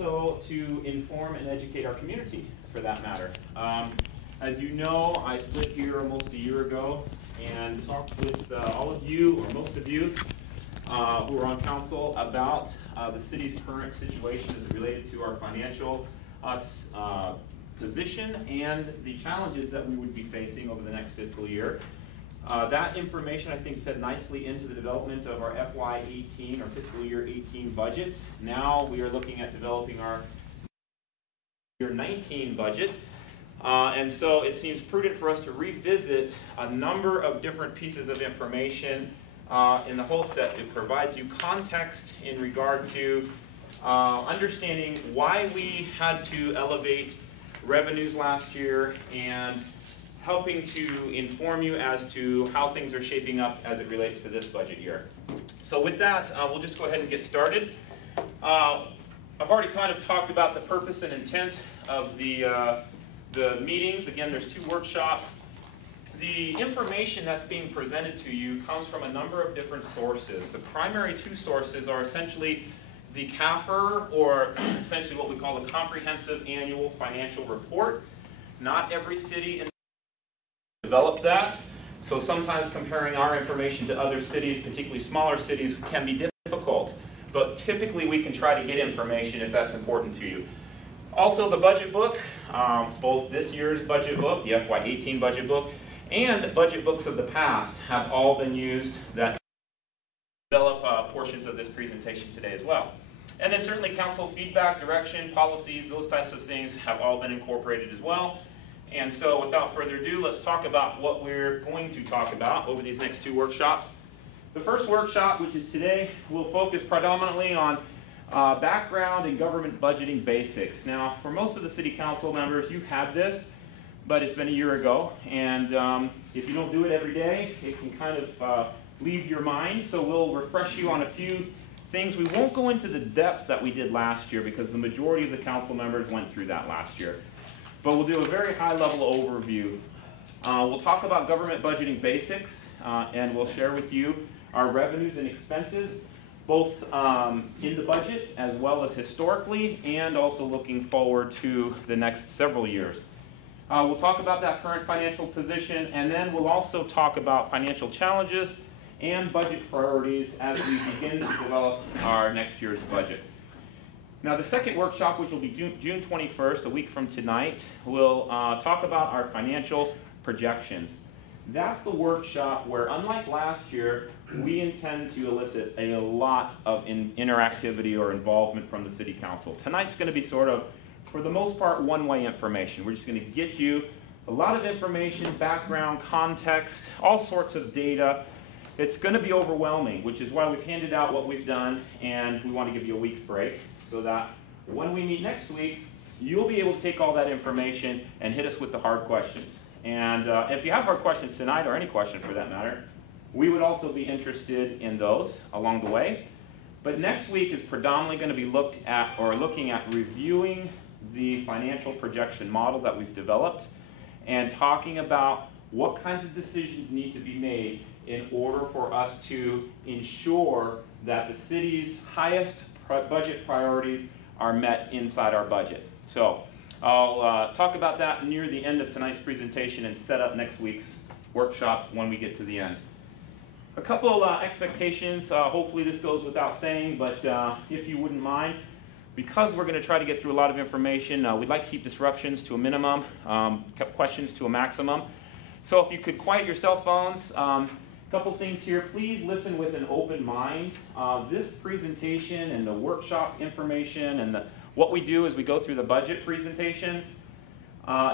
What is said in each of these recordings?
also to inform and educate our community, for that matter. As you know, I stood here almost a year ago and talked with all of you, or most of you, who are on council about the city's current situation as it related to our financial position and the challenges that we would be facing over the next fiscal year. That information, I think, fed nicely into the development of our FY18 or fiscal year 18 budget. Now we are looking at developing our year 19 budget. And so it seems prudent for us to revisit a number of different pieces of information in the hopes that it provides you context in regard to understanding why we had to elevate revenues last year and helping to inform you as to how things are shaping up as it relates to this budget year. So with that, we'll just go ahead and get started. I've already kind of talked about the purpose and intent of the meetings. Again, there's 2 workshops. The information that's being presented to you comes from a number of different sources. The primary 2 sources are essentially the CAFR, or essentially what we call the Comprehensive Annual Financial Report. Not every city in developed that, so sometimes comparing our information to other cities, particularly smaller cities, can be difficult, but typically we can try to get information if that's important to you. Also the budget book, both this year's budget book, the FY18 budget book, and budget books of the past have all been used that develop portions of this presentation today as well. And then certainly council feedback, direction, policies, those types of things have all been incorporated as well. And so without further ado, let's talk about what we're going to talk about over these next 2 workshops. The first workshop, which is today, will focus predominantly on background and government budgeting basics. Now, for most of the city council members, you've had this, but it's been a year ago. And if you don't do it every day, it can kind of leave your mind. So we'll refresh you on a few things. We won't go into the depth that we did last year because the majority of the council members went through that last year. But we'll do a very high-level overview. We'll talk about government budgeting basics, and we'll share with you our revenues and expenses, both in the budget as well as historically, and also looking forward to the next several years. We'll talk about that current financial position, and then we'll also talk about financial challenges and budget priorities as we begin to develop our next year's budget. Now the second workshop, which will be June 21st, a week from tonight, will talk about our financial projections. That's the workshop where, unlike last year, we intend to elicit a lot of interactivity or involvement from the City Council. Tonight's going to be sort of, for the most part, one-way information. We're just going to get you a lot of information, background, context, all sorts of data. It's going to be overwhelming, which is why we've handed out what we've done, and we want to give you a week's break so that when we meet next week, you'll be able to take all that information and hit us with the hard questions. And if you have hard questions tonight, or any question for that matter, we would also be interested in those along the way. But next week is predominantly going to be looking at reviewing the financial projection model that we've developed and talking about what kinds of decisions need to be made in order for us to ensure that the city's highest budget priorities are met inside our budget. So I'll talk about that near the end of tonight's presentation and set up next week's workshop when we get to the end. A couple expectations, hopefully this goes without saying, but if you wouldn't mind, because we're going to try to get through a lot of information, we'd like to keep disruptions to a minimum, questions to a maximum. So if you could quiet your cell phones. Couple things here. Please listen with an open mind. This presentation and the workshop information and what we do as we go through the budget presentations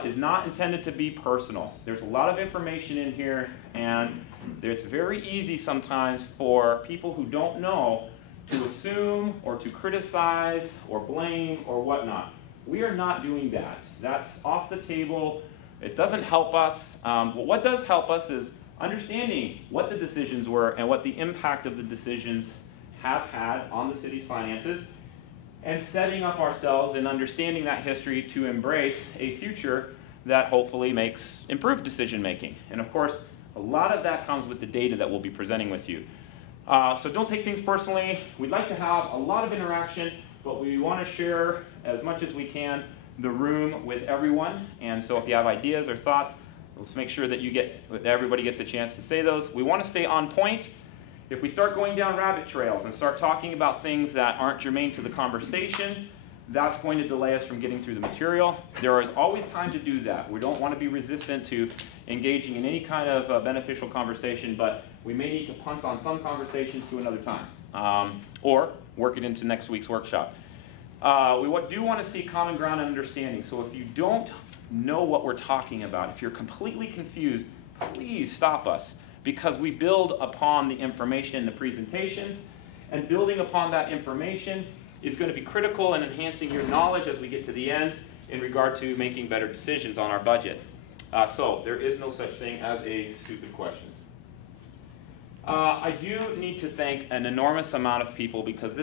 is not intended to be personal. There's a lot of information in here, and it's very easy sometimes for people who don't know to assume or to criticize or blame or whatnot. We are not doing that. That's off the table. It doesn't help us. What does help us is understanding what the decisions were and what the impact of the decisions have had on the city's finances, and setting up ourselves and understanding that history to embrace a future that hopefully makes improved decision making. And of course, a lot of that comes with the data that we'll be presenting with you. So don't take things personally. We'd like to have a lot of interaction. but we want to share as much as we can the room with everyone. And so if you have ideas or thoughts, let's make sure that everybody gets a chance to say those. We want to stay on point. If we start going down rabbit trails and start talking about things that aren't germane to the conversation, that's going to delay us from getting through the material. There is always time to do that. We don't want to be resistant to engaging in any kind of beneficial conversation, but we may need to punt on some conversations to another time, or work it into next week's workshop. We do want to see common ground and understanding. So if you don't know what we're talking about, if you're completely confused, please stop us, because we build upon the information in the presentations, and building upon that information is going to be critical in enhancing your knowledge as we get to the end in regard to making better decisions on our budget. So there is no such thing as a stupid question. I do need to thank an enormous amount of people, because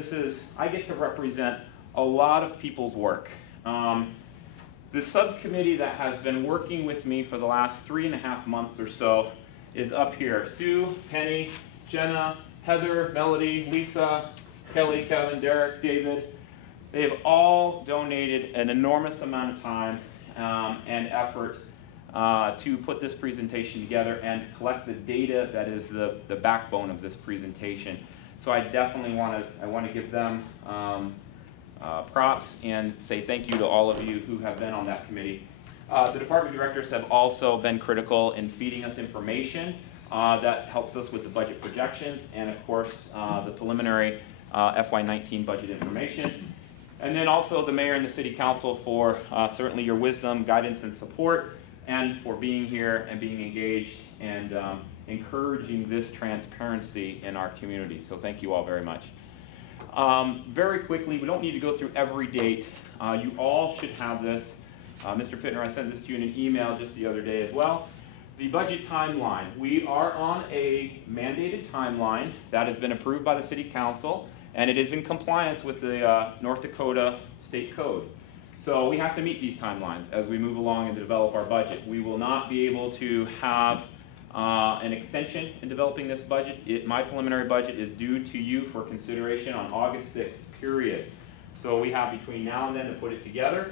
I get to represent a lot of people's work. The subcommittee that has been working with me for the last 3.5 months or so is up here. Sue, Penny, Jenna, Heather, Melody, Lisa, Kelly, Kevin, Derek, David. They've all donated an enormous amount of time and effort to put this presentation together and collect the data that is the backbone of this presentation. So I definitely want to give them props and say thank you to all of you who have been on that committee. The department directors have also been critical in feeding us information that helps us with the budget projections, and of course the preliminary FY19 budget information. And then also the mayor and the city council for certainly your wisdom, guidance, and support, and for being here and being engaged and encouraging this transparency in our community. So thank you all very much. Very quickly, we don't need to go through every date. You all should have this. Mr. Pittner, I sent this to you in an email just the other day as well. The budget timeline. We are on a mandated timeline that has been approved by the City Council, and it is in compliance with the North Dakota State Code. So we have to meet these timelines as we move along and develop our budget. We will not be able to have an extension in developing this budget. My preliminary budget is due to you for consideration on August 6th, period. So we have between now and then to put it together.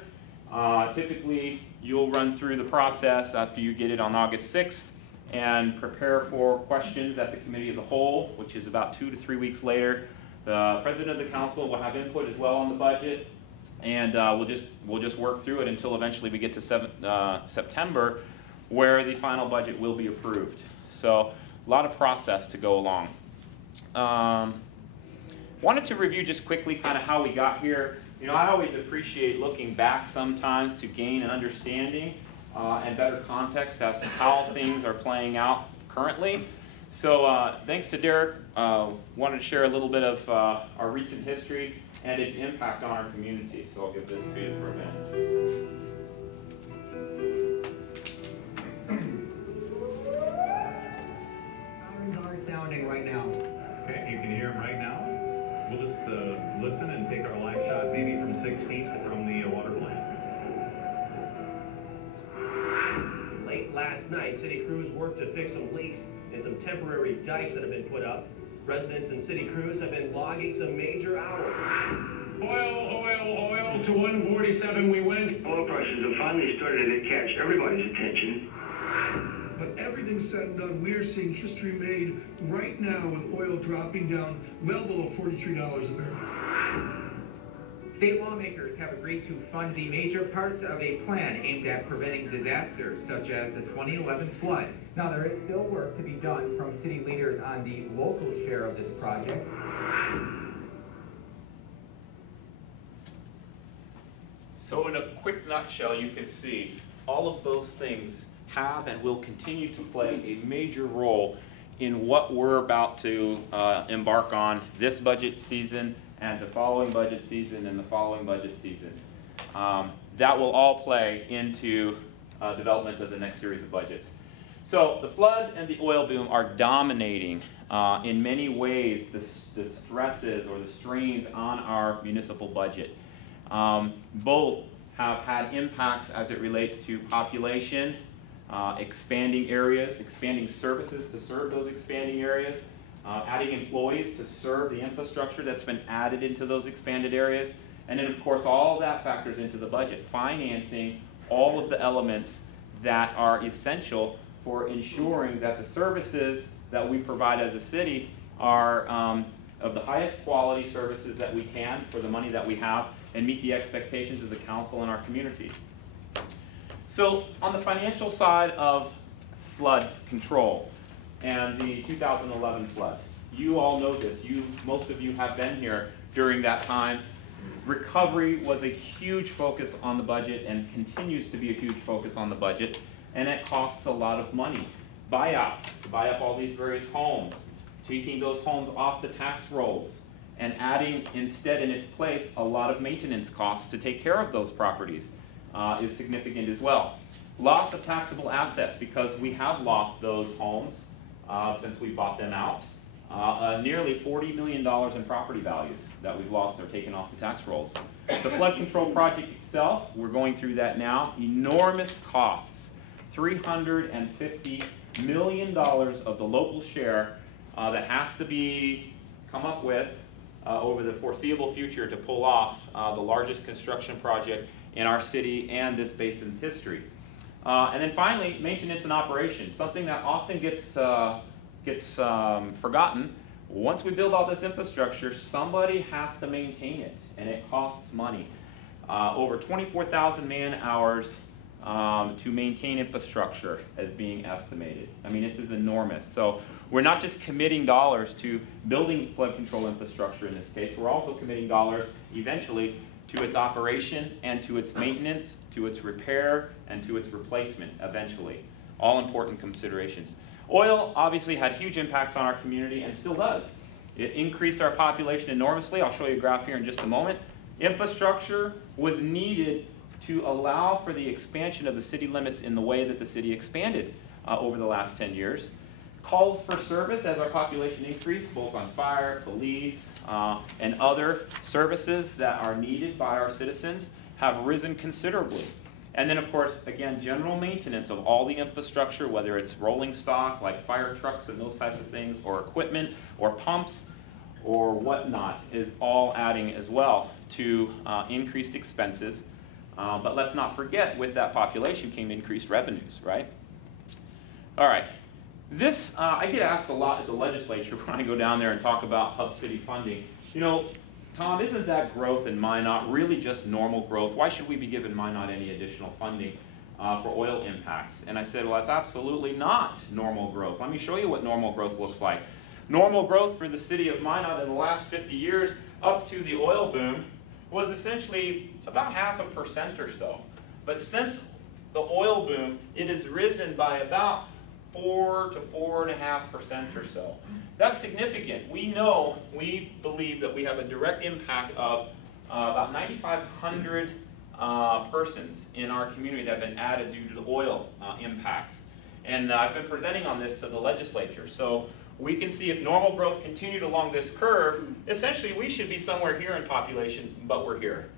Typically, you'll run through the process after you get it on August 6th and prepare for questions at the Committee of the Whole, which is about 2 to 3 weeks later. The President of the Council will have input as well on the budget, and we'll just work through it until eventually we get to September, where the final budget will be approved. So a lot of process to go along. Wanted to review just quickly kind of how we got here. You know, I always appreciate looking back sometimes to gain an understanding and better context as to how things are playing out currently. So thanks to Derek, wanted to share a little bit of our recent history and its impact on our community. So I'll give this to you for a minute. Sirens are sounding right now. Okay, you can hear them right now. We'll just listen and take our live shot maybe from 16th from the water plant. Late last night, city crews worked to fix some leaks and some temporary dikes that have been put up. Residents and city crews have been logging some major hours. Oil to 147 we went. Oil prices have finally started to catch everybody's attention. But everything said and done, we are seeing history made right now with oil dropping down well below $43 a barrel. State lawmakers have agreed to fund the major parts of a plan aimed at preventing disasters such as the 2011 flood. Now, there is still work to be done from city leaders on the local share of this project. So in a quick nutshell, you can see all of those things have and will continue to play a major role in what we're about to embark on this budget season and the following budget season and the following budget season. That will all play into development of the next series of budgets. So the flood and the oil boom are dominating in many ways the stresses or the strains on our municipal budget. Both have had impacts as it relates to population, expanding areas, expanding services to serve those expanding areas, adding employees to serve the infrastructure that's been added into those expanded areas, And then of course all that factors into the budget, financing all of the elements that are essential for ensuring that the services that we provide as a city are of the highest quality services that we can for the money that we have and meet the expectations of the council and our community. So on the financial side of flood control and the 2011 flood, you all know this. Most of you have been here during that time. Recovery was a huge focus on the budget and continues to be a huge focus on the budget, and it costs a lot of money. Buyouts, to buy up all these various homes, taking those homes off the tax rolls, and adding instead in its place a lot of maintenance costs to take care of those properties is significant as well. Loss of taxable assets, because we have lost those homes since we bought them out. Nearly $40 million in property values that we've lost or taken off the tax rolls. The flood control project itself, we're going through that now, enormous costs. $350 million of the local share that has to be come up with over the foreseeable future to pull off the largest construction project in our city and this basin's history. And then finally, maintenance and operation, something that often gets forgotten. Once we build all this infrastructure, somebody has to maintain it, and it costs money. Over 24,000 man-hours to maintain infrastructure is being estimated. I mean, this is enormous. So we're not just committing dollars to building flood control infrastructure in this case, we're also committing dollars eventually to its operation and to its maintenance, to its repair, and to its replacement eventually. All important considerations. Oil obviously had huge impacts on our community and still does. It increased our population enormously. I'll show you a graph here in just a moment. Infrastructure was needed to allow for the expansion of the city limits in the way that the city expanded over the last 10 years. Calls for service as our population increased, both on fire, police, and other services that are needed by our citizens, have risen considerably. And then, of course, again, general maintenance of all the infrastructure, whether it's rolling stock, like fire trucks and those types of things, or equipment, or pumps, or whatnot, is all adding as well to increased expenses. But let's not forget, with that population came increased revenues, right? All right. This, I get asked a lot at the legislature when I go down there and talk about Hub City funding. You know, Tom, isn't that growth in Minot really just normal growth? Why should we be giving Minot any additional funding for oil impacts? And I said, well, that's absolutely not normal growth. Let me show you what normal growth looks like. Normal growth for the city of Minot in the last 50 years up to the oil boom was essentially about 0.5% or so. But since the oil boom, it has risen by about 4 to 4.5% or so. That's significant. We believe that we have a direct impact of about 9,500 persons in our community that have been added due to the oil impacts. And I've been presenting on this to the legislature. So we can see if normal growth continued along this curve, essentially we should be somewhere here in population, but we're here.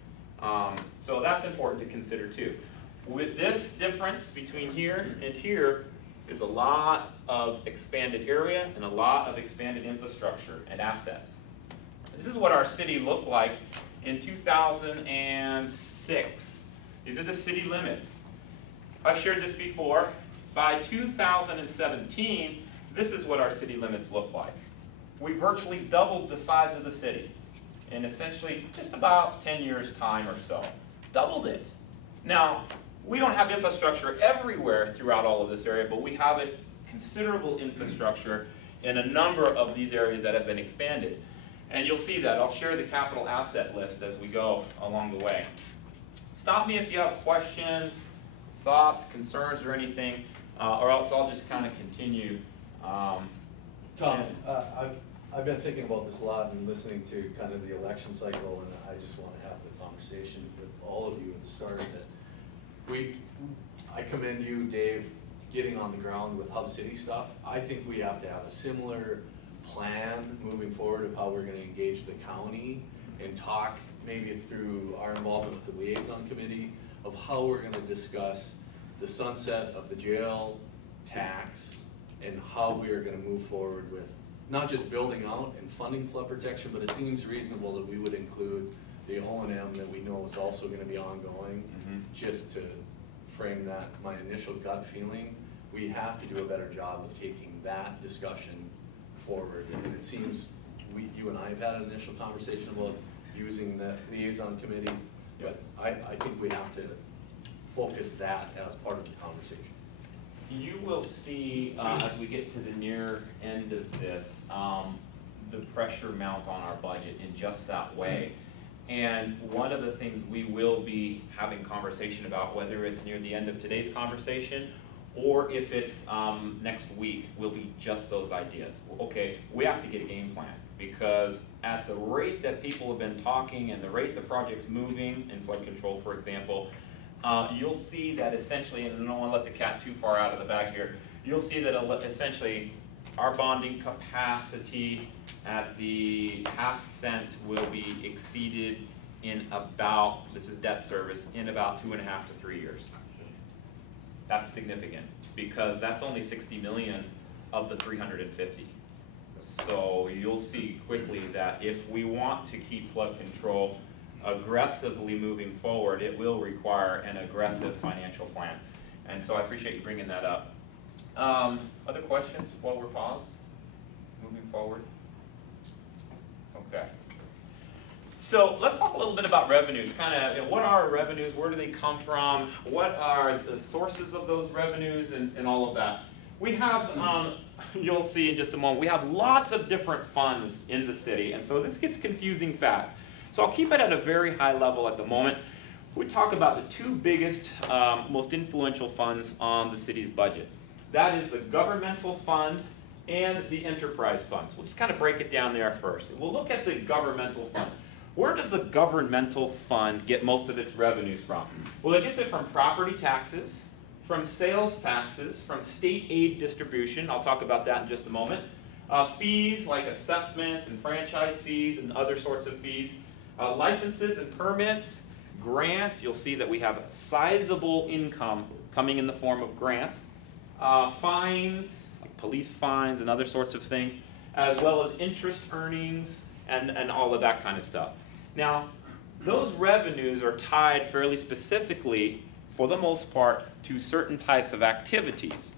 So that's important to consider too. With this difference between here and here is a lot of expanded area and a lot of expanded infrastructure and assets. This is what our city looked like in 2006. These are the city limits. I've shared this before. By 2017, this is what our city limits look like. We virtually doubled the size of the city in essentially just about 10 years' time or so. Doubled it. Now, we don't have infrastructure everywhere throughout all of this area, but we have a considerable infrastructure in a number of these areas that have been expanded. And you'll see that. I'll share the capital asset list as we go along the way. Stop me if you have questions, thoughts, concerns, or anything, or else I'll just kind of continue. Tom, I've been thinking about this a lot and listening to kind of the election cycle, and I just want to have the conversation with all of you at the start that I commend you, Dave, getting on the ground with Hub City stuff. I think we have to have a similar plan moving forward of how we're going to engage the county and talk, maybe it's through our involvement with the liaison committee, of how we're going to discuss the sunset of the jail tax and how we are going to move forward with not just building out and funding flood protection, but it seems reasonable that we would include the O&M that we know is also gonna be ongoing, just to frame that, my initial gut feeling, we have to do a better job of taking that discussion forward. And it seems, you and I have had an initial conversation about using the liaison committee, but I think we have to focus that as part of the conversation. You will see, as we get to the near end of this, the pressure mount on our budget in just that way. And one of the things we will be having conversation about, whether it's near the end of today's conversation or if it's next week, will be just those ideas. Okay, we have to get a game plan, because at the rate that people have been talking and the rate the project's moving in flood control, for example, you'll see that essentially, and I don't want to let the cat too far out of the bag here, you'll see that essentially our bonding capacity at the half-cent will be exceeded in about, this is debt service, in about 2.5 to 3 years. That's significant, because that's only 60 million of the 350. So you'll see quickly that if we want to keep flood control aggressively moving forward, it will require an aggressive financial plan. And so I appreciate you bringing that up. Other questions while we're paused? Moving forward? Okay. So let's talk a little bit about revenues. Kind of, what are revenues? Where do they come from? What are the sources of those revenues and all of that? We have, you'll see in just a moment, we have lots of different funds in the city, and so this gets confusing fast. So I'll keep it at a very high level at the moment. We talk about the two biggest, most influential funds on the city's budget. That is the governmental fund and the enterprise fund. So we'll just kind of break it down there first. We'll look at the governmental fund. Where does the governmental fund get most of its revenues from? Well, it gets it from property taxes, from sales taxes, from state aid distribution. I'll talk about that in just a moment. Fees like assessments and franchise fees and other sorts of fees. Licenses and permits, grants. You'll see that we have sizable income coming in the form of grants. Fines, like police fines and other sorts of things, as well as interest earnings and all of that kind of stuff. Now, those revenues are tied fairly specifically, for the most part, to certain types of activities.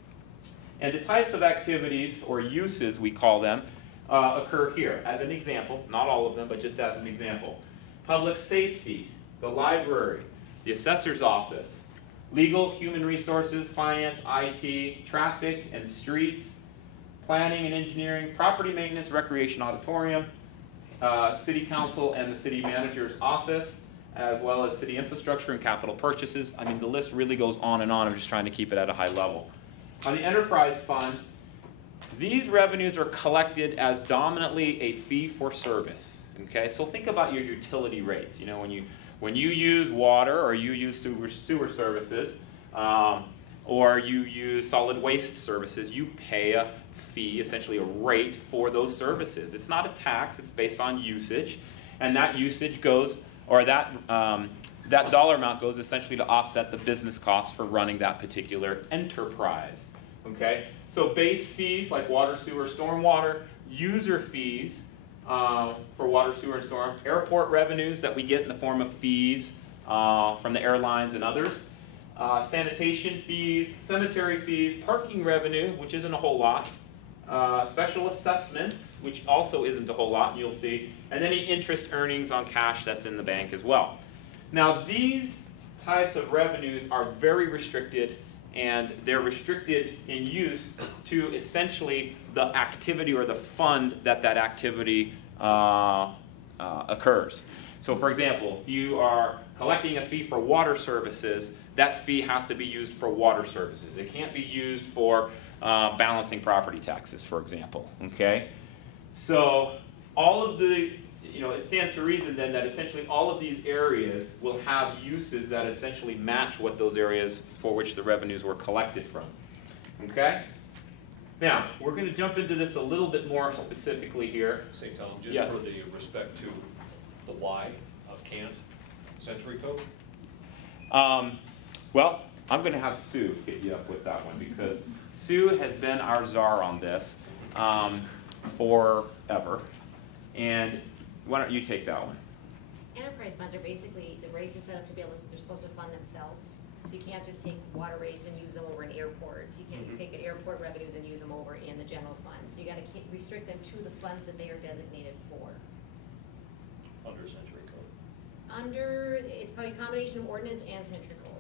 And the types of activities, or uses we call them, occur here. As an example, not all of them, but just as an example. Public safety, the library, the assessor's office, legal, human resources, finance, IT, traffic and streets, planning and engineering, property maintenance, recreation auditorium, city council and the city manager's office, as well as city infrastructure and capital purchases. I mean, the list really goes on and on. I'm just trying to keep it at a high level. On the enterprise fund, these revenues are collected as dominantly a fee for service. Okay, so think about your utility rates. You know, when you use water, or you use sewer services, or you use solid waste services, you pay a fee, essentially a rate for those services. It's not a tax, it's based on usage, and that usage goes, or that dollar amount goes essentially to offset the business costs for running that particular enterprise. Okay, so base fees like water, sewer, stormwater, user fees for water, sewer, and storm, airport revenues that we get in the form of fees from the airlines and others, sanitation fees, cemetery fees, parking revenue, which isn't a whole lot, special assessments, which also isn't a whole lot, and you'll see, and any interest earnings on cash that's in the bank as well. Now, these types of revenues are very restricted, and they're restricted in use to essentially the activity or the fund that activity occurs. So for example, if you are collecting a fee for water services, that fee has to be used for water services. It can't be used for balancing property taxes, for example, okay? So all of the, it stands to reason then that essentially all of these areas will have uses that essentially match what those areas for which the revenues were collected from, okay? Now, we're going to jump into this a little bit more specifically here. Say, Tom, just Yes. for the respect to the why of can't century code? Well, I'm going to have Sue hit you up with that one, because Sue has been our czar on this forever. And why don't you take that one? Enterprise funds are basically, the rates are set up to be able to, they're supposed to fund themselves. So you can't just take water rates and use them over in airports. You can't take airport revenues and use them over in the general fund. So you gotta restrict them to the funds that they are designated for. Under Century Code. Under, it's probably a combination of ordinance and Century Code.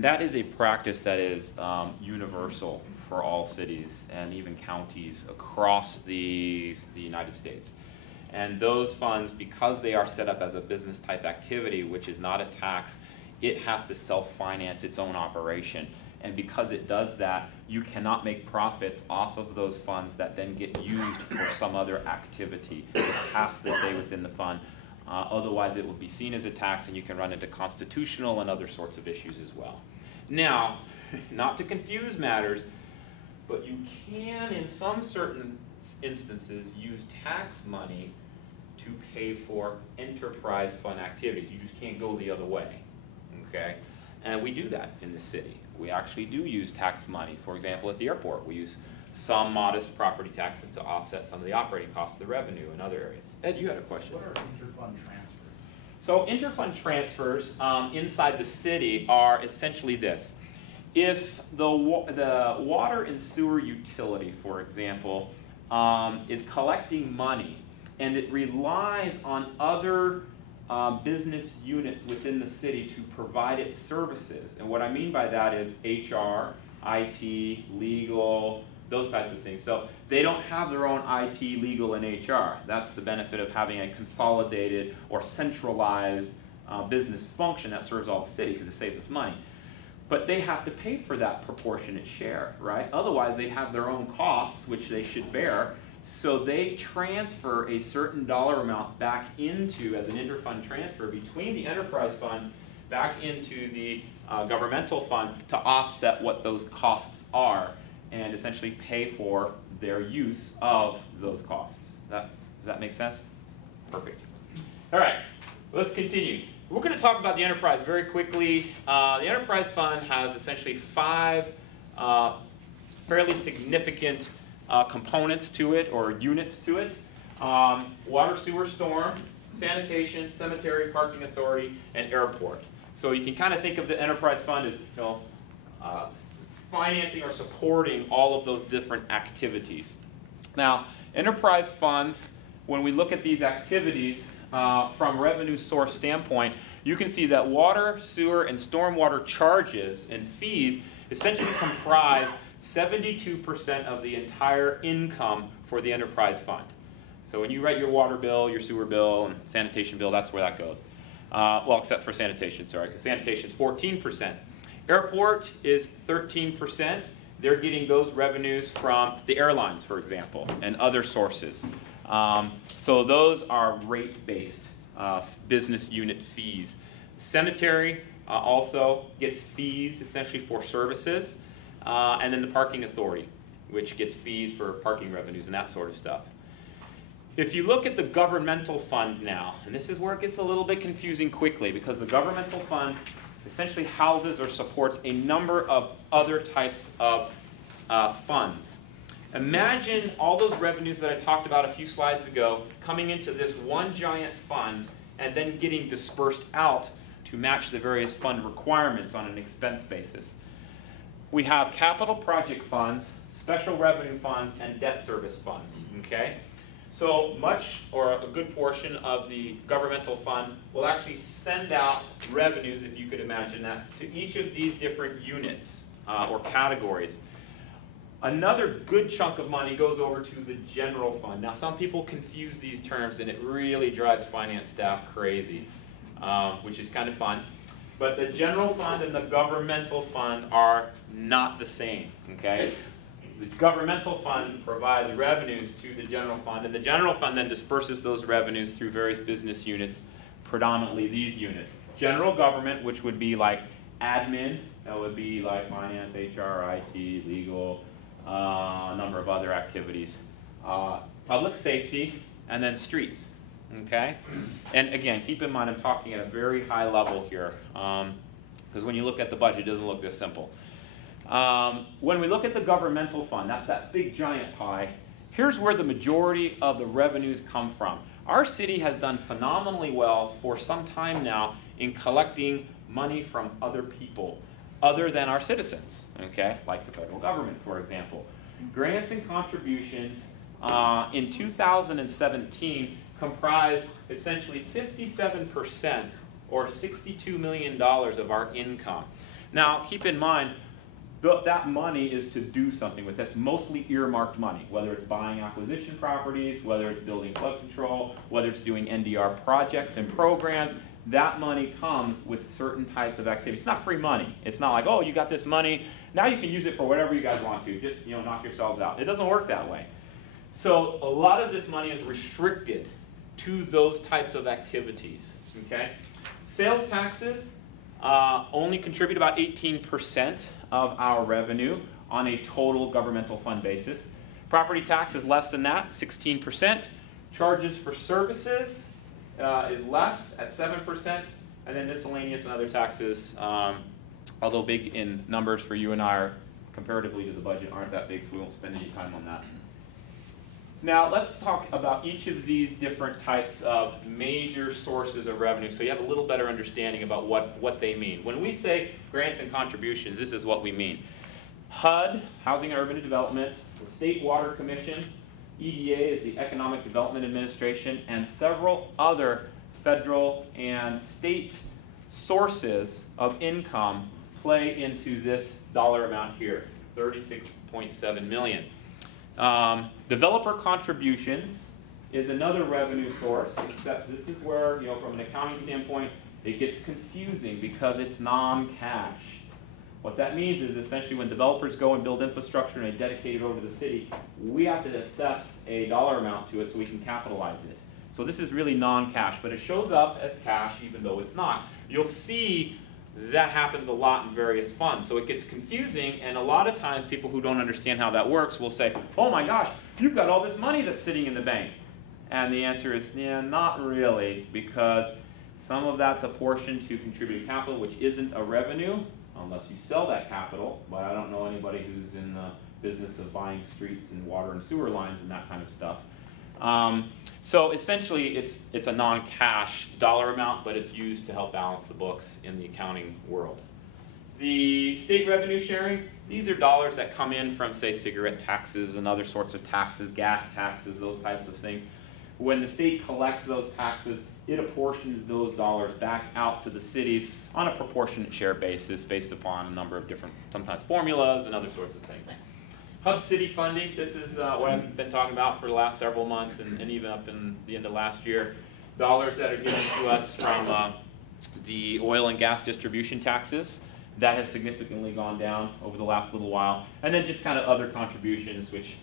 That is a practice that is universal for all cities and even counties across the United States. And those funds, because they are set up as a business type activity, which is not a tax, it has to self-finance its own operation. And because it does that, you cannot make profits off of those funds that then get used for some other activity. It has to stay within the fund. Otherwise, it will be seen as a tax, and you can run into constitutional and other sorts of issues as well. Now, not to confuse matters, but you can, in some certain instances, use tax money to pay for enterprise fund activities. You just can't go the other way, okay? And we do that in the city. We actually do use tax money. For example, at the airport, we use some modest property taxes to offset some of the operating costs of the revenue in other areas. Ed, you had a question. What are interfund transfers? So interfund transfers inside the city are essentially this. If the water and sewer utility, for example, is collecting money and it relies on other business units within the city to provide its services, and what I mean by that is HR, IT, legal, those types of things. So they don't have their own IT, legal, and HR. That's the benefit of having a consolidated or centralized business function that serves all the city, because it saves us money. But they have to pay for that proportionate share, right? Otherwise, they have their own costs, which they should bear. So they transfer a certain dollar amount back into, as an interfund transfer, between the enterprise fund back into the governmental fund to offset what those costs are and essentially pay for their use of those costs. Does that make sense? Perfect. All right, let's continue. We're going to talk about the enterprise very quickly. The enterprise fund has essentially 5 fairly significant components to it, or units to it. Water, sewer, storm, sanitation, cemetery, parking authority, and airport. So you can kind of think of the enterprise fund as, financing or supporting all of those different activities. Now, enterprise funds, when we look at these activities from revenue source standpoint, you can see that water, sewer, and stormwater charges and fees essentially comprise 72% of the entire income for the enterprise fund. So when you write your water bill, your sewer bill, and sanitation bill, that's where that goes. Well, except for sanitation, sorry, because sanitation is 14%. Airport is 13%. They're getting those revenues from the airlines, for example, and other sources. So those are rate-based business unit fees. Cemetery also gets fees essentially for services. And then the parking authority, which gets fees for parking revenues and that sort of stuff. If you look at the governmental fund now, and this is where it gets a little bit confusing quickly, because the governmental fund essentially houses or supports a number of other types of funds. Imagine all those revenues that I talked about a few slides ago coming into this one giant fund and then getting dispersed out to match the various fund requirements on an expense basis. We have capital project funds, special revenue funds, and debt service funds, okay? So much, or a good portion of the governmental fund will actually send out revenues, if you could imagine that, to each of these different units or categories. Another good chunk of money goes over to the general fund. Now, some people confuse these terms, and it really drives finance staff crazy, which is kind of fun. But the general fund and the governmental fund are not the same, okay? The governmental fund provides revenues to the general fund, and the general fund then disperses those revenues through various business units, predominantly these units. General government, which would be like admin, that would be like finance, HR, IT, legal, a number of other activities. Public safety, and then streets, okay? And again, keep in mind I'm talking at a very high level here, because when you look at the budget, it doesn't look this simple. When we look at the governmental fund, that's that big giant pie, here's where the majority of the revenues come from. Our city has done phenomenally well for some time now in collecting money from other people, other than our citizens, okay? Like the federal government, for example. Grants and contributions in 2017 comprised essentially 57% or $62 million of our income. Now, keep in mind, that money is to do something with. That's mostly earmarked money, whether it's buying acquisition properties, whether it's building flood control, whether it's doing NDR projects and programs. That money comes with certain types of activities. It's not free money. It's not like, oh, you got this money, now you can use it for whatever you guys want to. Just, knock yourselves out. It doesn't work that way. So a lot of this money is restricted to those types of activities, okay? Sales taxes only contribute about 18% of our revenue on a total governmental fund basis. Property tax is less than that, 16%. Charges for services is less at 7%. And then miscellaneous and other taxes, although big in numbers for you and I, are comparatively to the budget, aren't that big, so we won't spend any time on that. Now let's talk about each of these different types of major sources of revenue so you have a little better understanding about what they mean. When we say grants and contributions, this is what we mean. HUD, Housing and Urban Development, the State Water Commission, EDA is the Economic Development Administration, and several other federal and state sources of income play into this dollar amount here, $36.7 million. Developer contributions is another revenue source, except this is where, from an accounting standpoint, it gets confusing because it's non-cash. What that means is essentially when developers go and build infrastructure and they dedicate it over to the city, we have to assess a dollar amount to it so we can capitalize it. So this is really non-cash, but it shows up as cash even though it's not. You'll see that happens a lot in various funds. So it gets confusing, and a lot of times people who don't understand how that works will say, oh my gosh, you've got all this money that's sitting in the bank. And the answer is, yeah, not really, because some of that's apportioned to contributed capital, which isn't a revenue, unless you sell that capital, but I don't know anybody who's in the business of buying streets and water and sewer lines and that kind of stuff. So essentially, it's a non-cash dollar amount, but it's used to help balance the books in the accounting world. The state revenue sharing, these are dollars that come in from, say, cigarette taxes and other sorts of taxes, gas taxes, those types of things. When the state collects those taxes, it apportions those dollars back out to the cities on a proportionate share basis based upon a number of different, sometimes formulas and other sorts of things. Hub City funding, this is what I've been talking about for the last several months and even up in the end of last year. Dollars that are given to us from the oil and gas distribution taxes. That has significantly gone down over the last little while. And then just kind of other contributions which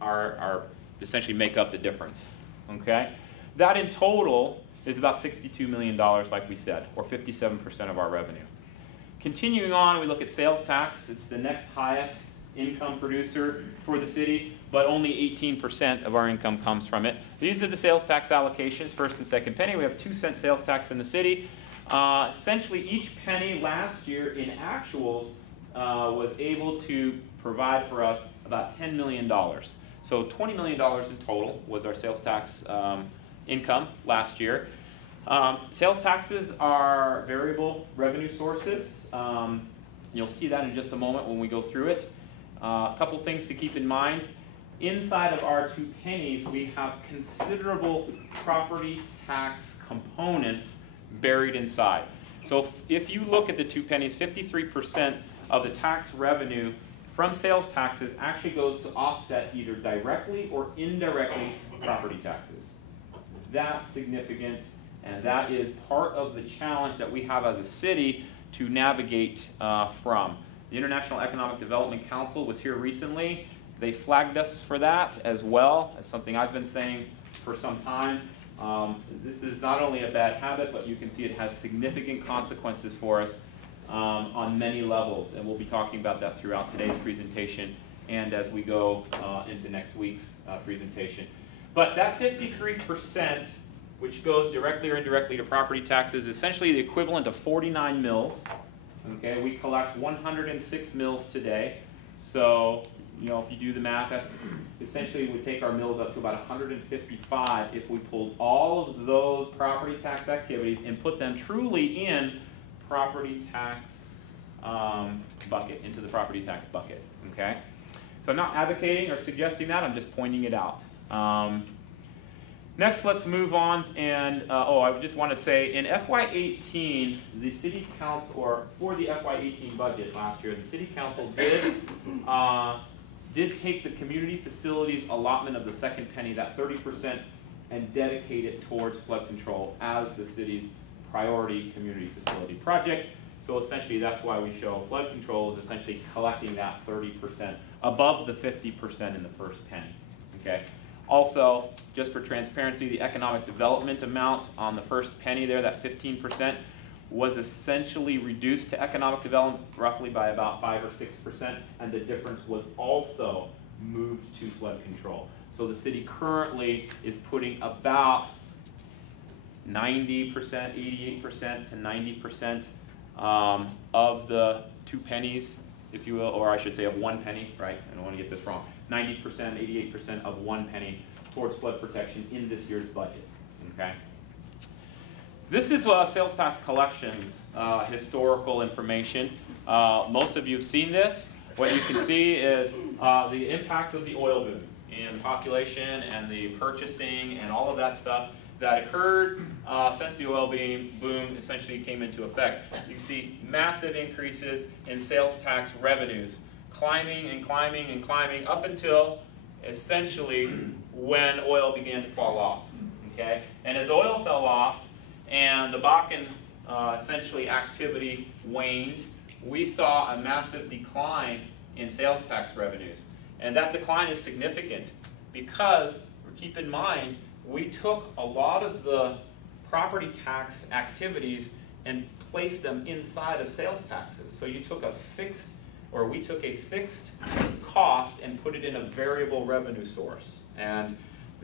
are essentially make up the difference. Okay? That in total is about $62 million, like we said, or 57% of our revenue. Continuing on, we look at sales tax. It's the next highest income producer for the city, but only 18% of our income comes from it. These are the sales tax allocations, first and second penny. We have 2-cent sales tax in the city. Essentially, each penny last year in actuals was able to provide for us about $10 million. So $20 million in total was our sales tax income last year. Sales taxes are variable revenue sources. You'll see that in just a moment when we go through it. A couple things to keep in mind. Inside of our 2 pennies, we have considerable property tax components buried inside. So if you look at the 2 pennies, 53% of the tax revenue from sales taxes actually goes to offset either directly or indirectly property taxes. That's significant, and that is part of the challenge that we have as a city to navigate from. The International Economic Development Council was here recently. They flagged us for that as well. It's something I've been saying for some time. This is not only a bad habit, but you can see it has significant consequences for us on many levels. And we'll be talking about that throughout today's presentation and as we go into next week's presentation. But that 53%, which goes directly or indirectly to property taxes, is essentially the equivalent of 49 mills. Okay, we collect 106 mills today. So you know, if you do the math, that's essentially would take our mills up to about 155 if we pulled all of those property tax activities and put them truly in property tax bucket, into the property tax bucket, okay? So I'm not advocating or suggesting that, I'm just pointing it out. Next, let's move on, and I just want to say, in FY18, the City Council, or for the FY18 budget last year, the City Council did take the community facilities allotment of the second penny, that 30%, and dedicate it towards flood control as the city's priority community facility project. So essentially, that's why we show flood control is essentially collecting that 30% above the 50% in the first penny, okay? Also, just for transparency, the economic development amount on the first penny there, that 15%, was essentially reduced to economic development roughly by about 5 or 6%, and the difference was also moved to flood control. So the city currently is putting about 90%, 88% to 90% of the 2 pennies, if you will, or I should say of 1 penny, right? I don't want to get this wrong. 90%, 88% of 1 penny towards flood protection in this year's budget, okay? This is sales tax collections historical information. Most of you have seen this. What you can see is the impacts of the oil boom and population and the purchasing and all of that stuff that occurred since the oil boom essentially came into effect. You can see massive increases in sales tax revenues, climbing and climbing and climbing up until essentially when oil began to fall off, okay? And as oil fell off and the Bakken essentially activity waned, we saw a massive decline in sales tax revenues. And that decline is significant because, keep in mind, we took a lot of the property tax activities and placed them inside of sales taxes. So you took a fixed, or we took a fixed cost and put it in a variable revenue source. And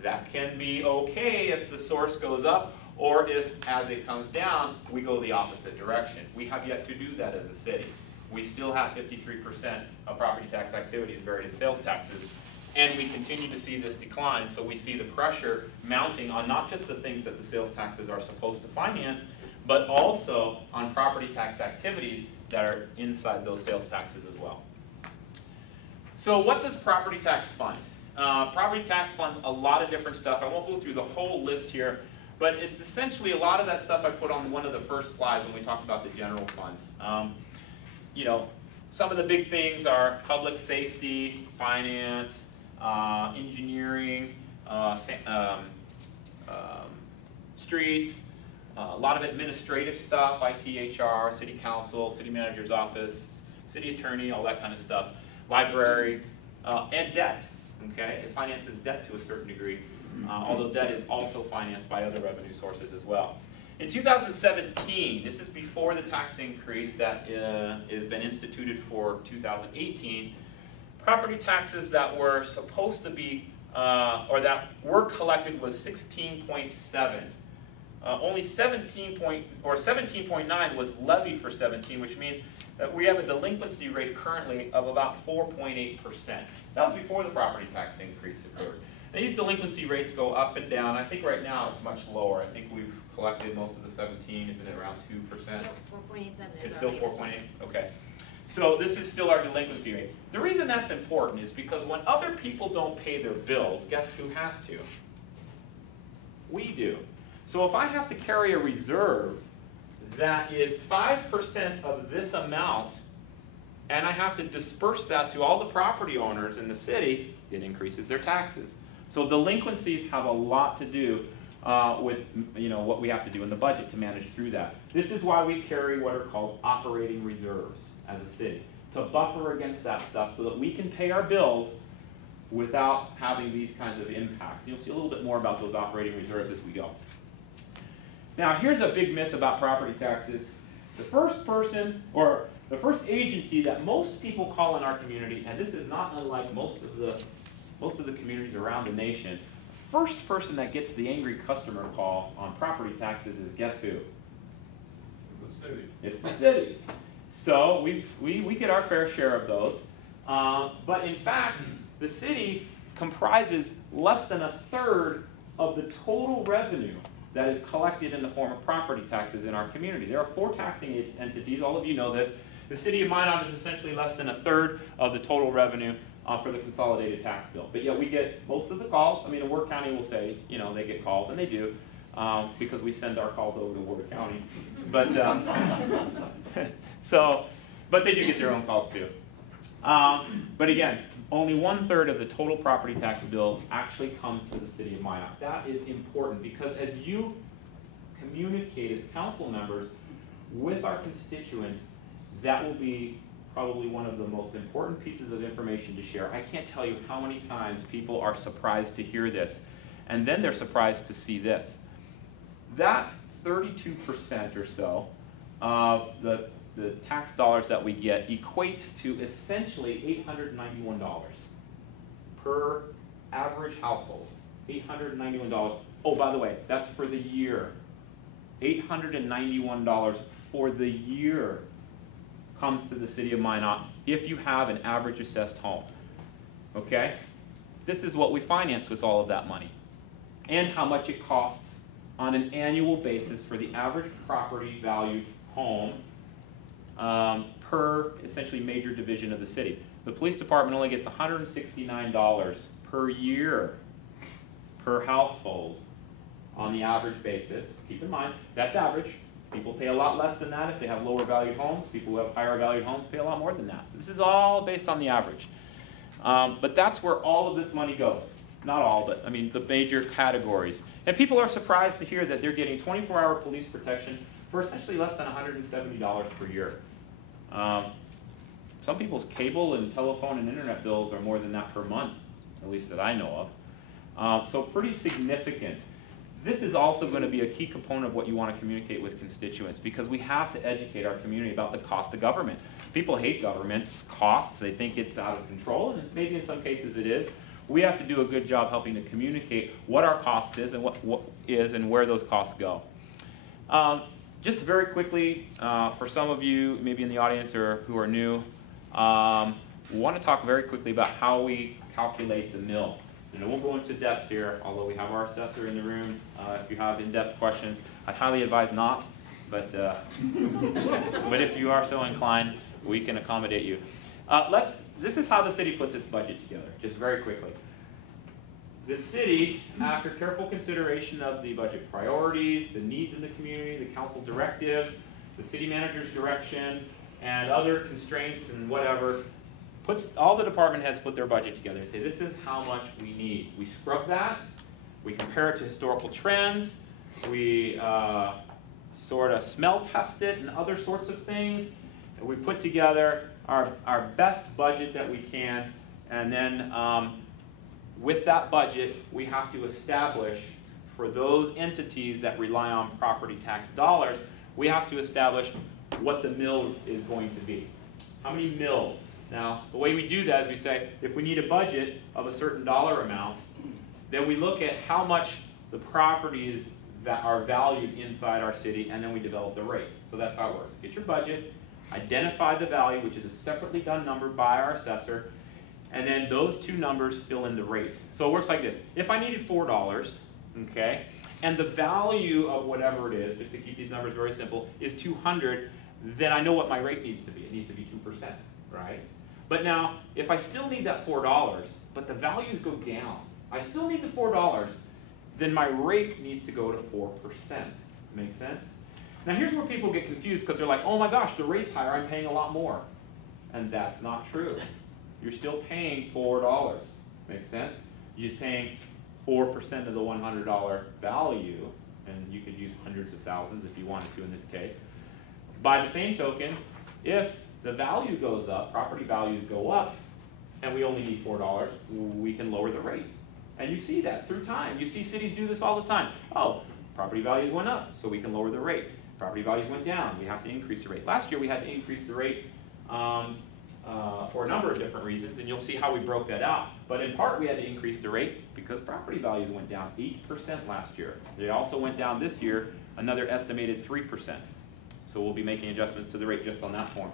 that can be okay if the source goes up, or if, as it comes down, we go the opposite direction. We have yet to do that as a city. We still have 53% of property tax activities buried in sales taxes, and we continue to see this decline, so we see the pressure mounting on not just the things that the sales taxes are supposed to finance, but also on property tax activities that are inside those sales taxes as well. So what does property tax fund? Property tax funds a lot of different stuff. I won't go through the whole list here, but it's essentially a lot of that stuff I put on one of the first slides when we talked about the general fund. You know, some of the big things are public safety, finance, engineering, streets, a lot of administrative stuff, IT, HR, city council, city manager's office, city attorney, all that kind of stuff, library, and debt. Okay, it finances debt to a certain degree, although debt is also financed by other revenue sources as well. In 2017, this is before the tax increase that has been instituted for 2018, property taxes that were supposed to be, or that were collected was 16.7. Only 17.9 was levied for 17, which means that we have a delinquency rate currently of about 4.8%. That was before the property tax increase occurred. Now, these delinquency rates go up and down. I think right now it's much lower. I think we've collected most of the 17. Isn't it around 2%? Nope, 4.87. It's still 4.8? Okay. So this is still our delinquency rate. The reason that's important is because when other people don't pay their bills, guess who has to? We do. So if I have to carry a reserve that is 5% of this amount, and I have to disperse that to all the property owners in the city, it increases their taxes. So delinquencies have a lot to do with what we have to do in the budget to manage through that. This is why we carry what are called operating reserves as a city, to buffer against that stuff so that we can pay our bills without having these kinds of impacts. You'll see a little bit more about those operating reserves as we go. Now, here's a big myth about property taxes. The first person, or the first agency that most people call in our community, and this is not unlike most of the communities around the nation, first person that gets the angry customer call on property taxes is, guess who? The city. It's the city. So we get our fair share of those. But in fact, the city comprises less than a third of the total revenue that is collected in the form of property taxes in our community. There are 4 taxing entities, all of you know this. The city of Minot is essentially less than a third of the total revenue for the consolidated tax bill. But yet we get most of the calls. I mean, Warwick County will say, you know, they get calls, and they do, because we send our calls over to Warwick County. But, but they do get their own calls too. But again, only 1/3 of the total property tax bill actually comes to the city of Minot. That is important because as you communicate as council members with our constituents, that will be probably one of the most important pieces of information to share. I can't tell you how many times people are surprised to hear this, and then they're surprised to see this. That 32% or so of the tax dollars that we get equates to essentially $891 per average household. $891. Oh, by the way, that's for the year. $891 for the year comes to the city of Minot if you have an average assessed home. Okay? This is what we finance with all of that money. And how much it costs on an annual basis for the average property valued home per essentially major division of the city. The police department only gets $169 per year per household on the average basis. Keep in mind, that's average. People pay a lot less than that if they have lower valued homes. People who have higher valued homes pay a lot more than that. This is all based on the average. But that's where all of this money goes. Not all, but I mean the major categories. And people are surprised to hear that they're getting 24-hour police protection for essentially less than $170 per year. Some people's cable and telephone and internet bills are more than that per month, at least that I know of. So pretty significant. This is also going to be a key component of what you want to communicate with constituents because we have to educate our community about the cost of government. People hate government's costs. They think it's out of control, and maybe in some cases it is. We have to do a good job helping to communicate what our cost is and what is and where those costs go. Just very quickly, for some of you maybe in the audience or who are new, we want to talk very quickly about how we calculate the mill. And we'll go into depth here, although we have our assessor in the room. If you have in-depth questions, I'd highly advise not, but, but if you are so inclined, we can accommodate you. This is how the city puts its budget together, just very quickly. The city, after careful consideration of the budget priorities, the needs in the community, the council directives, the city manager's direction, and other constraints and whatever, all the department heads put their budget together and say, this is how much we need. We scrub that, we compare it to historical trends, we sort of smell test it and other sorts of things, and we put together our best budget that we can, and then with that budget, we have to establish for those entities that rely on property tax dollars, we have to establish what the mill is going to be. How many mills? Now, the way we do that is we say, if we need a budget of a certain dollar amount, then we look at how much the properties that are valued inside our city, and then we develop the rate. So that's how it works. Get your budget, identify the value, which is a separately done number by our assessor, and then those two numbers fill in the rate. So it works like this. If I needed $4, okay, and the value of whatever it is, just to keep these numbers very simple, is 200, then I know what my rate needs to be. It needs to be 2%, right? But now, if I still need that $4, but the values go down, I still need the $4, then my rate needs to go to 4%. Make sense? Now here's where people get confused because they're like, oh my gosh, the rate's higher, I'm paying a lot more. And that's not true. You're still paying $4. Make sense? You're just paying 4% of the $100 value, and you could use hundreds of thousands if you wanted to in this case. By the same token, if the value goes up, property values go up, and we only need $4, we can lower the rate. And you see that through time. You see cities do this all the time. Oh, property values went up, so we can lower the rate. Property values went down, we have to increase the rate. Last year we had to increase the rate for a number of different reasons, and you'll see how we broke that out. But in part we had to increase the rate because property values went down 8% last year. They also went down this year another estimated 3%. So we'll be making adjustments to the rate just on that form.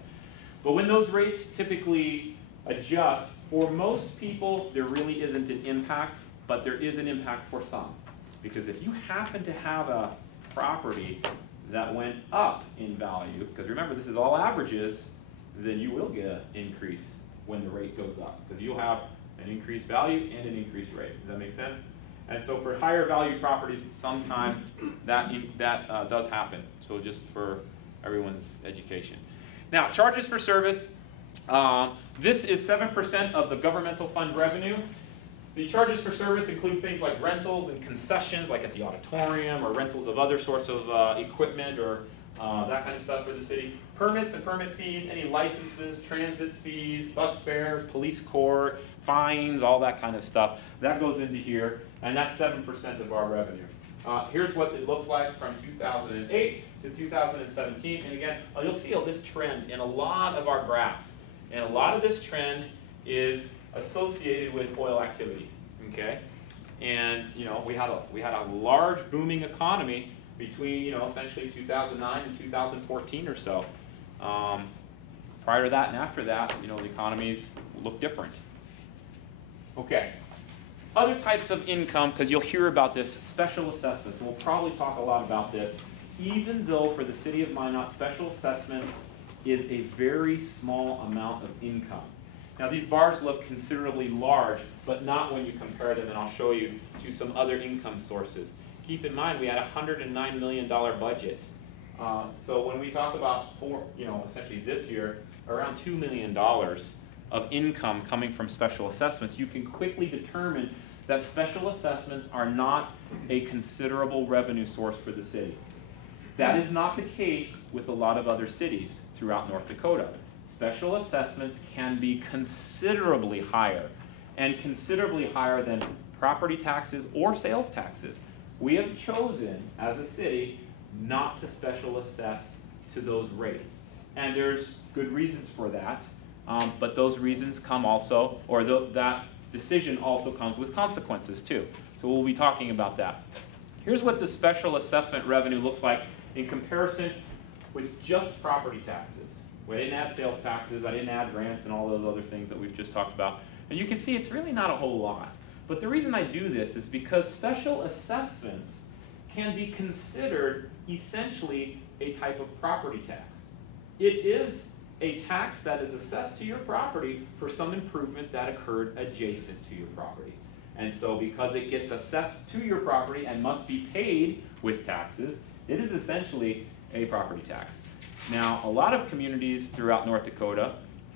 But when those rates typically adjust, for most people, there really isn't an impact, but there is an impact for some. Because if you happen to have a property that went up in value, because remember, this is all averages, then you will get an increase when the rate goes up, because you'll have an increased value and an increased rate. Does that make sense? And so for higher value properties, sometimes that does happen. So just for everyone's education. Now, charges for service. This is 7% of the governmental fund revenue. The charges for service include things like rentals and concessions, like at the auditorium, or rentals of other sorts of equipment, or that kind of stuff for the city. Permits and permit fees, any licenses, transit fees, bus fares, police court, fines, all that kind of stuff. That goes into here, and that's 7% of our revenue. Here's what it looks like from 2008 to 2017. And again, you'll see this trend in a lot of our graphs. And a lot of this trend is associated with oil activity, okay? And, we had a large booming economy between, essentially 2009 and 2014 or so. Prior to that and after that, the economies look different. Okay. Other types of income, because you'll hear about this, special assessments, and we'll probably talk a lot about this, even though for the city of Minot, special assessments is a very small amount of income. Now these bars look considerably large, but not when you compare them, and I'll show you, to some other income sources. Keep in mind, we had a $109 million budget. So when we talk about, essentially this year, around $2 million of income coming from special assessments, you can quickly determine that special assessments are not a considerable revenue source for the city. That is not the case with a lot of other cities throughout North Dakota. Special assessments can be considerably higher, and considerably higher than property taxes or sales taxes. We have chosen, as a city, not to special assess to those rates. And there's good reasons for that, but those reasons come also, or that decision also comes with consequences too. So we'll be talking about that. Here's what the special assessment revenue looks like in comparison with just property taxes. We didn't add sales taxes, I didn't add grants and all those other things that we've just talked about. And you can see it's really not a whole lot. But the reason I do this is because special assessments can be considered essentially a type of property tax. It is a tax that is assessed to your property for some improvement that occurred adjacent to your property. And so because it gets assessed to your property and must be paid with taxes, it is essentially a property tax. Now, a lot of communities throughout North Dakota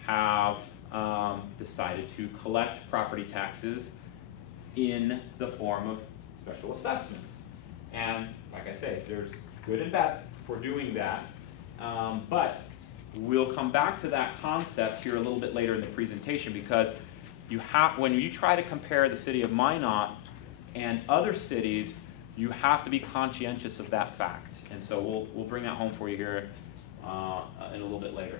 have decided to collect property taxes in the form of special assessments. And like I say, there's good and bad for doing that, but we'll come back to that concept here a little bit later in the presentation, because when you try to compare the city of Minot and other cities, you have to be conscientious of that fact. And so we'll bring that home for you here in a little bit later.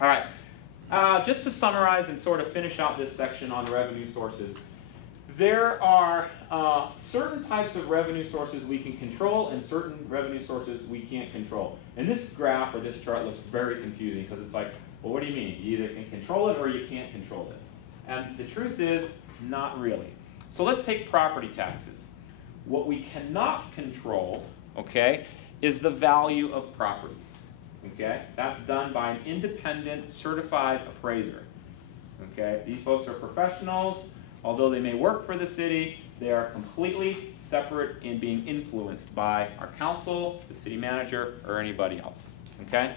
All right, just to summarize and sort of finish out this section on revenue sources, there are certain types of revenue sources we can control and certain revenue sources we can't control. And this graph or this chart looks very confusing because it's like, well, what do you mean? You either can control it or you can't control it. And the truth is, not really. So let's take property taxes. What we cannot control, okay, is the value of properties. Okay? That's done by an independent certified appraiser. Okay? These folks are professionals. Although they may work for the city, they are completely separate in being influenced by our council, the city manager, or anybody else. Okay?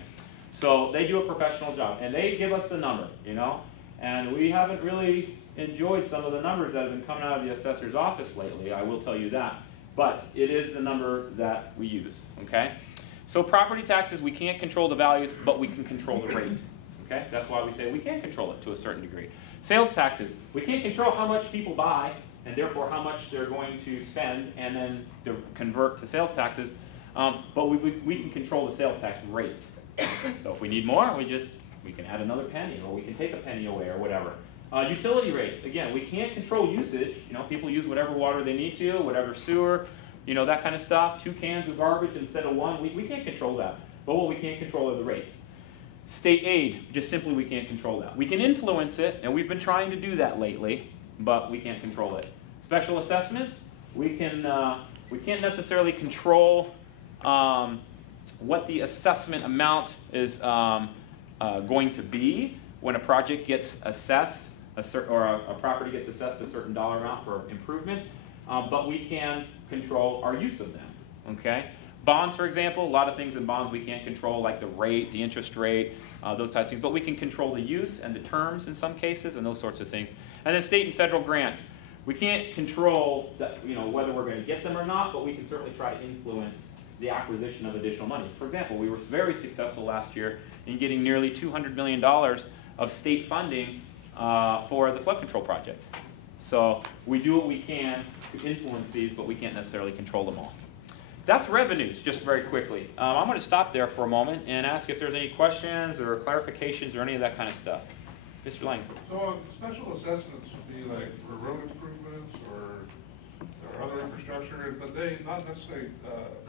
So they do a professional job, and they give us the number, and we haven't really enjoyed some of the numbers that have been coming out of the assessor's office lately, I will tell you that. But it is the number that we use. Okay? So property taxes, we can't control the values, but we can control the rate. Okay? That's why we say we can control it to a certain degree. Sales taxes, we can't control how much people buy and therefore how much they're going to spend and then convert to sales taxes, but we can control the sales tax rate. So if we need more, we can add another penny, or we can take a penny away, or whatever. Utility rates, again, we can't control usage. People use whatever water they need to, whatever sewer, that kind of stuff. 2 cans of garbage instead of 1, we can't control that. But what we can control are the rates. State aid, just simply we can't control that. We can influence it, and we've been trying to do that lately, but we can't control it. Special assessments, we can't necessarily control what the assessment amount is going to be when a project gets assessed, or a property gets assessed a certain dollar amount for improvement, but we can control our use of them, okay? Bonds, for example, a lot of things in bonds we can't control, like the rate, the interest rate, those types of things, but we can control the use and the terms in some cases and those sorts of things. And then state and federal grants. We can't control that, whether we're going to get them or not, but we can certainly try to influence the acquisition of additional monies. For example, we were very successful last year in getting nearly $200 million of state funding for the flood control project. So we do what we can to influence these, but we can't necessarily control them all. That's revenues, just very quickly. I'm going to stop there for a moment and ask if there's any questions or clarifications or any of that kind of stuff. Mr. Lang. So special assessments would be like for road improvements or other infrastructure, but they not necessarily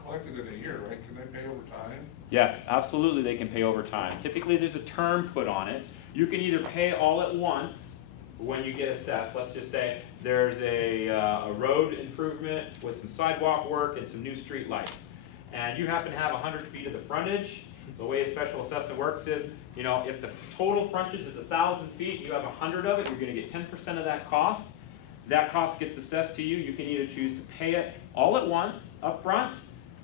collected in a year, right? Can they pay over time? Yes, absolutely they can pay over time. Typically there's a term put on it. You can either pay all at once when you get assessed. Let's just say there's a road improvement with some sidewalk work and some new street lights. And you happen to have 100 feet of the frontage. The way a special assessment works is, if the total frontage is 1,000 feet, you have 100 of it, you're going to get 10% of that cost. That cost gets assessed to you. You can either choose to pay it all at once, up front,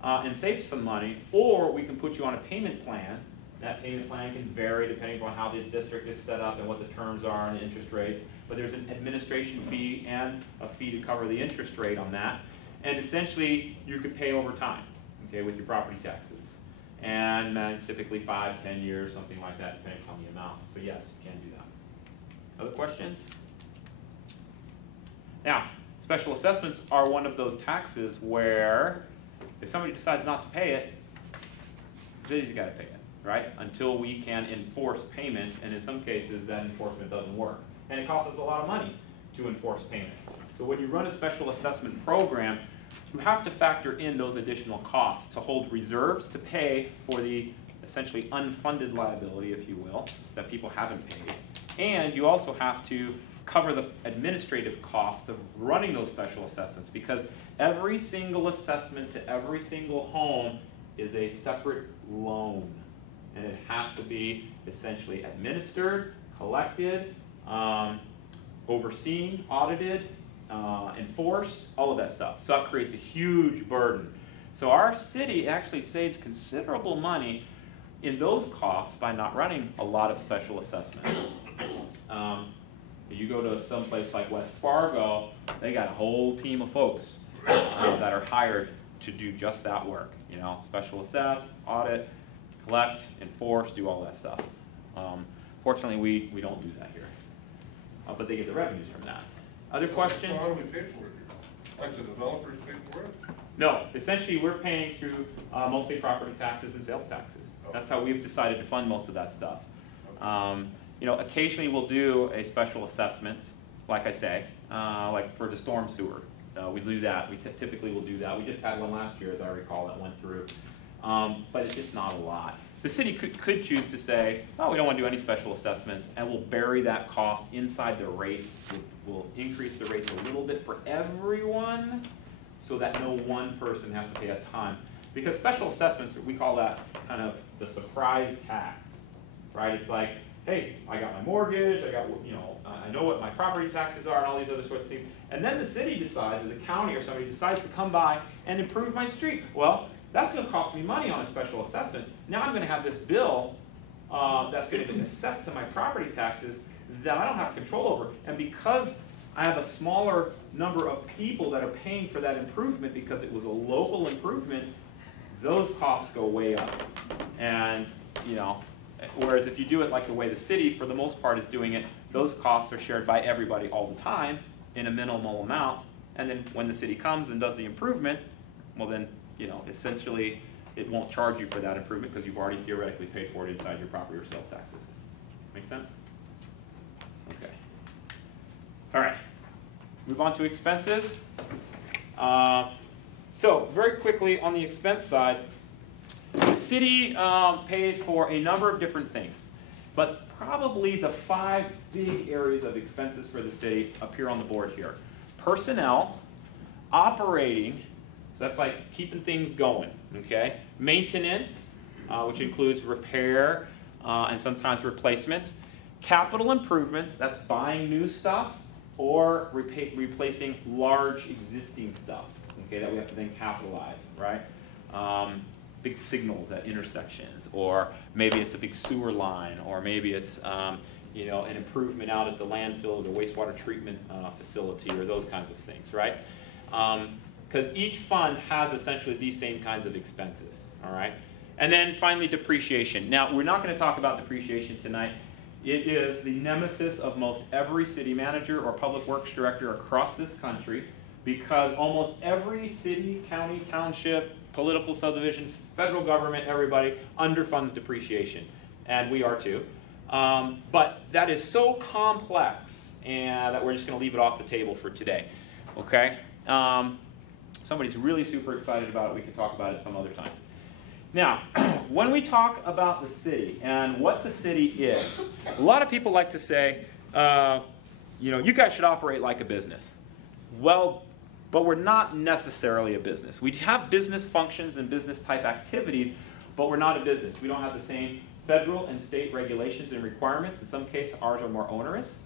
and save some money, or we can put you on a payment plan. That payment plan can vary depending on how the district is set up and what the terms are and the interest rates. But there's an administration fee and a fee to cover the interest rate on that. And essentially, you could pay over time, okay, with your property taxes. And typically 5, 10 years, something like that, depending on the amount. So yes, you can do that. Other questions? Now, special assessments are one of those taxes where if somebody decides not to pay it, the city's got to pay it. Right? Until we can enforce payment, and in some cases that enforcement doesn't work. And it costs us a lot of money to enforce payment. So when you run a special assessment program, you have to factor in those additional costs to hold reserves to pay for the essentially unfunded liability, if you will, that people haven't paid. And you also have to cover the administrative costs of running those special assessments, because every single assessment to every single home is a separate loan. And it has to be essentially administered, collected, overseen, audited, enforced, all of that stuff. So that creates a huge burden. So our city actually saves considerable money in those costs by not running a lot of special assessments. You go to some place like West Fargo, they got a whole team of folks that are hired to do just that work. Special assess, audit, collect, enforce, do all that stuff. Fortunately, we don't do that here. But they get the revenues from that. Other questions? How do we pay for it? Like the developers pay for it? No, essentially we're paying through mostly property taxes and sales taxes. That's how we've decided to fund most of that stuff. Occasionally we'll do a special assessment, like I say, like for the storm sewer. We do that. We typically will do that. We just had one last year, as I recall, that went through. But it's just not a lot. The city could choose to say, oh, we don't want to do any special assessments, and we'll bury that cost inside the rates. We'll increase the rates a little bit for everyone so that no one person has to pay a ton. Because special assessments, we call that kind of the surprise tax, right? It's like, hey, I got my mortgage, I know what my property taxes are and all these other sorts of things. And then the city decides, or the county or somebody decides to come by and improve my street. Well, that's going to cost me money on a special assessment. Now I'm going to have this bill that's going to be assessed to my property taxes that I don't have control over. And because I have a smaller number of people that are paying for that improvement because it was a local improvement, those costs go way up. And, whereas if you do it like the way the city, for the most part, is doing it, those costs are shared by everybody all the time in a minimal amount. And then when the city comes and does the improvement, well then, essentially it won't charge you for that improvement because you've already theoretically paid for it inside your property or sales taxes. Make sense? Okay. All right. Move on to expenses. So very quickly on the expense side, the city pays for a number of different things, but probably the 5 big areas of expenses for the city appear on the board here. Personnel, operating, so that's like keeping things going, okay? Maintenance, which includes repair and sometimes replacement. Capital improvements, that's buying new stuff or replacing large existing stuff, okay, that we have to then capitalize, right? Big signals at intersections, or maybe it's a big sewer line, or maybe it's you know, an improvement out at the landfill or the wastewater treatment facility, or those kinds of things, right? Because each fund has essentially these same kinds of expenses, all right? And then finally, depreciation. Now, we're not going to talk about depreciation tonight. It is the nemesis of most every city manager or public works director across this country, because almost every city, county, township, political subdivision, federal government, everybody underfunds depreciation, and we are too. But that is so complex and that we're just going to leave it off the table for today. Okay? Somebody's really super excited about it. We can talk about it some other time. Now, when we talk about the city and what the city is, a lot of people like to say, you know, you guys should operate like a business. Well, but we're not necessarily a business. We have business functions and business type activities, but we're not a business. We don't have the same federal and state regulations and requirements. In some cases, ours are more onerous.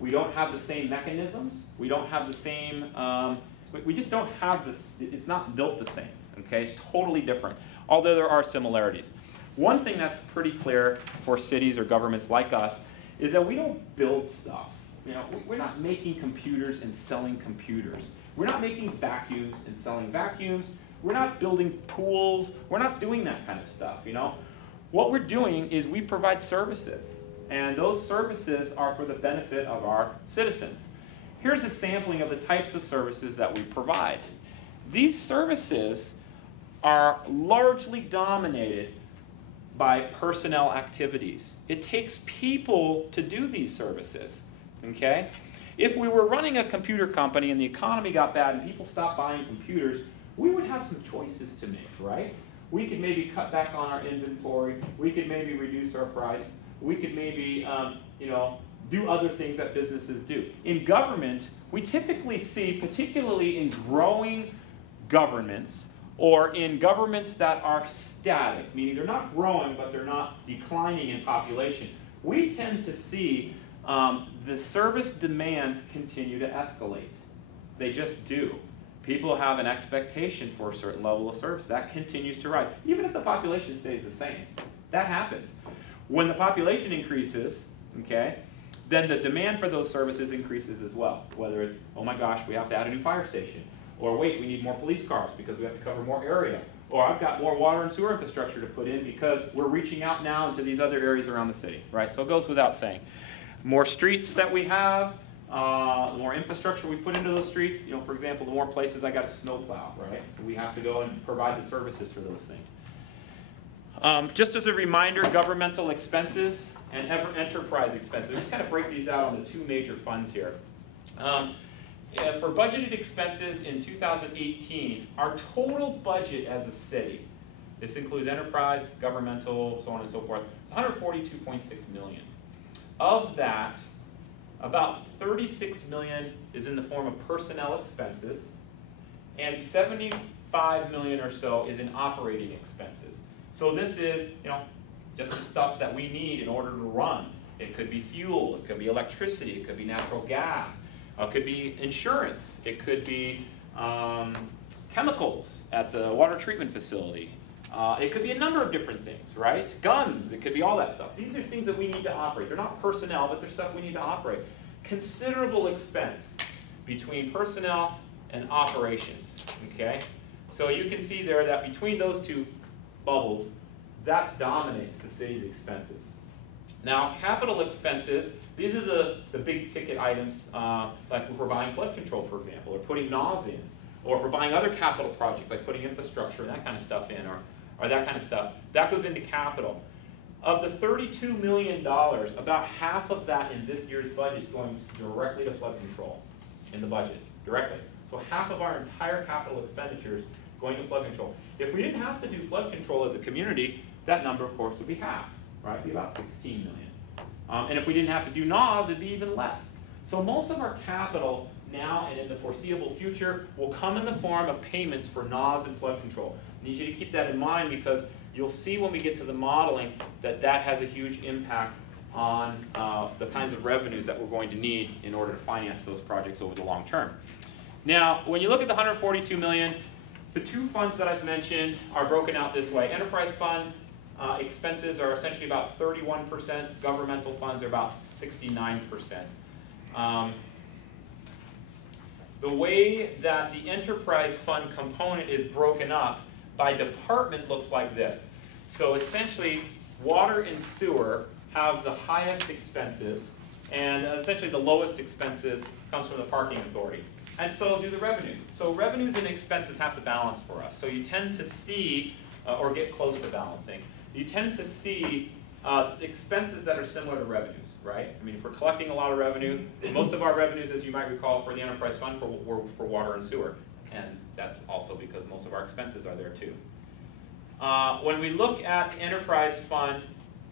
We don't have the same mechanisms. We don't have the same, we just don't have this, it's not built the same, okay? It's totally different, although there are similarities. One thing that's pretty clear for cities or governments like us is that we don't build stuff. You know, we're not making computers and selling computers. We're not making vacuums and selling vacuums. We're not building pools. We're not doing that kind of stuff, you know. What we're doing is we provide services, and those services are for the benefit of our citizens. Here's a sampling of the types of services that we provide. These services are largely dominated by personnel activities. It takes people to do these services. Okay? If we were running a computer company and the economy got bad and people stopped buying computers, we would have some choices to make, right? We could maybe cut back on our inventory. We could maybe reduce our price. We could maybe, you know, do other things that businesses do. In government, we typically see, particularly in growing governments or in governments that are static, meaning they're not growing but they're not declining in population, we tend to see the service demands continue to escalate. They just do. People have an expectation for a certain level of service. That continues to rise, even if the population stays the same. That happens. When the population increases, okay, then the demand for those services increases as well. Whether it's, oh my gosh, we have to add a new fire station, or wait, we need more police cars because we have to cover more area, or I've got more water and sewer infrastructure to put in because we're reaching out now into these other areas around the city, right? So it goes without saying. More streets that we have, the more infrastructure we put into those streets, you know, for example, the more places I got to snowplow, right? We have to go and provide the services for those things. Just as a reminder, governmental expenses and enterprise expenses. Just kind of break these out on the 2 major funds here. For budgeted expenses in 2018, our total budget as a city, this includes enterprise, governmental, so on and so forth, it's $142.6 million. Of that, about $36 million is in the form of personnel expenses, and $75 million or so is in operating expenses. So this is, you know, just the stuff that we need in order to run. It could be fuel, it could be electricity, it could be natural gas, it could be insurance, it could be chemicals at the water treatment facility. It could be a number of different things, right? Guns, it could be all that stuff. These are things that we need to operate. They're not personnel, but they're stuff we need to operate. Considerable expense between personnel and operations, okay? So you can see there that between those 2 bubbles, that dominates the city's expenses. Now, capital expenses, these are the big ticket items, like if we're buying flood control, for example, or putting NAWS in, or if we're buying other capital projects, like putting infrastructure and that kind of stuff in, or that kind of stuff. That goes into capital. Of the $32 million, about half of that in this year's budget is going directly to flood control in the budget, directly. So half of our entire capital expenditures going to flood control. If we didn't have to do flood control as a community, that number, of course, would be half, right? It'd be about 16 million. And if we didn't have to do NAWS, it'd be even less. So most of our capital now and in the foreseeable future will come in the form of payments for NAWS and flood control. I need you to keep that in mind because you'll see when we get to the modeling that that has a huge impact on the kinds of revenues that we're going to need in order to finance those projects over the long term. Now, when you look at the 142 million, the two funds that I've mentioned are broken out this way. Enterprise fund expenses are essentially about 31%. Governmental funds are about 69%. The way that the enterprise fund component is broken up by department looks like this. So essentially, water and sewer have the highest expenses, and essentially the lowest expenses comes from the parking authority. And so do the revenues. So revenues and expenses have to balance for us. So you tend to see, or get close to balancing, you tend to see expenses that are similar to revenues, right? I mean, if we're collecting a lot of revenue, most of our revenues, as you might recall, for the enterprise fund were for water and sewer. And that's also because most of our expenses are there too. When we look at the enterprise fund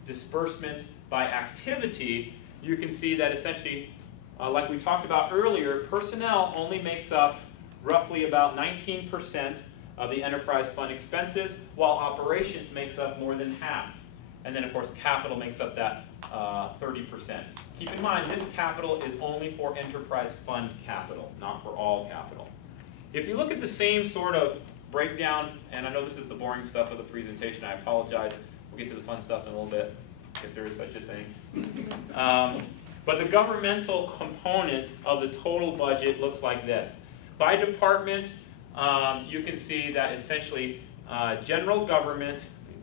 disbursement by activity, you can see that essentially, like we talked about earlier, personnel only makes up roughly about 19% of the enterprise fund expenses, while operations makes up more than half. And then, of course, capital makes up that 30%. Keep in mind, this capital is only for enterprise fund capital, not for all capital. If you look at the same sort of breakdown, and I know this is the boring stuff of the presentation, I apologize. We'll get to the fun stuff in a little bit, if there is such a thing. But the governmental component of the total budget looks like this. By department, you can see that essentially general government,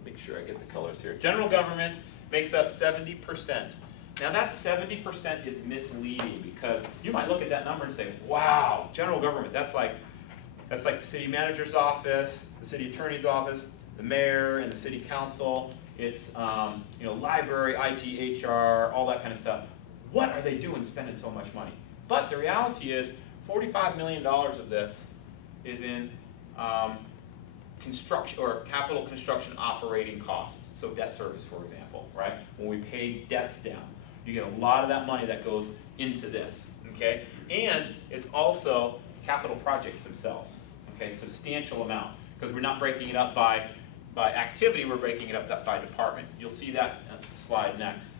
make sure I get the colors here. General government makes up 70%. Now that 70% is misleading because you might look at that number and say, wow, general government, that's like the city manager's office, the city attorney's office, the mayor and the city council. It's library, IT, HR, all that kind of stuff. What are they doing spending so much money? But the reality is $45 million of this is in construction or capital construction operating costs. So debt service, for example, right? When we pay debts down, you get a lot of that money that goes into this, okay? And it's also capital projects themselves, okay? Substantial amount, because we're not breaking it up by activity, we're breaking it up by department. You'll see that slide next,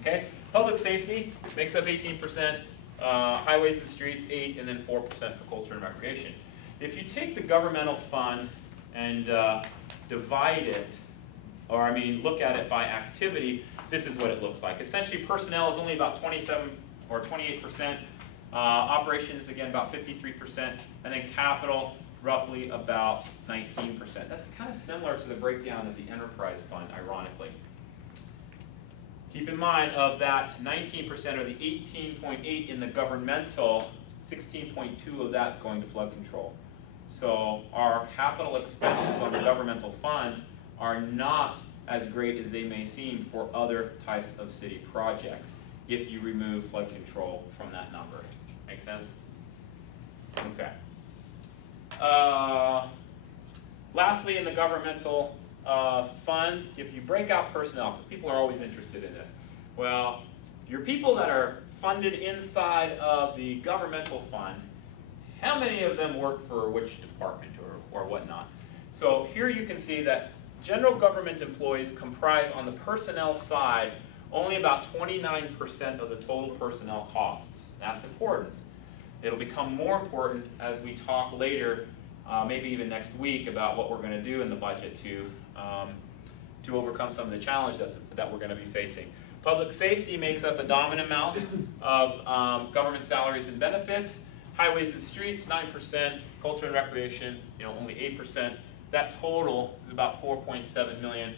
okay? Public safety makes up 18%, highways and streets 8%, and then 4% for culture and recreation. If you take the governmental fund and divide it, or I mean look at it by activity, this is what it looks like. Essentially personnel is only about 27 or 28%, operations again about 53%, and then capital roughly about 19%. That's kind of similar to the breakdown of the enterprise fund, ironically. Keep in mind, of that 19% or the 18.8 in the governmental, 16.2 of that's going to flood control. So our capital expenses on the governmental fund are not as great as they may seem for other types of city projects if you remove flood control from that number. Make sense? Okay. Lastly, in the governmental fund, if you break out personnel, because people are always interested in this, well, your people that are funded inside of the governmental fund, how many of them work for which department or whatnot? So here you can see that general government employees comprise on the personnel side only about 29% of the total personnel costs. That's important. It'll become more important as we talk later, maybe even next week, about what we're going to do in the budget to overcome some of the challenges that we're going to be facing. Public safety makes up a dominant amount of government salaries and benefits. Highways and streets, 9%. Culture and recreation, only 8%. That total is about 4.7 million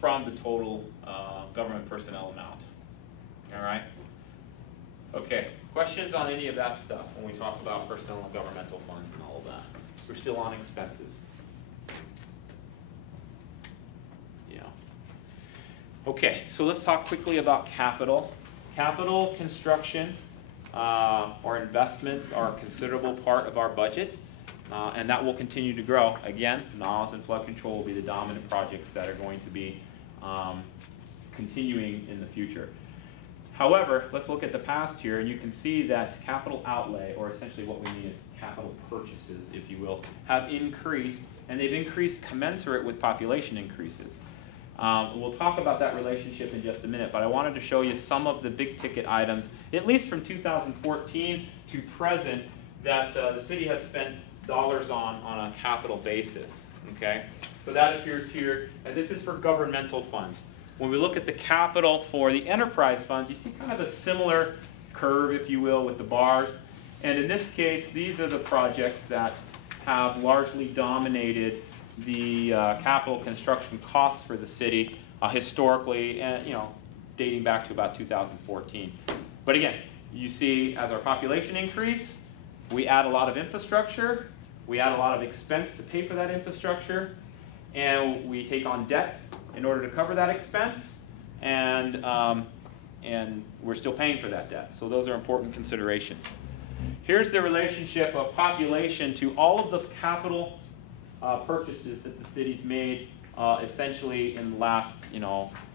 from the total government personnel amount. All right? Okay, questions on any of that stuff when we talk about personnel and governmental funds and all of that? We're still on expenses. Yeah. Okay, so let's talk quickly about capital. Capital construction or investments are a considerable part of our budget. and that will continue to grow. Again, NAWS and flood control will be the dominant projects that are going to be continuing in the future. However, let's look at the past here, and you can see that capital outlay, or essentially what we mean is capital purchases, if you will, have increased, and they've increased commensurate with population increases. We'll talk about that relationship in just a minute, but I wanted to show you some of the big ticket items, at least from 2014 to present, that the city has spent dollars on a capital basis. Okay, so that appears here, and this is for governmental funds. When we look at the capital for the enterprise funds, you see kind of a similar curve, if you will, with the bars. And in this case, these are the projects that have largely dominated the capital construction costs for the city historically, and dating back to about 2014. But again, you see as our population increase, we add a lot of infrastructure, we add a lot of expense to pay for that infrastructure, and we take on debt in order to cover that expense, and we're still paying for that debt. So those are important considerations. Here's the relationship of population to all of the capital purchases that the city's made essentially in the last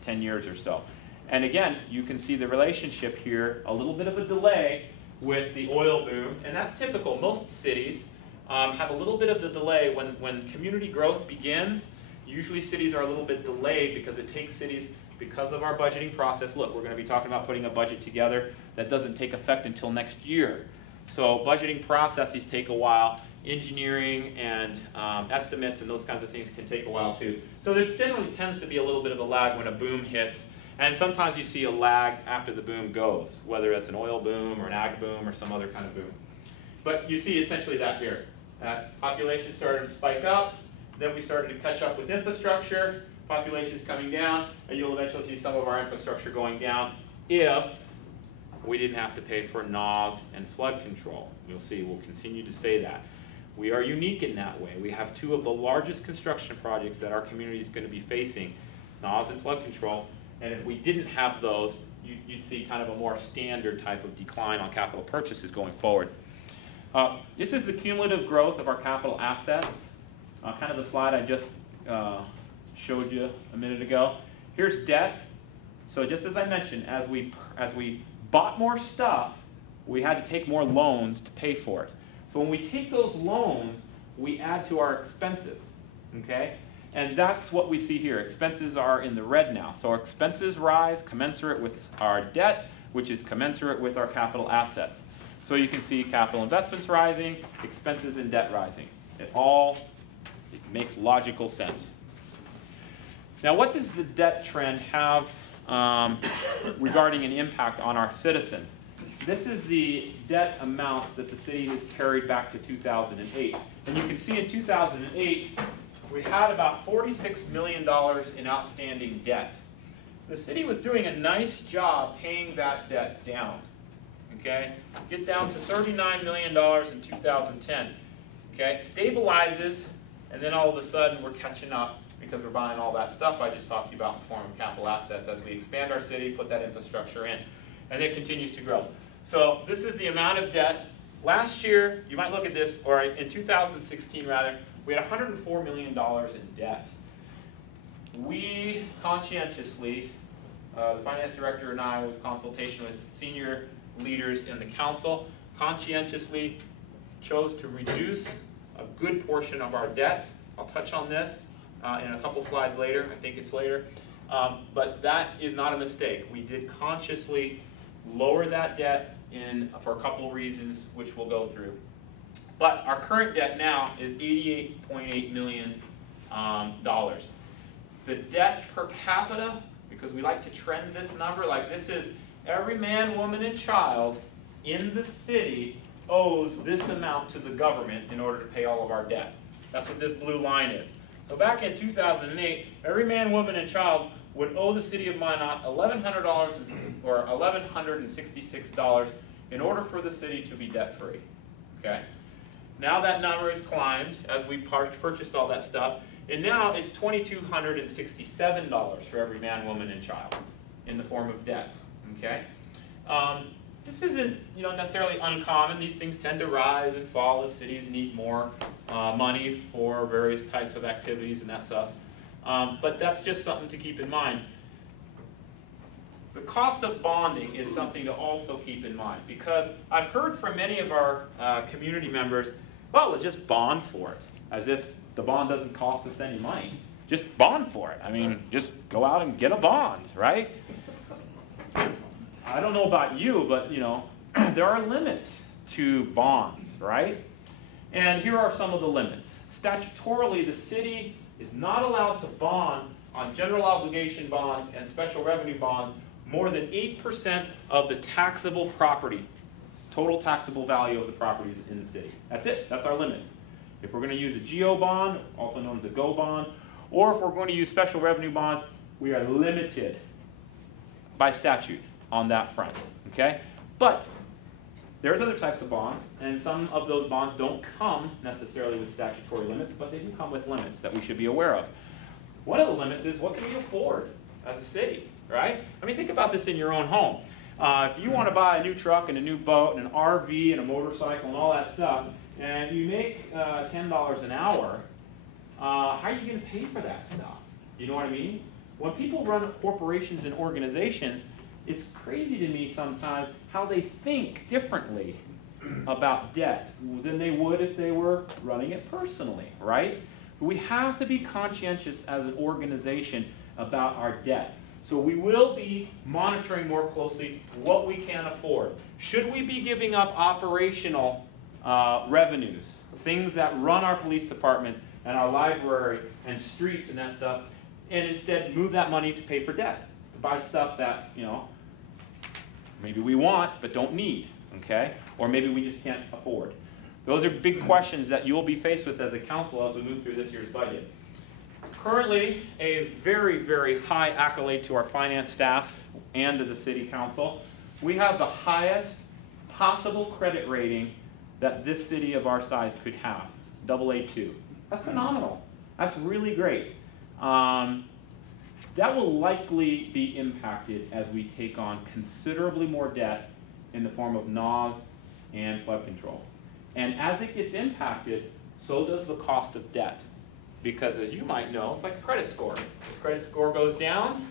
10 years or so. And again, you can see the relationship here, a little bit of a delay with the oil boom, and that's typical. Most cities have a little bit of the delay when community growth begins. Usually cities are a little bit delayed because it takes cities, because of our budgeting process. Look, we're going to be talking about putting a budget together that doesn't take effect until next year. So budgeting processes take a while. Engineering and estimates and those kinds of things can take a while too. So there generally tends to be a little bit of a lag when a boom hits. And sometimes you see a lag after the boom goes, whether it's an oil boom or an ag boom or some other kind of boom. But you see essentially that here. That population started to spike up. Then we started to catch up with infrastructure, population's coming down, and you'll eventually see some of our infrastructure going down if we didn't have to pay for NAWS and flood control. You'll see we'll continue to say that. We are unique in that way. We have two of the largest construction projects that our community is going to be facing, NAWS and flood control, and if we didn't have those, you'd see kind of a more standard type of decline on capital purchases going forward. This is the cumulative growth of our capital assets. Kind of the slide I just showed you a minute ago. Here's debt. So just as I mentioned, as we bought more stuff, we had to take more loans to pay for it. So when we take those loans, we add to our expenses, okay? And that's what we see here. Expenses are in the red now. So our expenses rise commensurate with our debt, which is commensurate with our capital assets. So you can see capital investments rising, expenses and debt rising. It makes logical sense. Now, what does the debt trend have regarding an impact on our citizens? This is the debt amounts that the city has carried back to 2008. And you can see in 2008, we had about $46 million in outstanding debt. The city was doing a nice job paying that debt down. Okay? Get down to $39 million in 2010. Okay? Stabilizes, and then all of a sudden we're catching up because we're buying all that stuff I just talked to you about in the form of capital assets as we expand our city, put that infrastructure in. And it continues to grow. So this is the amount of debt. Last year, you might look at this, or in 2016 rather, we had $104 million in debt. We conscientiously, the finance director and I, with consultation with senior leaders in the council, conscientiously chose to reduce a good portion of our debt. I'll touch on this in a couple slides later. I think it's later. But that is not a mistake. We did consciously lower that debt for a couple of reasons, which we'll go through. But our current debt now is $88.8 million. The debt per capita, because we like to trend this number, like this is every man, woman, and child in the city owes this amount to the government in order to pay all of our debt. That's what this blue line is. So back in 2008, every man, woman, and child would owe the city of Minot $1,100 or $1,166 in order for the city to be debt-free. Okay? Now that number has climbed as we purchased all that stuff, and now it's $2,267 for every man, woman, and child in the form of debt. Okay? This isn't necessarily uncommon. These things tend to rise and fall as cities need more money for various types of activities and that stuff. But that's just something to keep in mind. The cost of bonding is something to also keep in mind, because I've heard from many of our community members, well, we'll just bond for it, as if the bond doesn't cost us any money. Just bond for it. I mean, just go out and get a bond, right? I don't know about you, but you know, there are limits to bonds, right? And here are some of the limits. Statutorily, the city is not allowed to bond on general obligation bonds and special revenue bonds more than 8% of the taxable property, total taxable value of the properties in the city. That's it. That's our limit. If we're going to use a GO bond, also known as a GO bond, or if we're going to use special revenue bonds, we are limited by statute on that front. Okay? But there's other types of bonds, and some of those bonds don't come necessarily with statutory limits, but they do come with limits that we should be aware of. One of the limits is what can we afford as a city, right? I mean, think about this in your own home. If you want to buy a new truck and a new boat and an RV and a motorcycle and all that stuff, and you make $10 an hour, how are you going to pay for that stuff? You know what I mean? When people run corporations and organizations, it's crazy to me sometimes how they think differently about debt than they would if they were running it personally, right? We have to be conscientious as an organization about our debt. So we will be monitoring more closely what we can afford. Should we be giving up operational revenues, things that run our police departments and our library and streets and that stuff, and instead move that money to pay for debt, to buy stuff that, you know, maybe we want but don't need, okay? Or maybe we just can't afford. Those are big questions that you'll be faced with as a council as we move through this year's budget. Currently, a very, very high accolade to our finance staff and to the city council. We have the highest possible credit rating that this city of our size could have, AA2. That's phenomenal. That's really great. That will likely be impacted as we take on considerably more debt in the form of NAWS and flood control. And as it gets impacted, so does the cost of debt. Because as you might know, it's like a credit score. As credit score goes down,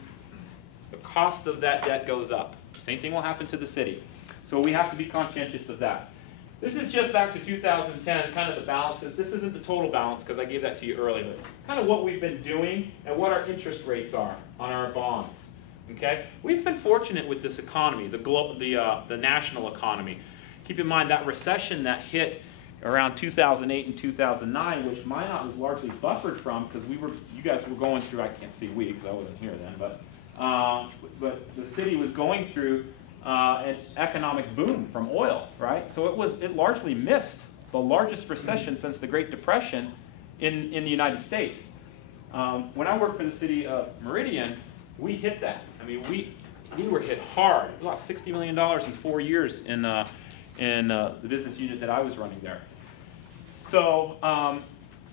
the cost of that debt goes up. Same thing will happen to the city. So we have to be conscientious of that. This is just back to 2010, kind of the balances. This isn't the total balance because I gave that to you earlier, but kind of what we've been doing and what our interest rates are on our bonds. Okay? We've been fortunate with this economy, the national economy. Keep in mind that recession that hit around 2008 and 2009, which Minot was largely buffered from because you guys were going through, I can't see we because I wasn't here then, but the city was going through an economic boom from oil, right? So it largely missed the largest recession since the Great Depression in the United States. When I worked for the city of Meridian, we hit that. I mean, we were hit hard. We lost $60 million in 4 years in the business unit that I was running there. So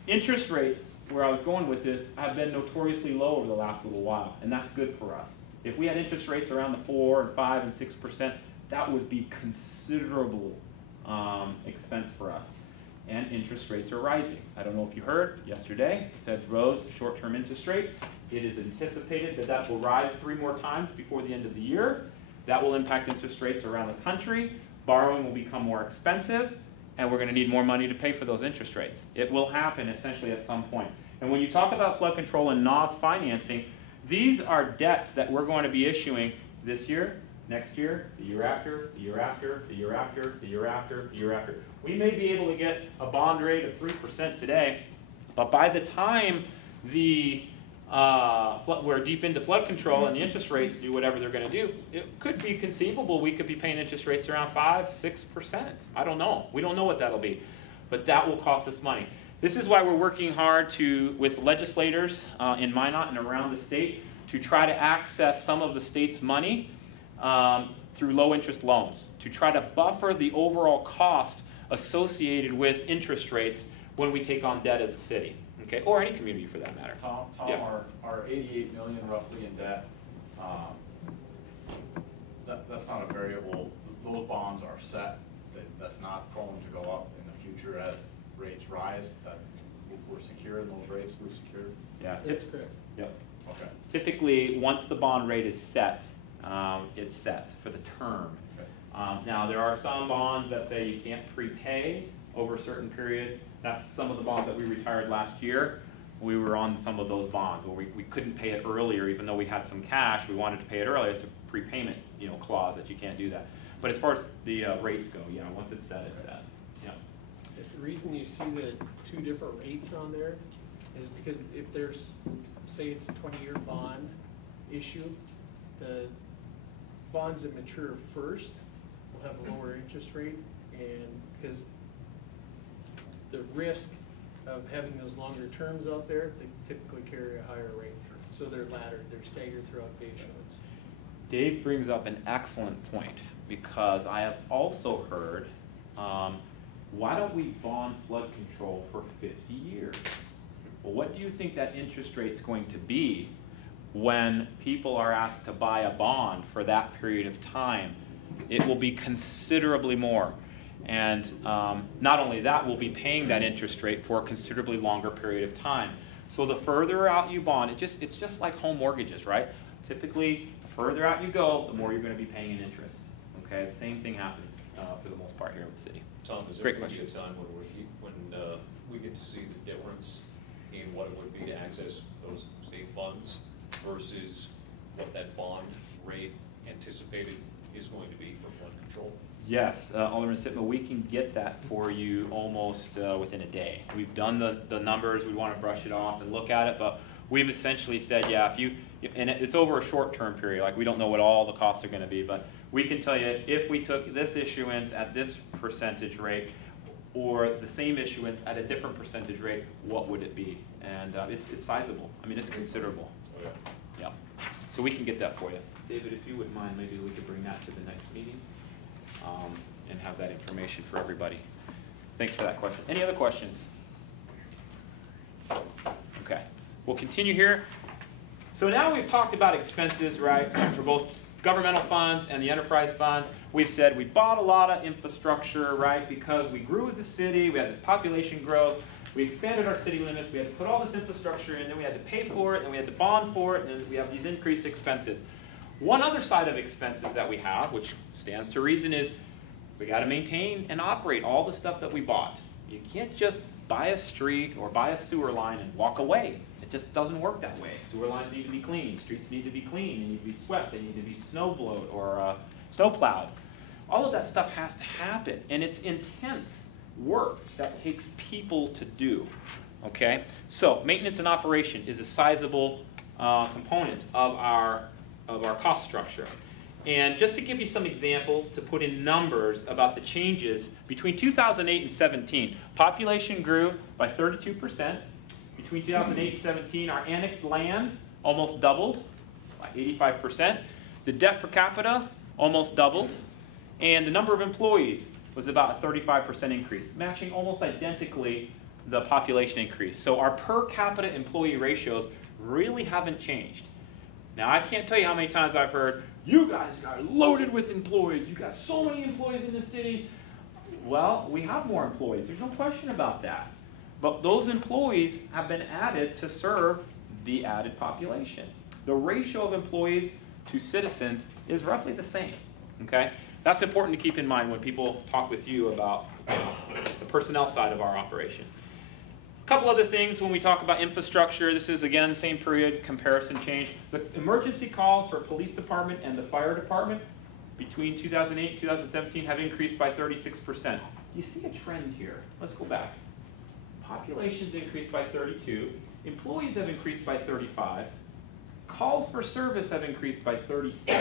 interest rates, where I was going with this, have been notoriously low over the last little while, and that's good for us. If we had interest rates around the 4 and 5 and 6%, that would be considerable expense for us. And interest rates are rising. I don't know if you heard yesterday, the Fed rose the short-term interest rate. It is anticipated that that will rise 3 more times before the end of the year. That will impact interest rates around the country. Borrowing will become more expensive, and we're going to need more money to pay for those interest rates. It will happen essentially at some point. And when you talk about flood control and NAWS financing, these are debts that we're going to be issuing this year, next year, the year after, the year after, the year after, the year after, the year after. We may be able to get a bond rate of 3% today, but by the time we're deep into flood control and the interest rates do whatever they're going to do, it could be conceivable we could be paying interest rates around 5, 6%. I don't know. We don't know what that'll be, but that will cost us money. This is why we're working hard with legislators in Minot and around the state to try to access some of the state's money through low interest loans, to try to buffer the overall cost associated with interest rates when we take on debt as a city, okay, or any community for that matter. Tom, yeah. our 88 million roughly in debt, that's not a variable. Those bonds are set. That's not prone to go up in the future rates rise, that we're secure in those rates, we're secured? Yeah. That's correct. Yep. Okay. Typically, once the bond rate is set, it's set for the term. Okay. Now, there are some bonds that say you can't prepay over a certain period. That's some of the bonds that we retired last year. We were on some of those bonds where we couldn't pay it earlier, even though we had some cash. We wanted to pay it earlier. It's a prepayment, clause that you can't do that. But as far as the rates go, yeah, once it's set, it's set. Yeah. The reason you see the two different rates on there is because if there's, say it's a 20-year bond issue, the bonds that mature first will have a lower interest rate, and because the risk of having those longer terms out there, they typically carry a higher rate. So they're laddered, they're staggered throughout the issuance. Dave brings up an excellent point, because I have also heard, why don't we bond flood control for 50 years? Well, what do you think that interest rate's going to be when people are asked to buy a bond for that period of time? It will be considerably more. And not only that, we'll be paying that interest rate for a considerably longer period of time. So the further out you bond, it's just like home mortgages, right? Typically, the further out you go, the more you're going to be paying in interest. Okay, the same thing happens for the most part here in the city. Tom, is there Great going to be a question. time when we get to see the difference in what it would be to access those state funds versus what that bond rate anticipated is going to be for flood control? Yes, Alderman Sitma, we can get that for you almost within a day. We've done the numbers, we want to brush it off and look at it, but we've essentially said, yeah, and it's over a short-term period, like we don't know what all the costs are going to be, but we can tell you if we took this issuance at this percentage rate or the same issuance at a different percentage rate, what would it be? And it's sizable. I mean, it's considerable. Okay. Yeah. So we can get that for you. David, if you wouldn't mind, maybe we could bring that to the next meeting and have that information for everybody. Thanks for that question. Any other questions? Okay. We'll continue here. So now we've talked about expenses, right, for both governmental funds and the enterprise funds. We've said we bought a lot of infrastructure, right, because we grew as a city, we had this population growth, we expanded our city limits, we had to put all this infrastructure in, then we had to pay for it, and we had to bond for it, and then we have these increased expenses. One other side of expenses that we have, which stands to reason, is we got to maintain and operate all the stuff that we bought. You can't just buy a street or buy a sewer line and walk away. It just doesn't work that way. Sewer lines need to be clean. Streets need to be clean. They need to be swept. They need to be snow blowed or snow plowed. All of that stuff has to happen, and it's intense work that takes people to do. Okay, so maintenance and operation is a sizable component of our cost structure. And just to give you some examples, to put in numbers about the changes, between 2008 and 17, population grew by 32%. Between 2008 and 17, our annexed lands almost doubled by 85%. The debt per capita almost doubled. And the number of employees was about a 35% increase, matching almost identically the population increase. So our per capita employee ratios really haven't changed. Now, I can't tell you how many times I've heard, you guys are loaded with employees. You've got so many employees in the city. Well, we have more employees. There's no question about that. But those employees have been added to serve the added population. The ratio of employees to citizens is roughly the same. Okay? That's important to keep in mind when people talk with you about the personnel side of our operation. A couple other things when we talk about infrastructure. This is, again, the same period, comparison change. The emergency calls for police department and the fire department between 2008 and 2017 have increased by 36%. You see a trend here. Let's go back. Population's increased by 32. Employees have increased by 35. Calls for service have increased by 36.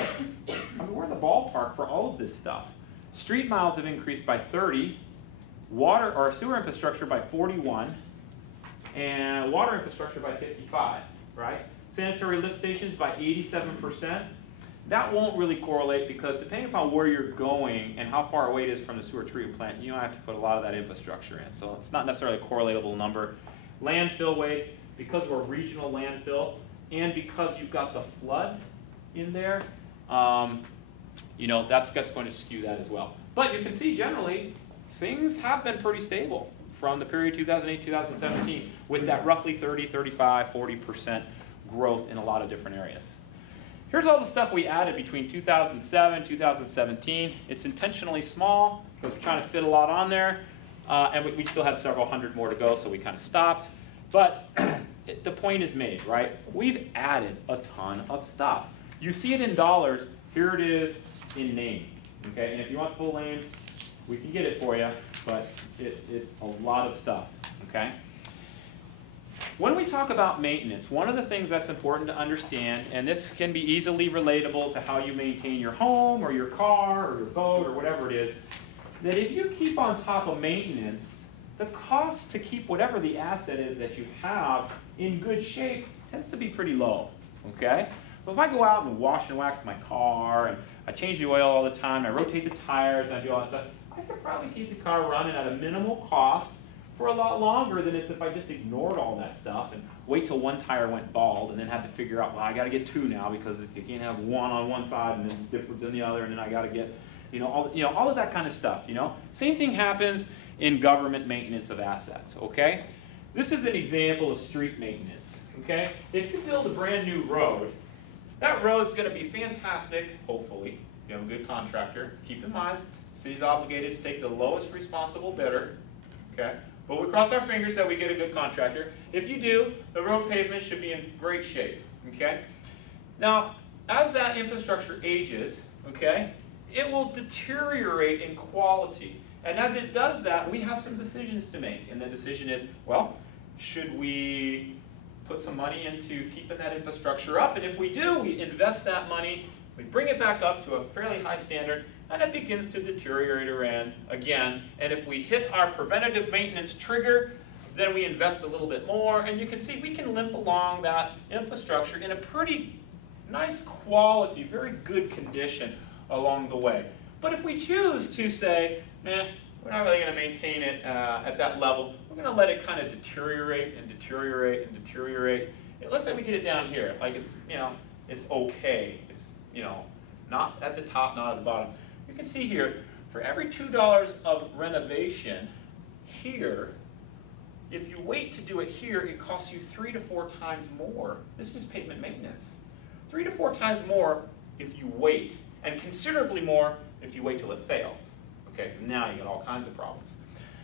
I mean, we're in the ballpark for all of this stuff. Street miles have increased by 30. Water or sewer infrastructure by 41. And water infrastructure by 55, right? Sanitary lift stations by 87%. That won't really correlate because depending upon where you're going and how far away it is from the sewer treatment plant, you don't have to put a lot of that infrastructure in. So it's not necessarily a correlatable number. Landfill waste, because we're a regional landfill and because you've got the flood in there, you know, that's going to skew that as well. But you can see generally things have been pretty stable from the period 2008-2017 with that roughly 30, 35, 40% growth in a lot of different areas. Here's all the stuff we added between 2007 and 2017. It's intentionally small because we're trying to fit a lot on there, and we still had several hundred more to go, so we kind of stopped. But the point is made, right? We've added a ton of stuff. You see it in dollars. Here it is in name. Okay, and if you want the full names, we can get it for you, but it's a lot of stuff. Okay. When we talk about maintenance, one of the things that's important to understand, and this can be easily relatable to how you maintain your home or your car or your boat or whatever it is, that if you keep on top of maintenance, the cost to keep whatever the asset is that you have in good shape tends to be pretty low, okay? So if I go out and wash and wax my car, and I change the oil all the time, and I rotate the tires, and I do all that stuff, I could probably keep the car running at a minimal cost for a lot longer than if I just ignored all that stuff and wait till one tire went bald and then had to figure out, well, I got to get two now because you can't have one on one side and then it's different than the other, and then I got to get, all of that kind of stuff, Same thing happens in government maintenance of assets, okay? This is an example of street maintenance, okay? If you build a brand new road, that road's going to be fantastic, hopefully. You have a good contractor. Keep in mind, the city's obligated to take the lowest responsible bidder, okay? But we cross our fingers that we get a good contractor. If you do, the road pavement should be in great shape, okay? Now, as that infrastructure ages, okay, it will deteriorate in quality. And as it does that, we have some decisions to make. And the decision is, well, should we put some money into keeping that infrastructure up? And if we do, we invest that money, we bring it back up to a fairly high standard, and it begins to deteriorate again. And if we hit our preventative maintenance trigger, then we invest a little bit more. And you can see we can limp along that infrastructure in a pretty nice quality, very good condition along the way. But if we choose to say, we're not really going to maintain it at that level, we're going to let it kind of deteriorate and deteriorate and deteriorate. Let's say we get it down here, like it's okay. It's, not at the top, not at the bottom. You can see here, for every $2 of renovation here, if you wait to do it here, it costs you 3 to 4 times more. This is pavement maintenance. 3 to 4 times more if you wait, and considerably more if you wait till it fails. Okay, now you get all kinds of problems.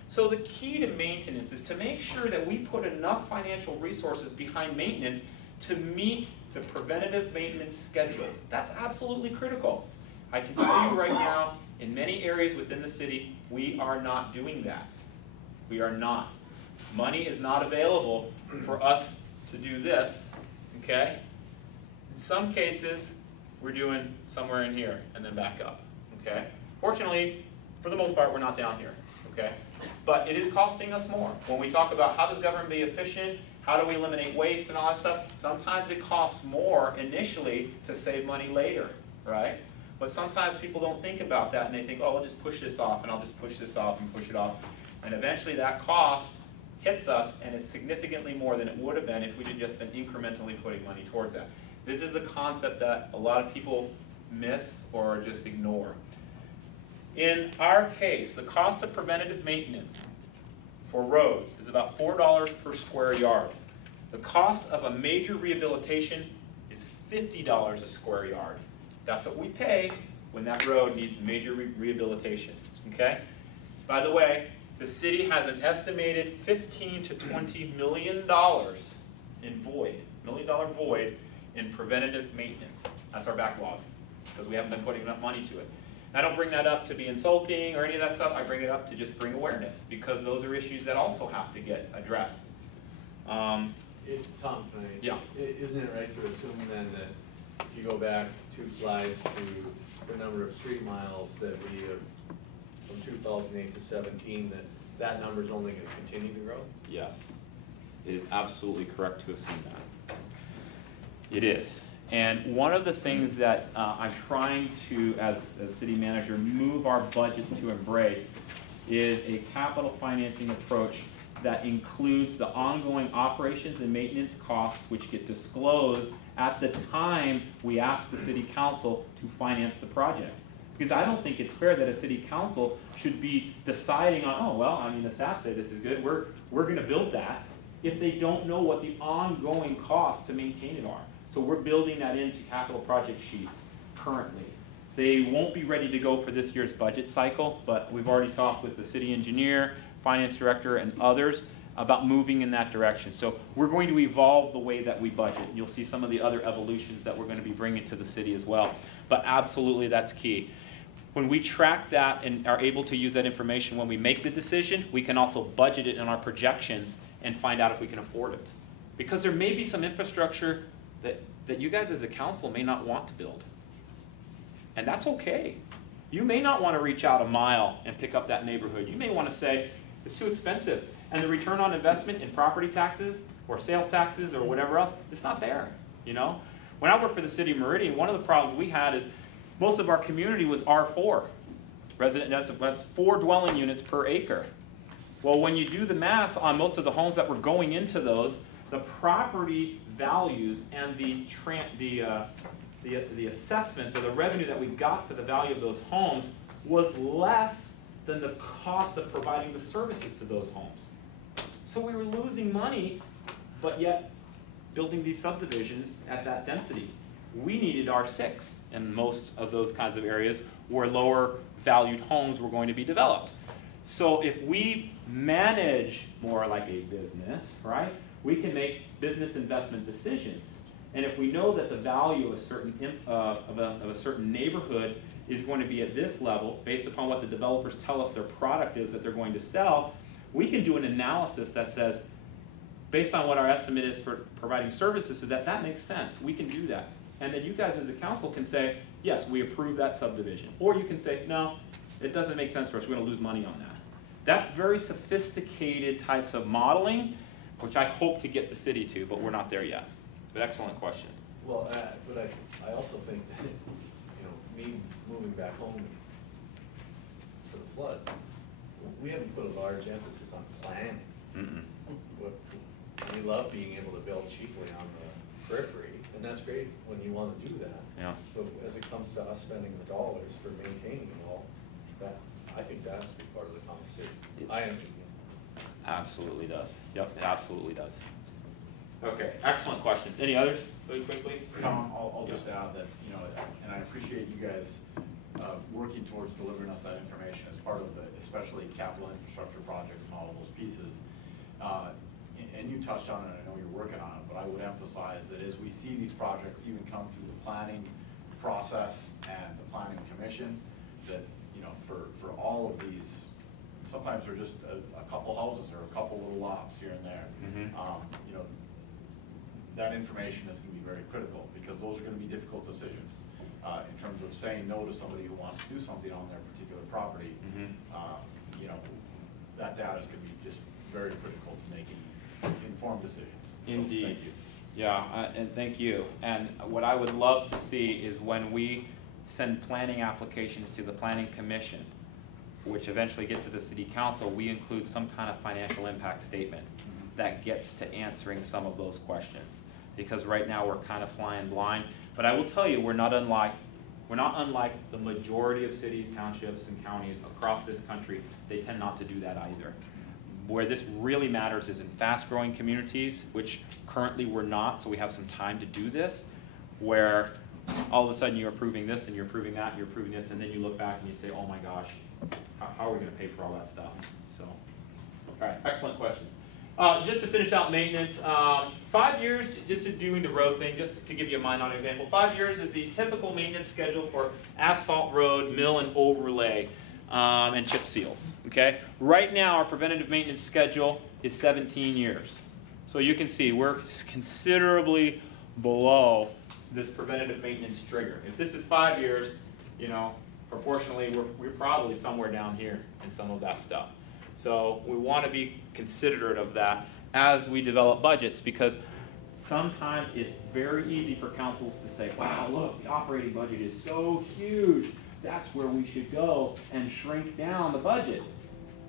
So the key to maintenance is to make sure that we put enough financial resources behind maintenance to meet the preventative maintenance schedules. That's absolutely critical. I can tell you right now, in many areas within the city, we are not doing that. We are not. Money is not available for us to do this, okay? In some cases, we're doing somewhere in here and then back up, okay? Fortunately, for the most part, we're not down here, okay? But it is costing us more. When we talk about how does government be efficient, how do we eliminate waste and all that stuff, sometimes it costs more initially to save money later, right? But sometimes people don't think about that and they think, oh, I'll just push this off and I'll just push this off and push it off. And eventually that cost hits us and it's significantly more than it would have been if we had just been incrementally putting money towards that. This is a concept that a lot of people miss or just ignore. In our case, the cost of preventative maintenance for roads is about $4 per square yard. The cost of a major rehabilitation is $50 a square yard. That's what we pay when that road needs major rehabilitation, okay? By the way, the city has an estimated $15 to $20 million in void, void in preventative maintenance. That's our backlog, because we haven't been putting enough money to it. I don't bring that up to be insulting or any of that stuff. I bring it up to just bring awareness, because those are issues that also have to get addressed. Tom, can I? Yeah. Isn't it right to assume then that if you go back 2 slides to the number of street miles that we have from 2008 to 17, that number is only going to continue to grow? Yes. It is absolutely correct to assume that. It is. And one of the things that I'm trying to, as city manager, move our budgets to embrace is a capital financing approach that includes the ongoing operations and maintenance costs which get disclosed at the time we ask the city council to finance the project. Because I don't think it's fair that a city council should be deciding on, oh, well, I mean, the staff say this is good, we're gonna build that, if they don't know what the ongoing costs to maintain it are. So we're building that into capital project sheets currently. They won't be ready to go for this year's budget cycle, but we've already talked with the city engineer, finance director, and others about moving in that direction. So we're going to evolve the way that we budget. You'll see some of the other evolutions that we're going to be bringing to the city as well. But absolutely, that's key. When we track that and are able to use that information when we make the decision, we can also budget it in our projections and find out if we can afford it. Because there may be some infrastructure that you guys as a council may not want to build. And that's okay. You may not want to reach out a mile and pick up that neighborhood. You may want to say, it's too expensive. And the return on investment in property taxes or sales taxes or whatever else, it's not there, you know? When I worked for the city of Meridian, one of the problems we had is most of our community was R4. That's 4 dwelling units per acre. Well, when you do the math on most of the homes that were going into those, the property values and the assessments or the revenue that we got for the value of those homes was less than the cost of providing the services to those homes. So we were losing money, but yet building these subdivisions at that density. We needed R6 in most of those kinds of areas where lower valued homes were going to be developed. So if we manage more like a business, right, we can make business investment decisions. And if we know that the value of a certain neighborhood is going to be at this level, based upon what the developers tell us their product is that they're going to sell, we can do an analysis that says, based on what our estimate is for providing services, so that makes sense. We can do that. And then you guys as a council can say, yes, we approve that subdivision. Or you can say, no, it doesn't make sense for us. We're going to lose money on that. That's very sophisticated types of modeling, which I hope to get the city to, but we're not there yet. But excellent question. Well, but I also think that, you know, me moving back home for the flood, we haven't put a large emphasis on planning. We love being able to build cheaply on the periphery, and that's great when you want to do that. Yeah. But as it comes to us spending the dollars for maintaining it all, I think that has to be part of the conversation. I am. Absolutely does. Yep, it absolutely does. Okay, excellent questions. Any others, really quickly? Tom, I'll just add that, you know, and I appreciate you guys working towards delivering us that information as part of the, especially capital infrastructure projects and all of those pieces. And you touched on it, I know you're working on it, but I would emphasize that as we see these projects even come through the planning process and the planning commission, that, you know, for all of these, sometimes they're just a couple houses or a couple little lots here and there. You know, that information is going to be very critical because those are going to be difficult decisions in terms of saying no to somebody who wants to do something on their particular property. You know, that data is going to be just very critical to making informed decisions. So, indeed. thank you. Yeah, and thank you. And what I would love to see is when we send planning applications to the Planning Commission, which eventually get to the City Council, we include some kind of financial impact statement that gets to answering some of those questions. Because right now we're kind of flying blind. But I will tell you, we're not unlike the majority of cities, townships, and counties across this country. They tend not to do that either. Where this really matters is in fast-growing communities, which currently we're not, so we have some time to do this, where all of a sudden you're approving this and you're approving that and you're approving this, and then you look back and you say, oh my gosh, how are we going to pay for all that stuff? So, all right, excellent question. Just to finish out maintenance, 5 years, just doing the road thing, just to give you a mind-on example, 5 years is the typical maintenance schedule for asphalt road, mill and overlay, and chip seals, okay? Right now, our preventative maintenance schedule is 17 years. So you can see we're considerably below this preventative maintenance trigger. If this is 5 years, you know, proportionally, we're probably somewhere down here in some of that stuff. So we want to be considerate of that as we develop budgets, because sometimes it's very easy for councils to say, wow, look, the operating budget is so huge, that's where we should go and shrink down the budget.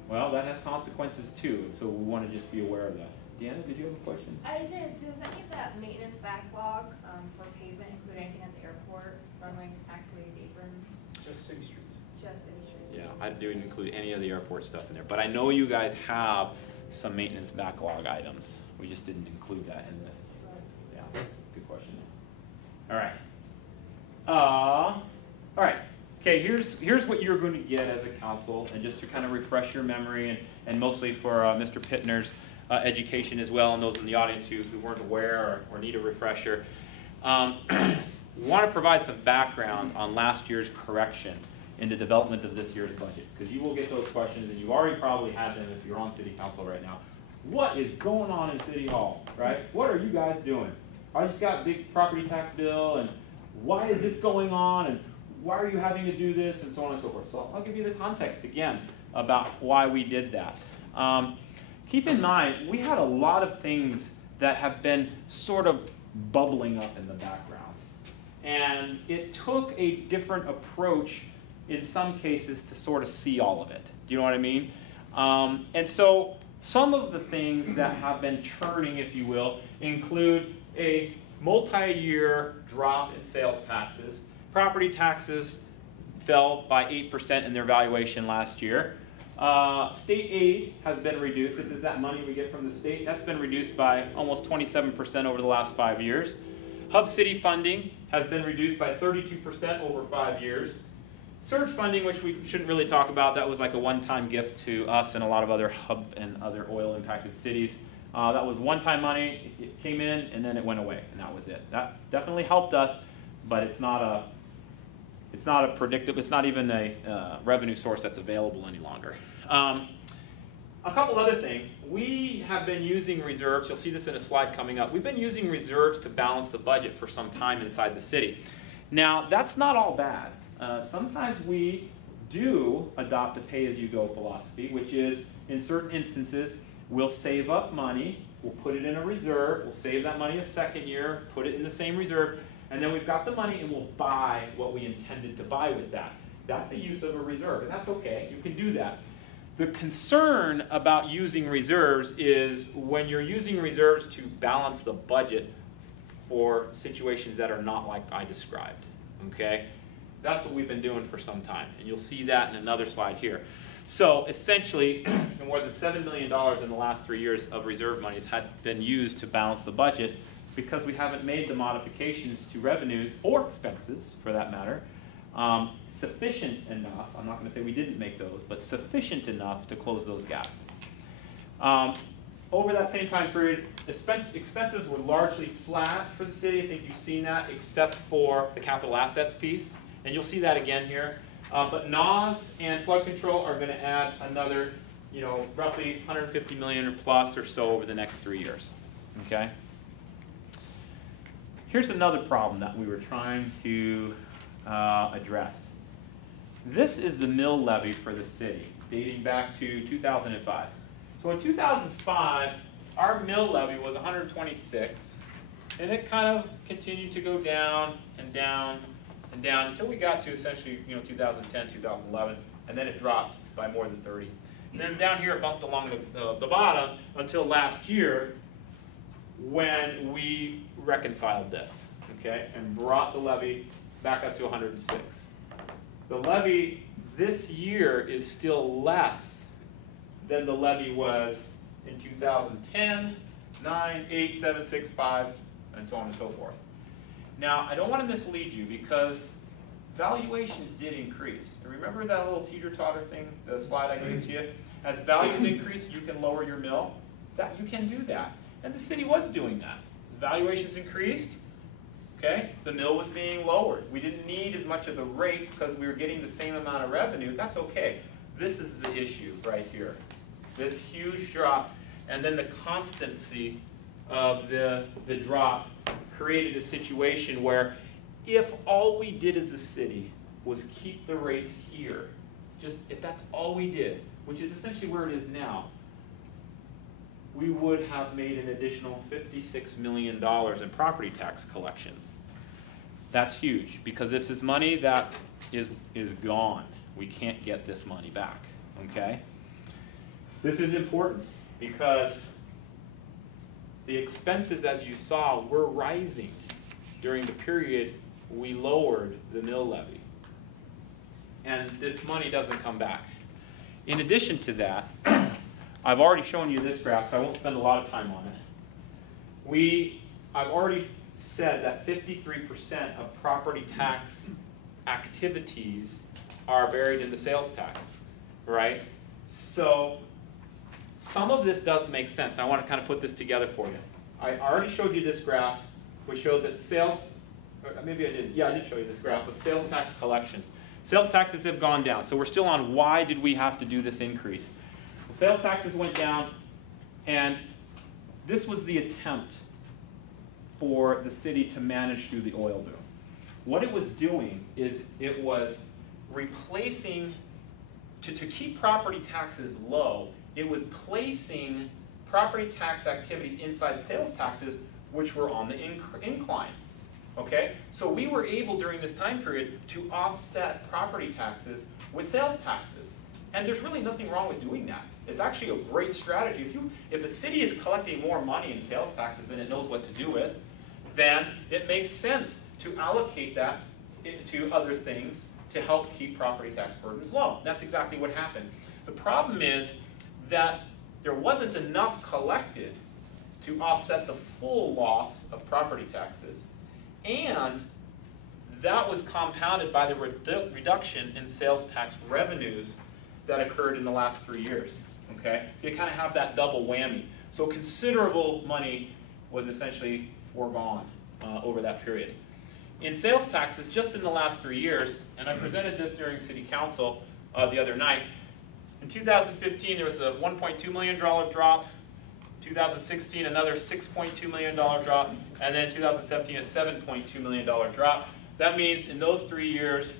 Well, that has consequences too, so we want to just be aware of that. Deanna, did you have a question? I did. Does any of that maintenance backlog for pavement include anything at the airport, runways, taxiways, aprons? Just city streets. I didn't include any of the airport stuff in there. But I know you guys have some maintenance backlog items. We just didn't include that in this. Yeah, good question. All right. All right. Okay, here's what you're going to get as a council, and just to kind of refresh your memory, and mostly for Mr. Pittner's education as well, and those in the audience who weren't aware or need a refresher. We want to provide some background on last year's correction in the development of this year's budget, because you will get those questions, and you already probably had them if you're on City Council right now. What is going on in City Hall, right? What are you guys doing? I just got a big property tax bill, and why is this going on, and why are you having to do this, and so on and so forth. So I'll give you the context again about why we did that. Keep in mind, we had a lot of things that have been sort of bubbling up in the background. And it took a different approach in some cases to sort of see all of it. Do you know what I mean? And so some of the things that have been churning, if you will, include a multi-year drop in sales taxes. Property taxes fell by 8% in their valuation last year. State aid has been reduced. This is that money we get from the state. That's been reduced by almost 27% over the last 5 years. Hub City funding has been reduced by 32% over 5 years. Surge funding, which we shouldn't really talk about, that was like a one-time gift to us and a lot of other hub and other oil-impacted cities. That was one-time money. It came in and then it went away, and that was it. That definitely helped us, but it's not a predictable, it's not even a revenue source that's available any longer. A couple other things. We have been using reserves. You'll see this in a slide coming up. We've been using reserves to balance the budget for some time inside the city. Now, that's not all bad. Sometimes we do adopt a pay-as-you-go philosophy, which is, in certain instances, we'll save up money, we'll put it in a reserve, we'll save that money a second year, put it in the same reserve, and then we've got the money and we'll buy what we intended to buy with that. That's a use of a reserve, and that's okay. You can do that. The concern about using reserves is when you're using reserves to balance the budget for situations that are not like I described, okay? That's what we've been doing for some time, and you'll see that in another slide here. So essentially, more than $7 million in the last 3 years of reserve monies had been used to balance the budget because we haven't made the modifications to revenues or expenses, for that matter, sufficient enough, I'm not going to say we didn't make those, but sufficient enough to close those gaps. Over that same time period, expenses were largely flat for the city. I think you've seen that, except for the capital assets piece. And you'll see that again here. But NAWS and flood control are going to add another, roughly 150 million or plus or so over the next 3 years. Okay? Here's another problem that we were trying to address. This is the mill levy for the city, dating back to 2005. So in 2005, our mill levy was 126, and it kind of continued to go down and down and down until we got to essentially 2010, 2011, and then it dropped by more than 30. And then down here it bumped along the bottom until last year when we reconciled this, okay, and brought the levy back up to 106. The levy this year is still less than the levy was in 2010, 9, 8, 7, 6, 5, and so on and so forth. Now, I don't want to mislead you because valuations did increase. Remember that little teeter-totter thing, the slide I gave to you? As values increase, you can lower your mill. You can do that. And the city was doing that. As valuations increased, okay, the mill was being lowered. We didn't need as much of the rate because we were getting the same amount of revenue. That's okay. This is the issue right here. This huge drop, and then the constancy of the drop created a situation where if all we did as a city was keep the rate here, just if that's all we did, which is essentially where it is now, we would have made an additional $56 million in property tax collections. That's huge because this is money that is gone. We can't get this money back, okay? This is important because the expenses, as you saw, were rising during the period we lowered the mill levy. And this money doesn't come back. In addition to that, I've already shown you this graph, so I won't spend a lot of time on it. I've already said that 53% of property tax activities are buried in the sales tax, right? So some of this does make sense. I want to kind of put this together for you. I already showed you this graph, which showed that sales, or maybe I didn't. Yeah, I did show you this graph with sales tax collections. Sales taxes have gone down. So we're still on why did we have to do this increase. The sales taxes went down, and this was the attempt for the city to manage through the oil boom. What it was doing is it was replacing, to keep property taxes low, it was placing property tax activities inside sales taxes, which were on the incline. Okay? So we were able during this time period to offset property taxes with sales taxes. And there's really nothing wrong with doing that. It's actually a great strategy. If a city is collecting more money in sales taxes than it knows what to do with, then it makes sense to allocate that to other things to help keep property tax burdens low. That's exactly what happened. The problem is that there wasn't enough collected to offset the full loss of property taxes, and that was compounded by the reduction in sales tax revenues that occurred in the last 3 years. Okay? So you kind of have that double whammy. So considerable money was essentially foregone over that period. In sales taxes, just in the last 3 years, and I presented this during City Council the other night, in 2015 there was a $1.2 million drop, 2016 another $6.2 million drop, and then 2017 a $7.2 million drop. That means in those 3 years,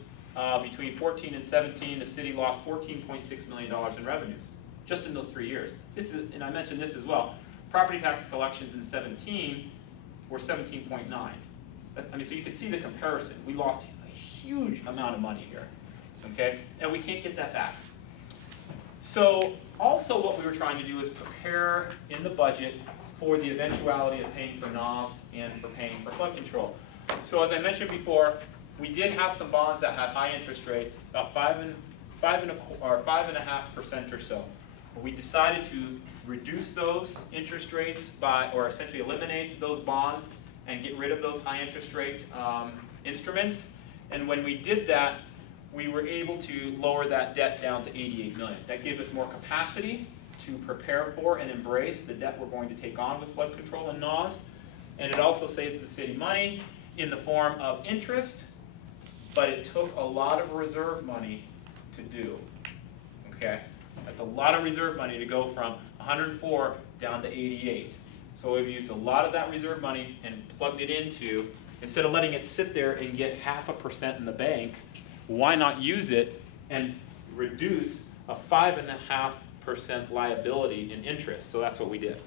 between 14 and 17, the city lost $14.6 million in revenues, just in those 3 years. And I mentioned this as well. Property tax collections in 17 were 17.9. So you can see the comparison. We lost a huge amount of money here, okay? And we can't get that back. So also what we were trying to do is prepare in the budget for the eventuality of paying for NAWS and for paying for flood control. So as I mentioned before, we did have some bonds that had high interest rates, about 5.5% or so. We decided to reduce those interest rates or essentially eliminate those bonds and get rid of those high interest rate instruments. And when we did that, we were able to lower that debt down to $88 million. That gave us more capacity to prepare for and embrace the debt we're going to take on with flood control and NAWS. And it also saves the city money in the form of interest, but it took a lot of reserve money to do. Okay? That's a lot of reserve money to go from 104 down to 88. So we've used a lot of that reserve money and plugged it into, instead of letting it sit there and get 0.5% in the bank, why not use it and reduce a 5.5% liability in interest? So that's what we did.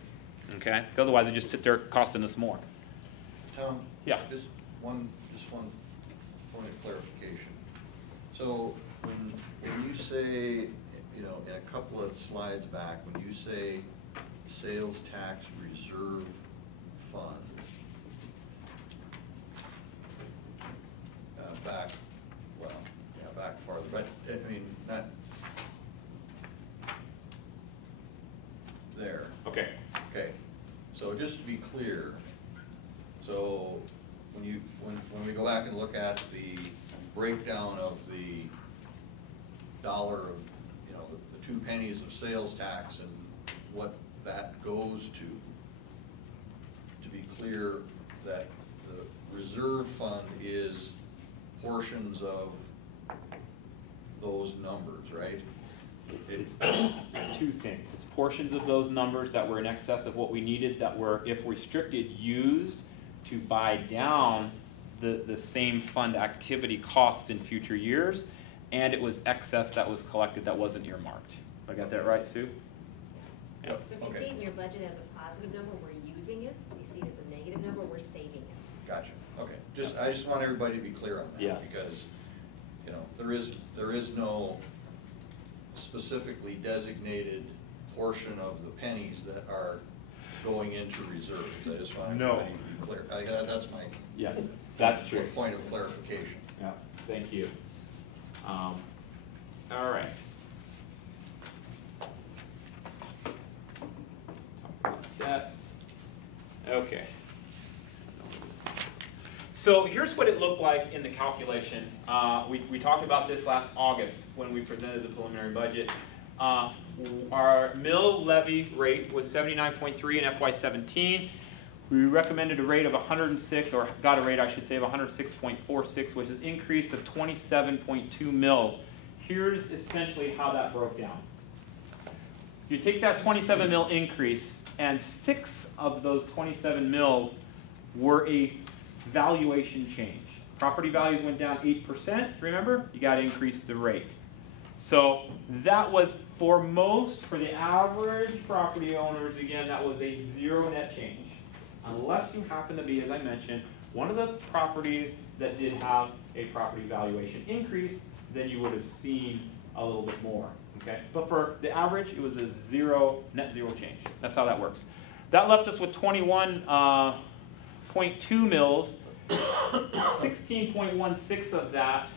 Okay? Otherwise, it just sit there costing us more. Tom? Yeah. Just one point of clarification. So when you say, in a couple of slides back, when you say sales tax reserve fund, back farther, but not there. Okay. Okay. So just to be clear, so when we go back and look at the breakdown of the dollar of, the 2 pennies of sales tax and what that goes to be clear that the reserve fund is portions of those numbers, right? It's 2 things. It's portions of those numbers that were in excess of what we needed, that were, if restricted, used to buy down the same fund activity costs in future years, and it was excess that was collected that wasn't earmarked. I got that right, Sue? Yep. So if you see it in your budget as a positive number, we're using it. If you see it as a negative number, we're saving it. Gotcha. Okay. I just want everybody to be clear on that. Yes. Because, there is no specifically designated portion of the pennies that are going into reserves. I just want everybody to be clear. That's my that's true. Point of clarification. Yeah. Thank you. All right. Okay. So here's what it looked like in the calculation. We talked about this last August when we presented the preliminary budget. Our mill levy rate was 79.3 in FY17. We recommended a rate of 106, or got a rate, I should say, of 106.46, which is an increase of 27.2 mils. Here's essentially how that broke down. You take that 27 mil increase, and 6 of those 27 mils were a valuation change. Property values went down 8%, remember? You got to increase the rate. So that was for the average property owners, again, that was a 0 net change. Unless you happen to be, as I mentioned, one of the properties that did have a property valuation increase, then you would have seen a little bit more. Okay? But for the average, it was a net zero change. That's how that works. That left us with 21.2 mils. 16.16 of that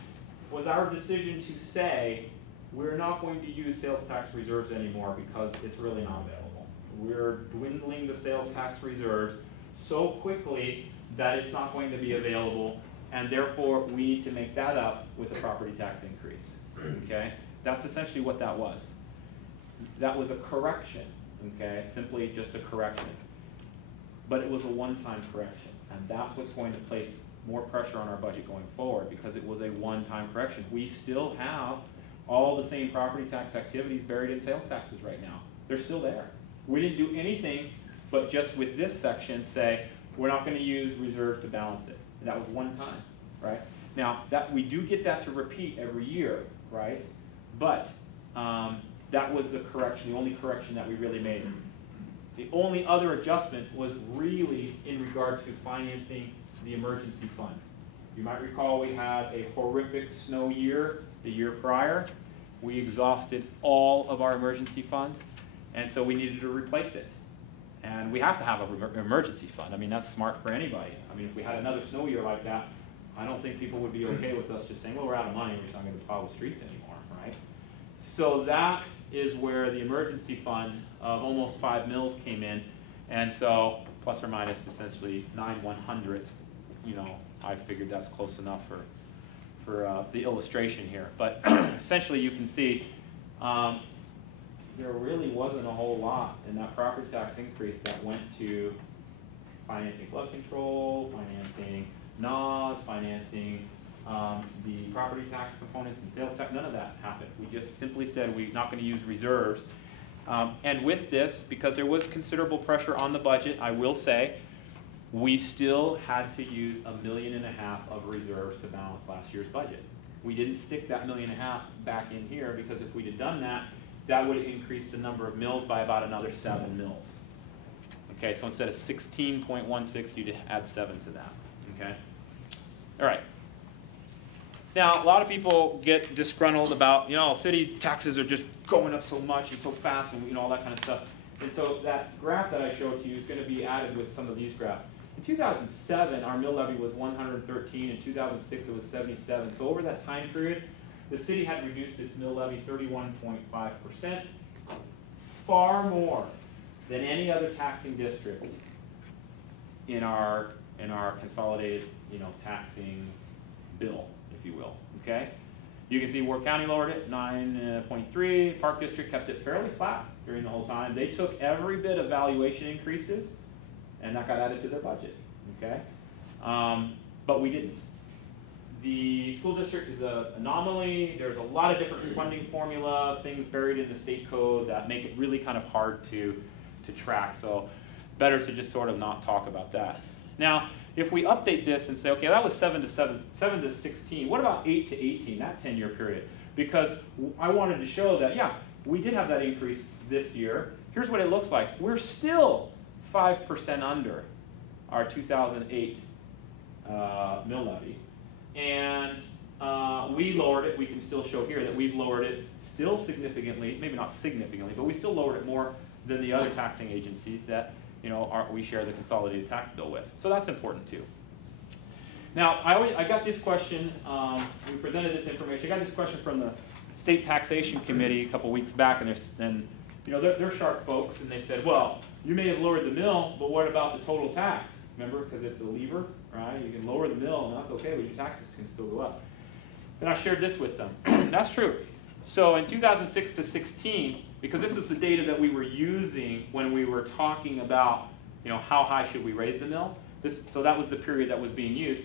was our decision to say we're not going to use sales tax reserves anymore because it's really not available. We're dwindling the sales tax reserves so quickly that it's not going to be available, and therefore we need to make that up with a property tax increase. Okay? That's essentially what that was. That was a correction, okay? Simply just a correction. But it was a one-time correction, and that's what's going to place more pressure on our budget going forward because it was a one-time correction. We still have all the same property tax activities buried in sales taxes right now. They're still there. We didn't do anything but just with this section say, we're not going to use reserves to balance it. And that was one time, right? Now, that we do get that to repeat every year, right? But that was the correction, the only correction that we really made. The only other adjustment was really in regard to financing the emergency fund. You might recall we had a horrific snow year the year prior. We exhausted all of our emergency fund, and so we needed to replace it. And we have to have an emergency fund. I mean, that's smart for anybody. I mean, if we had another snow year like that, I don't think people would be okay with us just saying, well, we're out of money, we're not going to plow the streets anymore, right? So that is where the emergency fund of almost 5 mils came in. And so plus or minus essentially 9/100ths, you know, I figured that's close enough for the illustration here. But essentially you can see there really wasn't a whole lot in that property tax increase that went to financing flood control, financing NAWS, financing the property tax components and sales tax. None of that happened. We just simply said we're not going to use reserves. And with this, because there was considerable pressure on the budget, I will say, we still had to use $1.5 million of reserves to balance last year's budget. We didn't stick that $1.5 million back in here because if we'd have done that, that would have increased the number of mills by about another 7 mils. Okay, so instead of 16.16, you'd add 7 to that. Okay? All right. Now, a lot of people get disgruntled about, you know, city taxes are just going up so much and so fast and, you know, all that kind of stuff. And so that graph that I showed to you is going to be added with some of these graphs. In 2007, our mill levy was 113. In 2006, it was 77. So over that time period, the city had reduced its mill levy 31.5%, far more than any other taxing district in our consolidated, you know, taxing bill, if you will. Okay, you can see Warwick County lowered it 9.3. Park District kept it fairly flat during the whole time. They took every bit of valuation increases, and that got added to their budget. Okay, but we didn't. The school district is an anomaly. There's a lot of different funding formula, things buried in the state code that make it really kind of hard to track. So better to just sort of not talk about that. Now, if we update this and say, okay, that was 7 to 16, what about 8 to 18, that 10-year period? Because I wanted to show that, yeah, we did have that increase this year. Here's what it looks like. We're still 5% under our 2008 mill levy. And we lowered it. We can still show here that we've lowered it still significantly, maybe not significantly, but we still lowered it more than the other taxing agencies that, you know, we share the consolidated tax bill with. So that's important too. Now, I got this question, we presented this information, I got this question from the State Taxation Committee a couple weeks back, and you know, they're sharp folks, and they said, well, you may have lowered the mill, but what about the total tax? Remember, because it's a lever, right? You can lower the mill, and that's okay, but your taxes can still go up. And I shared this with them. That's true. So in 2006 to 16, because this is the data that we were using when we were talking about, how high should we raise the mill? So that was the period that was being used.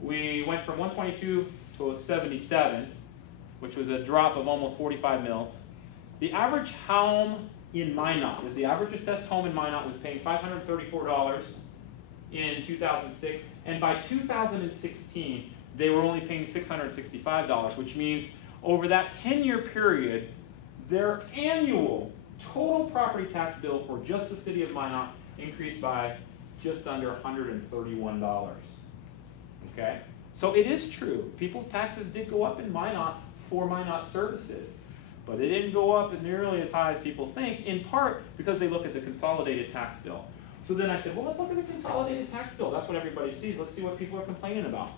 We went from 122 to 77, which was a drop of almost 45 mils. The average home in Minot, the average assessed home in Minot was paying $534 in 2006, and by 2016, they were only paying $665, which means over that 10-year period, their annual total property tax bill for just the city of Minot increased by just under $131. Okay? So it is true. People's taxes did go up in Minot for Minot services, but they didn't go up nearly as high as people think, in part because they look at the consolidated tax bill. So then I said, well, let's look at the consolidated tax bill. That's what everybody sees. Let's see what people are complaining about.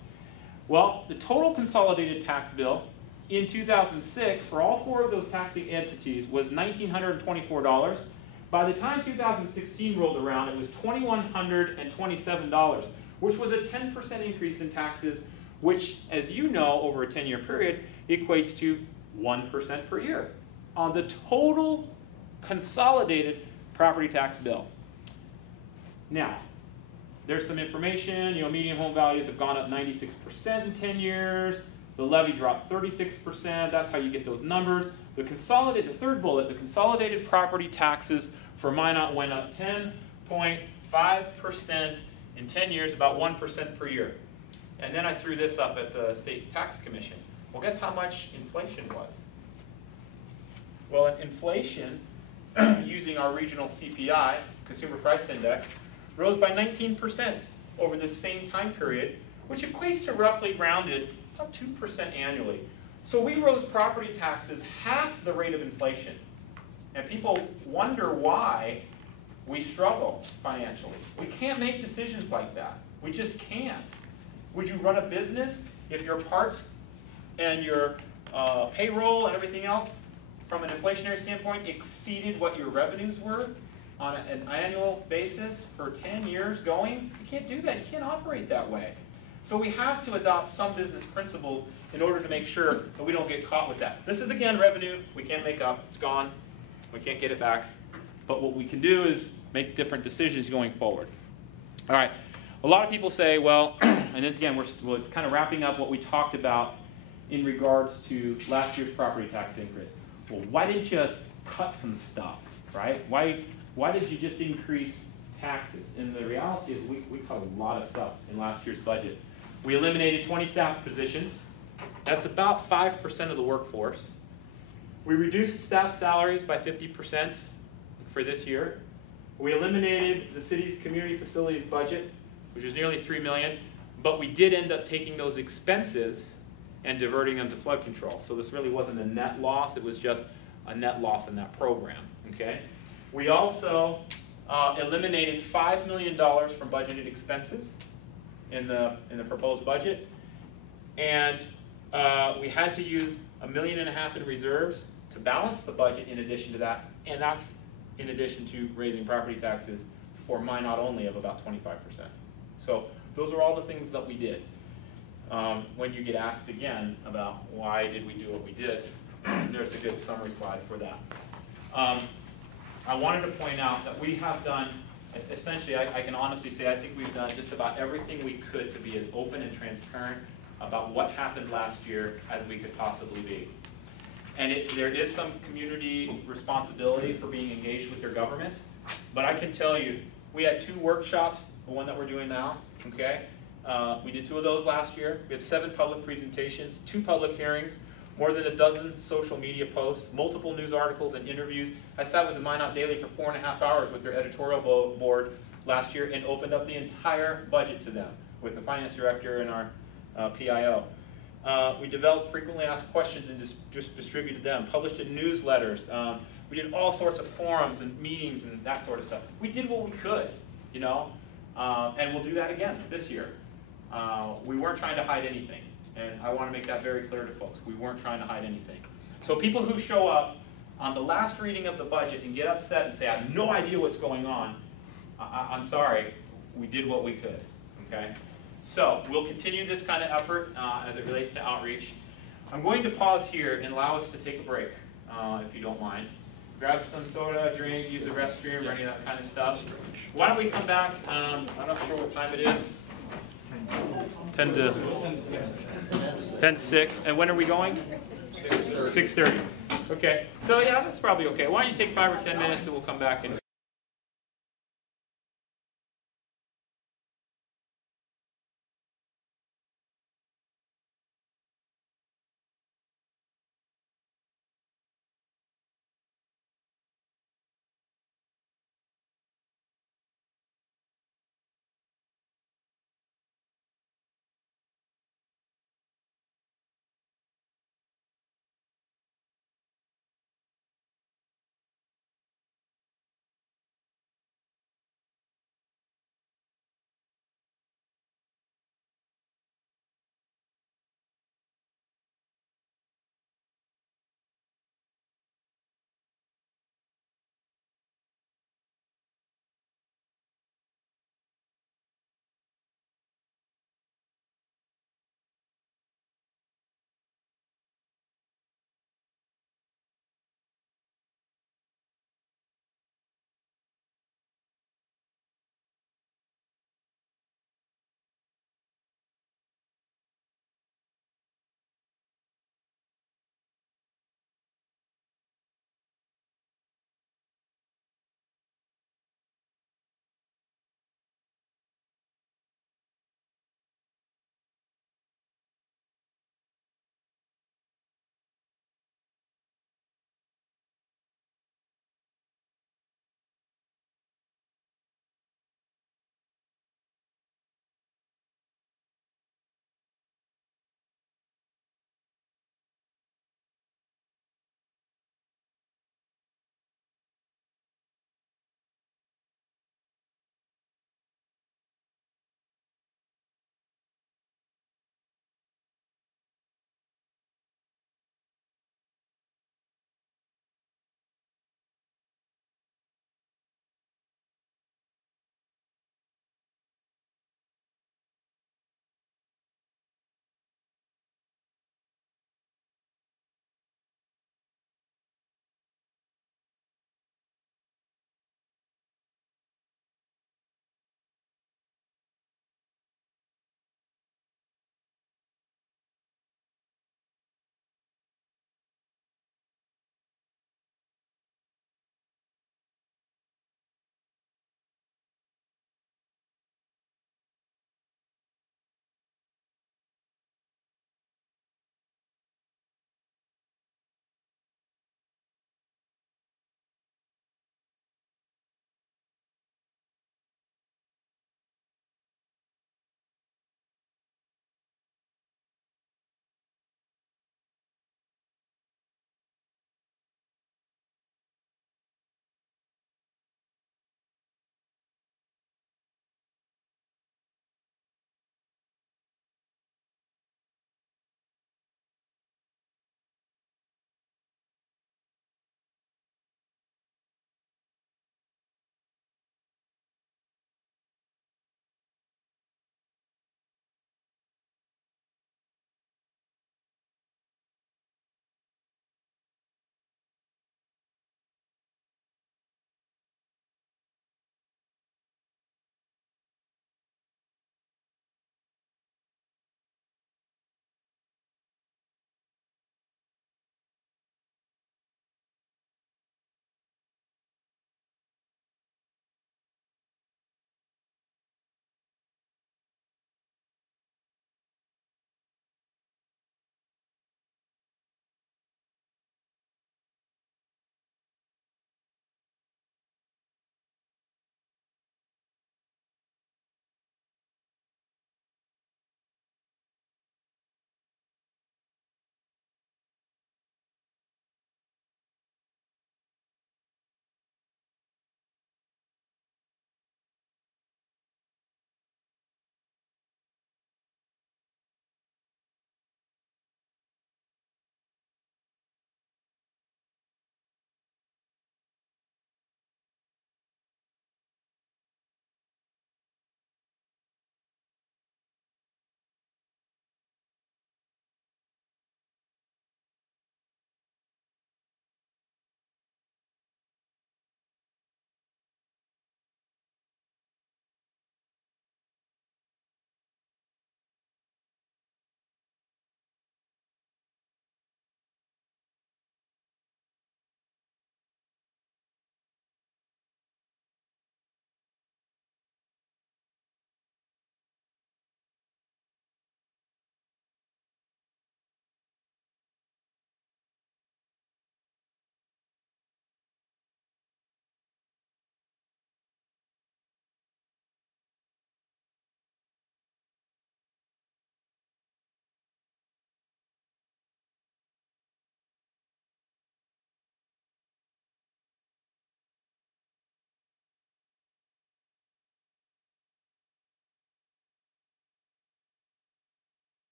Well, the total consolidated tax bill in 2006 for all 4 of those taxing entities was $1,924. By the time 2016 rolled around, it was $2,127, which was a 10% increase in taxes, which, as you know, over a 10-year period, equates to 1% per year on the total consolidated property tax bill. Now, there's some information. Median home values have gone up 96% in 10 years. The levy dropped 36%. That's how you get those numbers. The third bullet, the consolidated property taxes for Minot went up 10.5% in 10 years, about 1% per year. And then I threw this up at the State Tax Commission. Well, guess how much inflation was? Well, inflation, using our regional CPI, Consumer Price Index, rose by 19% over this same time period, which equates to roughly rounded about 2% annually. So we rose property taxes half the rate of inflation. And people wonder why we struggle financially. We can't make decisions like that. We just can't. Would you run a business if your parts and your payroll and everything else, from an inflationary standpoint, exceeded what your revenues were on an annual basis for 10 years going? You can't do that. You can't operate that way. So we have to adopt some business principles in order to make sure that we don't get caught with that. This is, again, revenue we can't make up. It's gone. We can't get it back. But what we can do is make different decisions going forward. All right. A lot of people say, well, and then again, we're kind of wrapping up what we talked about in regards to last year's property tax increase. Well, why didn't you cut some stuff, right? Why did you just increase taxes? And the reality is we cut a lot of stuff in last year's budget. We eliminated 20 staff positions. That's about 5% of the workforce. We reduced staff salaries by 50% for this year. We eliminated the city's community facilities budget, which was nearly $3 million, but we did end up taking those expenses and diverting them to flood control. So this really wasn't a net loss, it was just a net loss in that program, okay? We also eliminated $5 million from budgeted expenses in the proposed budget, and we had to use $1.5 million in reserves to balance the budget in addition to that, and that's in addition to raising property taxes for Minot only of about 25%. So those are all the things that we did. When you get asked again about why did we do what we did, there's a good summary slide for that. I wanted to point out that we have done, essentially, I can honestly say I think we've done just about everything we could to be as open and transparent about what happened last year as we could possibly be. And there is some community responsibility for being engaged with your government, but I can tell you, we had 2 workshops, the one that we're doing now, okay? We did 2 of those last year. We had 7 public presentations, 2 public hearings, more than a dozen social media posts, multiple news articles and interviews. I sat with the Minot Daily for 4.5 hours with their editorial board last year and opened up the entire budget to them with the finance director and our PIO. We developed frequently asked questions and just distributed them, published in newsletters. We did all sorts of forums and meetings and that sort of stuff. We did what we could, you know, and we'll do that again this year. We weren't trying to hide anything, and I want to make that very clear to folks. We weren't trying to hide anything. So people who show up on the last reading of the budget and get upset and say, I have no idea what's going on, I'm sorry, we did what we could, okay? So we'll continue this kind of effort as it relates to outreach. I'm going to pause here and allow us to take a break, if you don't mind. Grab some soda, drink, use the restroom, or any of that kind of stuff. Why don't we come back, I'm not sure what time it is. 10 to 6. And when are we going? 6:30. Okay, so yeah, that's probably okay. Why don't you take 5 or 10 minutes and we'll come back and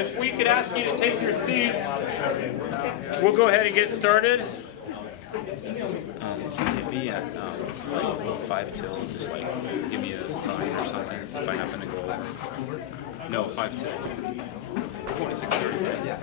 if we could ask you to take your seats, we'll go ahead and get started. Hit me at like 5 till, just like give me a sign or something if I happen to go over. No, 5 till 26:30.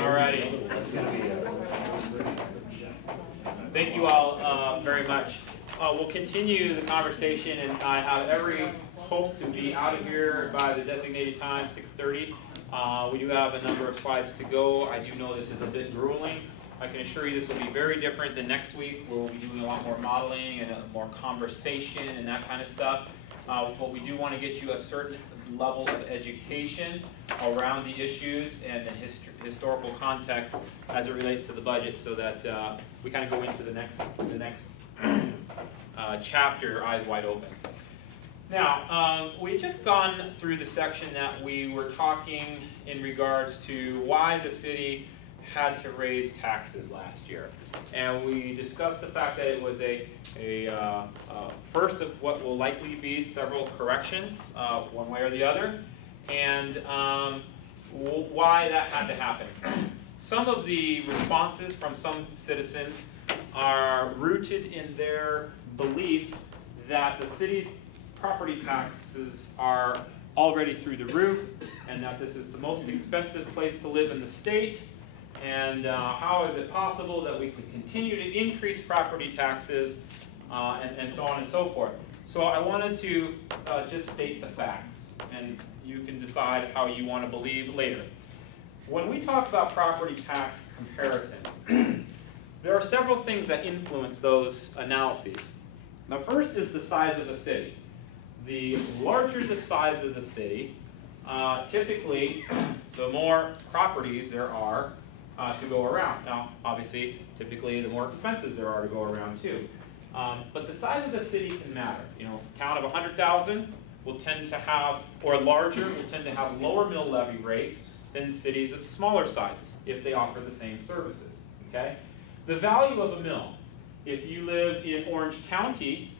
Alrighty. Thank you all very much. We'll continue the conversation, and I have every hope to be out of here by the designated time, 6:30. We do have a number of slides to go. I do know this is a bit grueling. I can assure you this will be very different than next week. We'll be doing a lot more modeling and more conversation and that kind of stuff. But we do want to get you a certain level of education around the issues and the historical context as it relates to the budget, so that we kind of go into the next chapter eyes wide open. Now, we've just gone through the section that we were talking in regards to why the city had to raise taxes last year. And we discussed the fact that it was a first of what will likely be several corrections, one way or the other, and why that had to happen. Some of the responses from some citizens are rooted in their belief that the city's property taxes are already through the roof, and that this is the most expensive place to live in the state, and how is it possible that we could continue to increase property taxes, and so on and so forth. So I wanted to just state the facts, and you can decide how you want to believe later. When we talk about property tax comparisons, there are several things that influence those analyses. Now, first is the size of the city. The larger the size of the city, typically the more properties there are to go around. Now, obviously, typically the more expenses there are to go around too. But the size of the city can matter. You know, a town of 100,000 will tend to have, or larger, will tend to have lower mill levy rates than cities of smaller sizes if they offer the same services. Okay? The value of a mill. If you live in Orange County,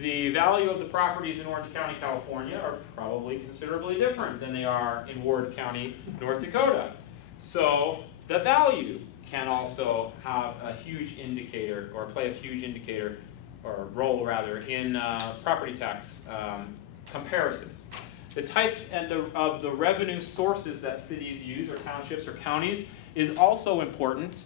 the value of the properties in Orange County, California are probably considerably different than they are in Ward County, North Dakota. So the value can also have a huge indicator, or play a huge indicator, or role rather, in property tax comparisons. The types of the revenue sources that cities use, or townships, or counties, is also important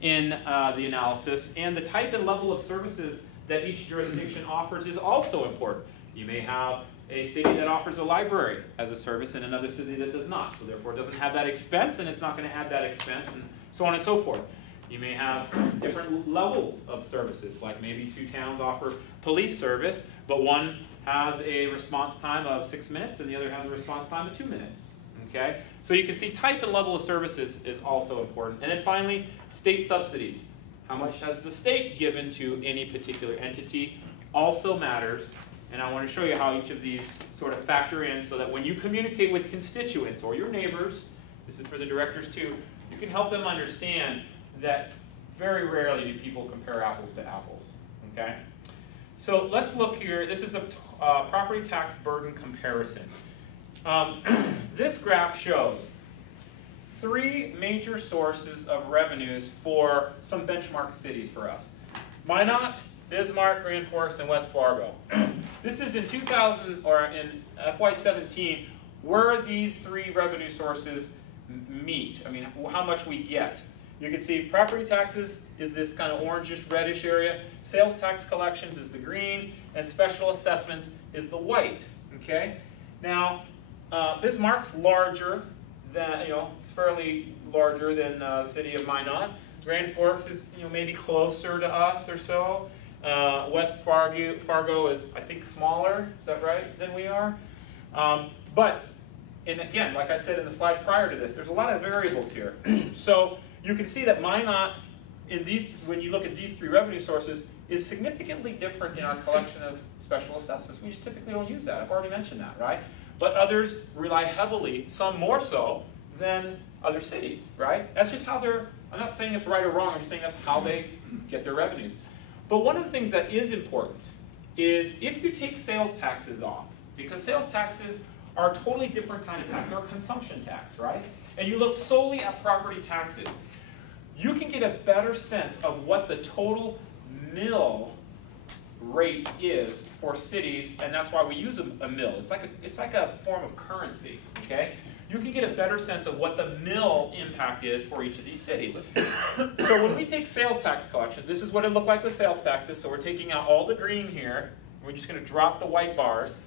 in the analysis, and the type and level of services that each jurisdiction offers is also important. You may have a city that offers a library as a service and another city that does not, so therefore it doesn't have that expense, and it's not going to add that expense, and so on and so forth. You may have different levels of services, like maybe two towns offer police service, but one has a response time of 6 minutes and the other has a response time of 2 minutes. Okay? So you can see type and level of services is also important. And then finally, state subsidies. How much has the state given to any particular entity also matters. And I want to show you how each of these sort of factor in, so that when you communicate with constituents or your neighbors, this is for the directors too, you can help them understand that very rarely do people compare apples to apples. Okay? So let's look here. This is the property tax burden comparison. This graph shows 3 major sources of revenues for some benchmark cities for us: Minot, Bismarck, Grand Forks, and West Fargo. This is in 2000, or in FY17, where these 3 revenue sources meet. I mean, how much we get. You can see property taxes is this kind of orangish, reddish area. Sales tax collections is the green, and special assessments is the white. Okay. Now, Bismarck's larger than, fairly larger than the city of Minot. Grand Forks is, maybe closer to us or so. West Fargo is, I think, smaller. Is that right? Than we are. And again, like I said in the slide prior to this, there's a lot of variables here. So you can see that Minot, when you look at these 3 revenue sources, is significantly different in our collection of special assessments. We just typically don't use that. I've already mentioned that, right? But others rely heavily, some more so than other cities, right? That's just how they're, I'm not saying it's right or wrong, I'm just saying that's how they get their revenues. But one of the things that is important is if you take sales taxes off, because sales taxes are a totally different kind of tax. They're a consumption tax, right? And you look solely at property taxes, you can get a better sense of what the total mill rate is for cities, and that's why we use a mill. It's like a form of currency, okay? You can get a better sense of what the mill impact is for each of these cities. So when we take sales tax collection, this is what it looked like with sales taxes. So we're taking out all the green here. We're just going to drop the white bars.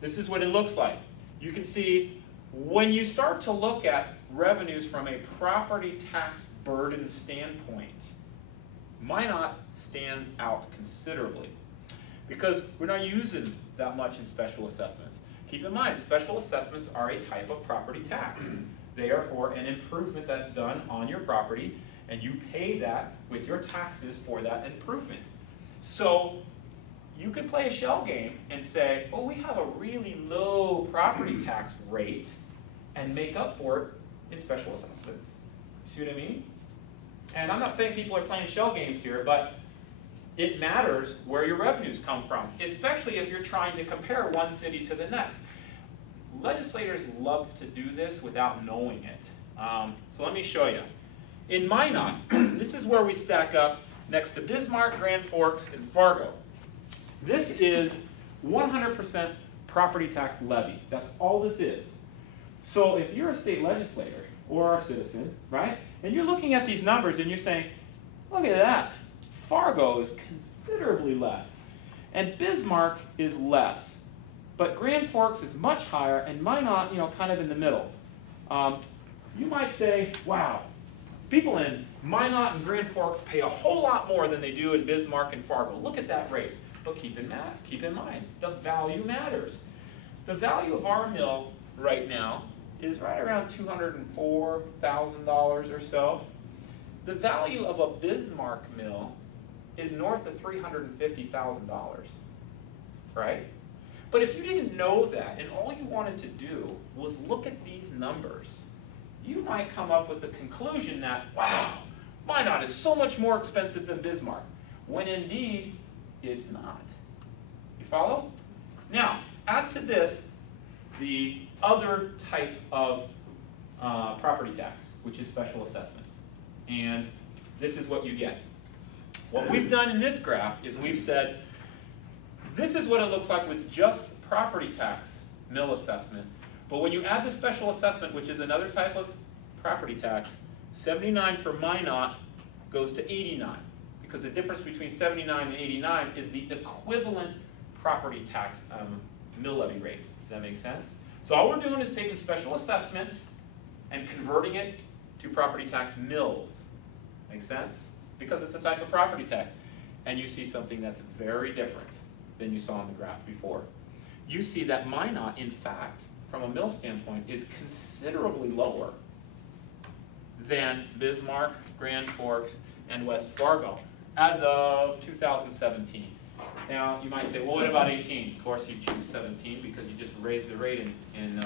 This is what it looks like. You can see when you start to look at revenues from a property tax burden standpoint, Minot stands out considerably because we're not using that much in special assessments. Keep in mind, special assessments are a type of property tax. They are for an improvement that's done on your property, and you pay that with your taxes for that improvement. So you could play a shell game and say, oh, we have a really low property tax rate, and make up for it in special assessments. You see what I mean? And I'm not saying people are playing shell games here, but it matters where your revenues come from, especially if you're trying to compare one city to the next. Legislators love to do this without knowing it. So let me show you. In Minot, this is where we stack up next to Bismarck, Grand Forks, and Fargo. This is 100% property tax levy. That's all this is. So if you're a state legislator or a citizen, right, and you're looking at these numbers and you're saying, look at that. Fargo is considerably less, and Bismarck is less, but Grand Forks is much higher, and Minot, kind of in the middle. You might say, wow, people in Minot and Grand Forks pay a whole lot more than they do in Bismarck and Fargo. Look at that rate. But keep in mind, the value matters. The value of our mill right now is right around $204,000 or so. The value of a Bismarck mill is north of $350,000, right? But if you didn't know that and all you wanted to do was look at these numbers, you might come up with the conclusion that, wow, Minot is so much more expensive than Bismarck, when indeed it's not. You follow? Now, add to this the other type of property tax, which is special assessments. And this is what you get. What we've done in this graph is we've said, this is what it looks like with just property tax mill assessment. But when you add the special assessment, which is another type of property tax, 79 for Minot goes to 89. Because the difference between 79 and 89 is the equivalent property tax mill levy rate. Does that make sense? So all we're doing is taking special assessments and converting it to property tax mills. Make sense? Because it's a type of property tax. And you see something that's very different than you saw on the graph before. You see that Minot, in fact, from a mill standpoint, is considerably lower than Bismarck, Grand Forks, and West Fargo as of 2017. Now, you might say, well, what about 18? Of course, you choose 17 because you just raised the rate in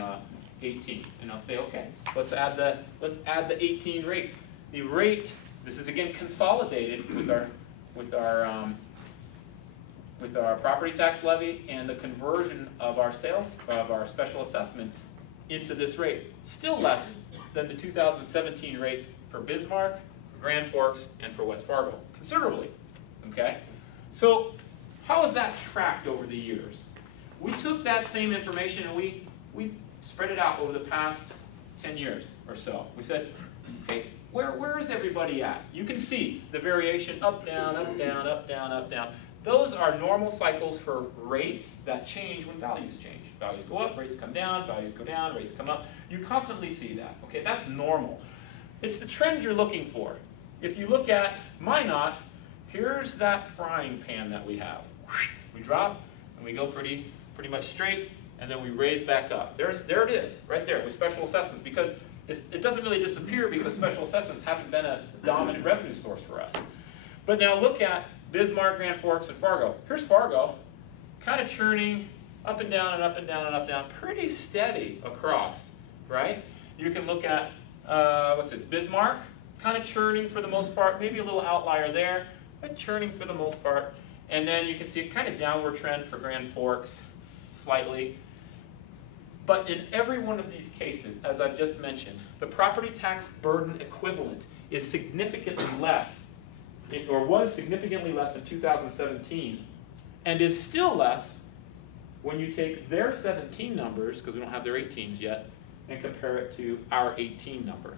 18. And I'll say, okay, let's add the 18 rate. The rate, this is again consolidated with our property tax levy and the conversion of our special assessments into this rate. Still less than the 2017 rates for Bismarck, for Grand Forks, and for West Fargo, considerably. Okay, so how has that tracked over the years? We took that same information and we spread it out over the past 10 years or so. We said, okay, where is everybody at? You can see the variation up, down, up, down, up, down, up, down. Those are normal cycles for rates that change when values change. Values go up, rates come down, values go down, rates come up. You constantly see that, okay? That's normal. It's the trend you're looking for. If you look at Minot, here's that frying pan that we have. We drop, and we go pretty much straight, and then we raise back up. There it is, right there, with special assessments, because it doesn't really disappear because special assessments haven't been a dominant revenue source for us. But now look at Bismarck, Grand Forks, and Fargo. Here's Fargo, kind of churning up and down and up and down and up and down, pretty steady across, right? You can look at, what's this, Bismarck, kind of churning for the most part, maybe a little outlier there, but churning for the most part. And then you can see a kind of downward trend for Grand Forks, slightly. But in every one of these cases, as I've just mentioned, the property tax burden equivalent is significantly less, or was significantly less in 2017, and is still less when you take their 17 numbers, because we don't have their 18s yet, and compare it to our 18 number.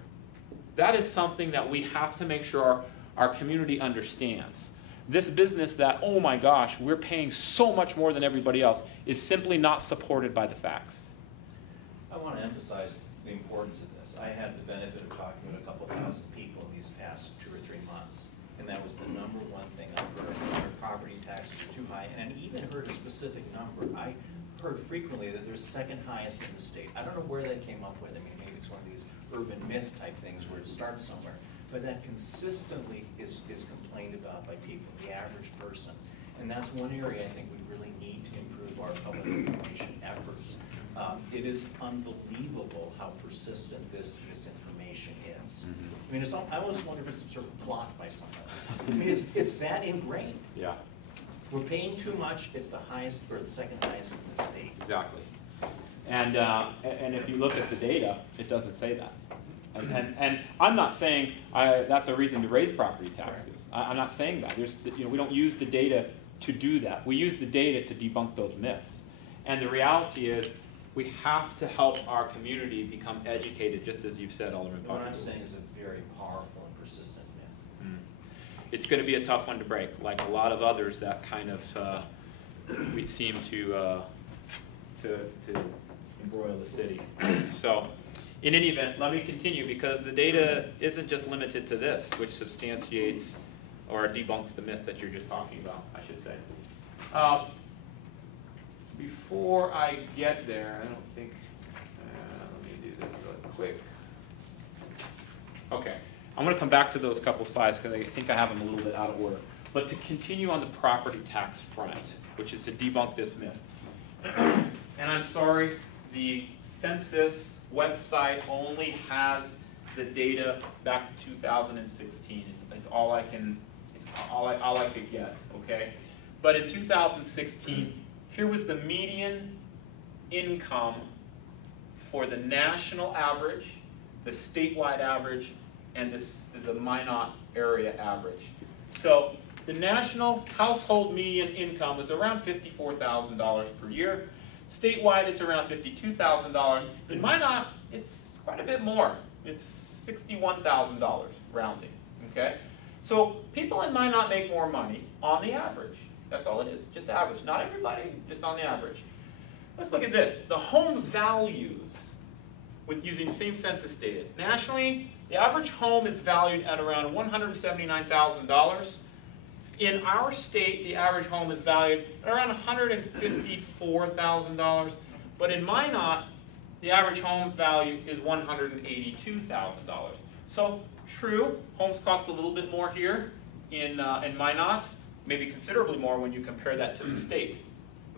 That is something that we have to make sure our community understands. This business that, oh my gosh, we're paying so much more than everybody else, is simply not supported by the facts. I want to emphasize the importance of this. I had the benefit of talking with a couple thousand people in these past 2 or 3 months, and that was the number one thing I heard. Their property taxes were too high, and I even heard a specific number. I heard frequently that they're second highest in the state. I don't know where they came up with it. I mean, maybe it's one of these urban myth type things where it starts somewhere. But that consistently is complained about by people, the average person. And that's one area I think we really need to improve our public information efforts. It is unbelievable how persistent this information is. I mean, I almost wonder if it's sort of blocked by something. I mean, it's that ingrained. Yeah. We're paying too much. It's the highest or the second highest in the state. Exactly. And if you look at the data, it doesn't say that. And I'm not saying that's a reason to raise property taxes. I'm not saying that. We don't use the data to do that. We use the data to debunk those myths. And the reality is, we have to help our community become educated, just as you've said, Alderman Potter. What I'm saying is a very powerful and persistent myth. It's going to be a tough one to break, like a lot of others that kind of we seem to embroil the city. So, in any event, let me continue, because the data isn't just limited to this, which substantiates or debunks the myth that you're just talking about, I should say. Before I get there, I don't think, let me do this real quick. Okay, I'm going to come back to those couple slides because I think I have them a little bit out of order. But to continue on the property tax front, which is to debunk this myth. And I'm sorry, the census website only has the data back to 2016. It's all I can, all I could get, okay? But in 2016, here was the median income for the national average, the statewide average, and the Minot area average. So the national household median income was around $54,000 per year. Statewide, it's around $52,000. In Minot, it's quite a bit more. It's $61,000 rounding, okay? So people in Minot make more money on the average. That's all it is, just average. Not everybody, just on the average. Let's look at this. The home values, with using the same census data. Nationally, the average home is valued at around $179,000. In our state, the average home is valued at around $154,000. But in Minot, the average home value is $182,000. So true, homes cost a little bit more here in Minot. Maybe considerably more when you compare that to the state,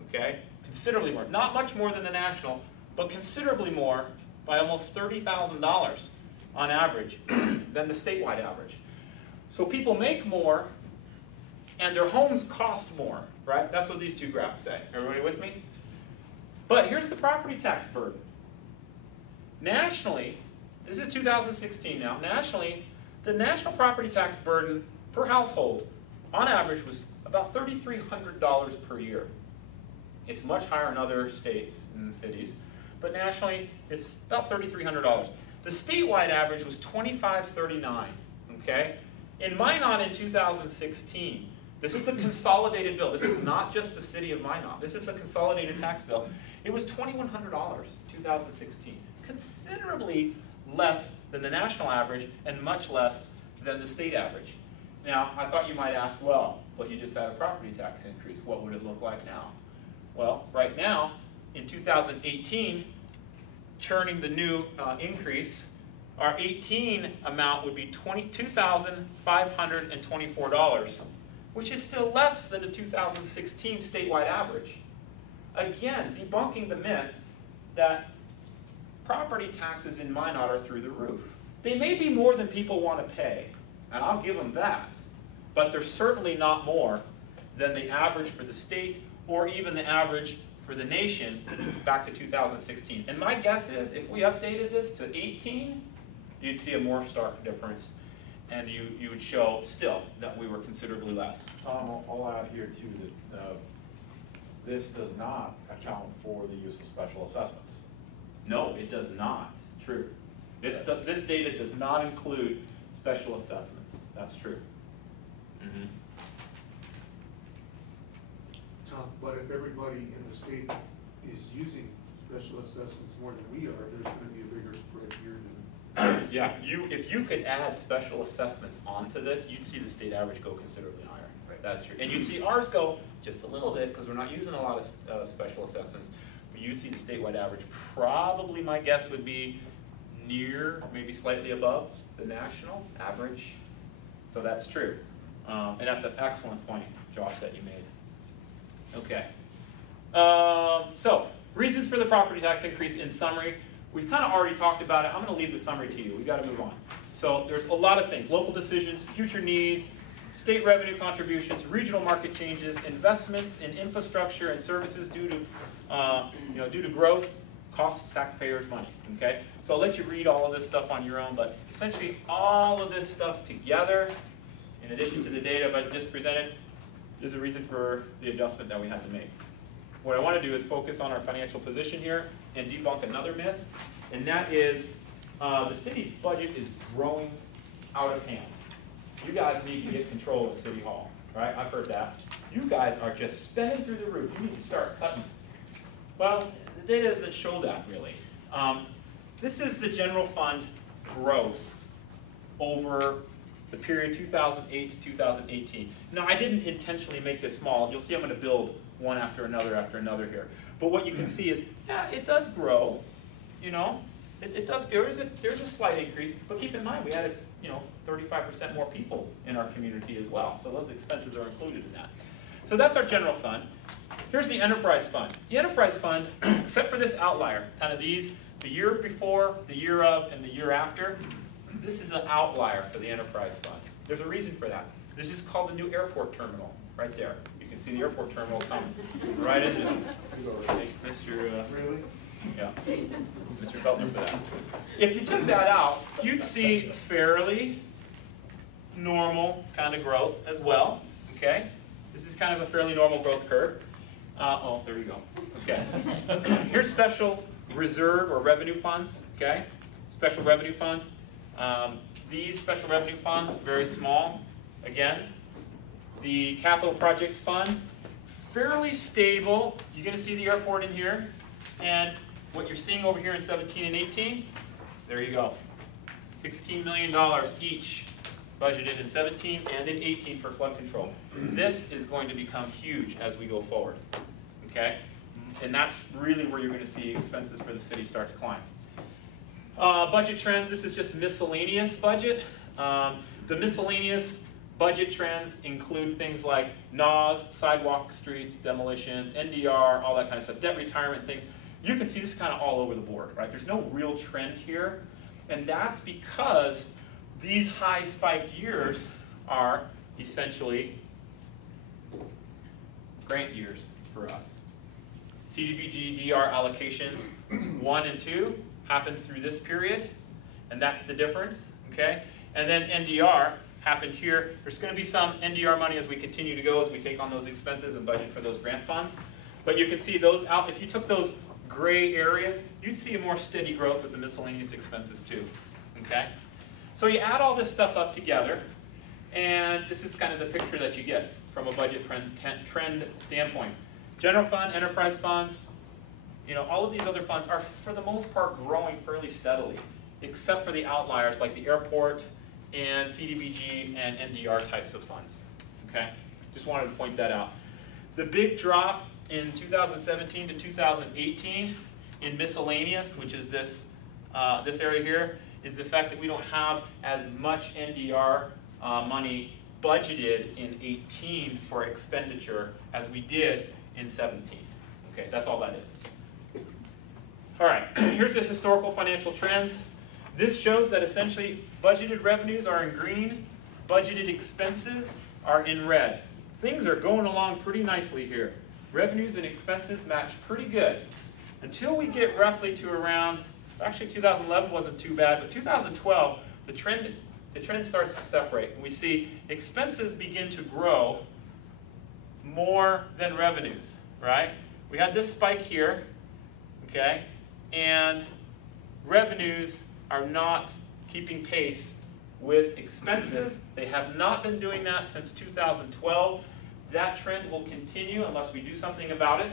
okay? Considerably more. Not much more than the national, but considerably more by almost $30,000 on average than the statewide average. So people make more, and their homes cost more, right? That's what these two graphs say. Everybody with me? But here's the property tax burden. Nationally, this is 2016 now, nationally, the national property tax burden per household on average was about $3,300 per year. It's much higher in other states and cities, but nationally it's about $3,300. The statewide average was $2,539, okay? In Minot in 2016, this is the consolidated bill. This is not just the city of Minot. This is the consolidated tax bill. It was $2,100 in 2016, considerably less than the national average and much less than the state average. Now, I thought you might ask, well, but you just had a property tax increase. What would it look like now? Well, right now, in 2018, churning the new increase, our 18 amount would be $22,524. which is still less than the 2016 statewide average. Again, debunking the myth that property taxes in Minot are through the roof. They may be more than people want to pay, and I'll give them that, but they're certainly not more than the average for the state or even the average for the nation back to 2016. And my guess is if we updated this to 18, you'd see a more stark difference, and you would show still that we were considerably less. Tom, I'll add here too that this does not account for the use of special assessments. No, it does not. True. This data does not include special assessments. That's true. Mm-hmm. Tom, but if everybody in the state is using special assessments more than we are, there's going to be a bigger spread here than. Yeah, if you could add special assessments onto this, you'd see the state average go considerably higher. Right. That's true. And you'd see ours go just a little bit because we're not using a lot of special assessments. But you'd see the statewide average probably, my guess would be near, maybe slightly above the national average. So that's true. And that's an excellent point, Josh, that you made. Okay. So, reasons for the property tax increase in summary. We've kind of already talked about it. I'm going to leave the summary to you. We've got to move on. So there's a lot of things. Local decisions, future needs, state revenue contributions, regional market changes, investments in infrastructure and services due to, due to growth, costs taxpayers money. Okay? So I'll let you read all of this stuff on your own, but essentially all of this stuff together, in addition to the data I just presented, is a reason for the adjustment that we had to make. What I want to do is focus on our financial position here and debunk another myth, and that is the city's budget is growing out of hand. You guys need to get control of City Hall, right? I've heard that. You guys are just spending through the roof. You need to start cutting. Well, the data doesn't show that really. This is the general fund growth over the period 2008 to 2018. Now, I didn't intentionally make this small. You'll see I'm going to build one after another here. But what you can see is, yeah, it does grow. You know, it does. There's a slight increase, but keep in mind we added 35% more people in our community as well. So those expenses are included in that. So that's our general fund. Here's the enterprise fund. The enterprise fund, except for this outlier, kind of these, the year before, the year of, and the year after, this is an outlier for the enterprise fund. There's a reason for that. This is called the new airport terminal, right there. You can see the airport terminal coming right in there. Thank Mr. Really? Yeah, Mr. Feltner for that. If you took that out, you'd see fairly normal kind of growth as well. Okay, this is kind of a fairly normal growth curve. Oh, there you go. Okay. Here's special reserve or revenue funds. Okay, special revenue funds. These special revenue funds, very small. Again, the capital projects fund, fairly stable. You're going to see the airport in here. And what you're seeing over here in 17 and 18, there you go. $16 million each budgeted in 17 and in 18 for flood control. This is going to become huge as we go forward. Okay? And that's really where you're going to see expenses for the city start to climb. Budget trends, this is just miscellaneous budget. The miscellaneous budget trends include things like NAWS, sidewalk streets, demolitions, NDR, all that kind of stuff, debt retirement things. You can see this kind of all over the board, right? There's no real trend here, and that's because these high spiked years are essentially grant years for us. CDBG DR allocations 1 and 2 happened through this period, and that's the difference, okay? And then NDR happened here. There's going to be some NDR money as we continue to go, as we take on those expenses and budget for those grant funds. But you can see those out. If you took those gray areas, you'd see a more steady growth with the miscellaneous expenses too, okay? So you add all this stuff up together, and this is kind of the picture that you get from a budget trend standpoint. General fund, enterprise funds, all of these other funds are, for the most part, growing fairly steadily, except for the outliers like the airport and CDBG and NDR types of funds, okay? Just wanted to point that out. The big drop in 2017 to 2018 in miscellaneous, which is this area here, is the fact that we don't have as much NDR money budgeted in 18 for expenditure as we did in 17. Okay, that's all that is. All right, here's the historical financial trends. This shows that essentially budgeted revenues are in green, budgeted expenses are in red. Things are going along pretty nicely here. Revenues and expenses match pretty good. Until we get roughly to around, actually 2011 wasn't too bad, but 2012, the trend starts to separate. And we see expenses begin to grow more than revenues, right? We had this spike here, okay? And revenues are not keeping pace with expenses. They have not been doing that since 2012. That trend will continue unless we do something about it.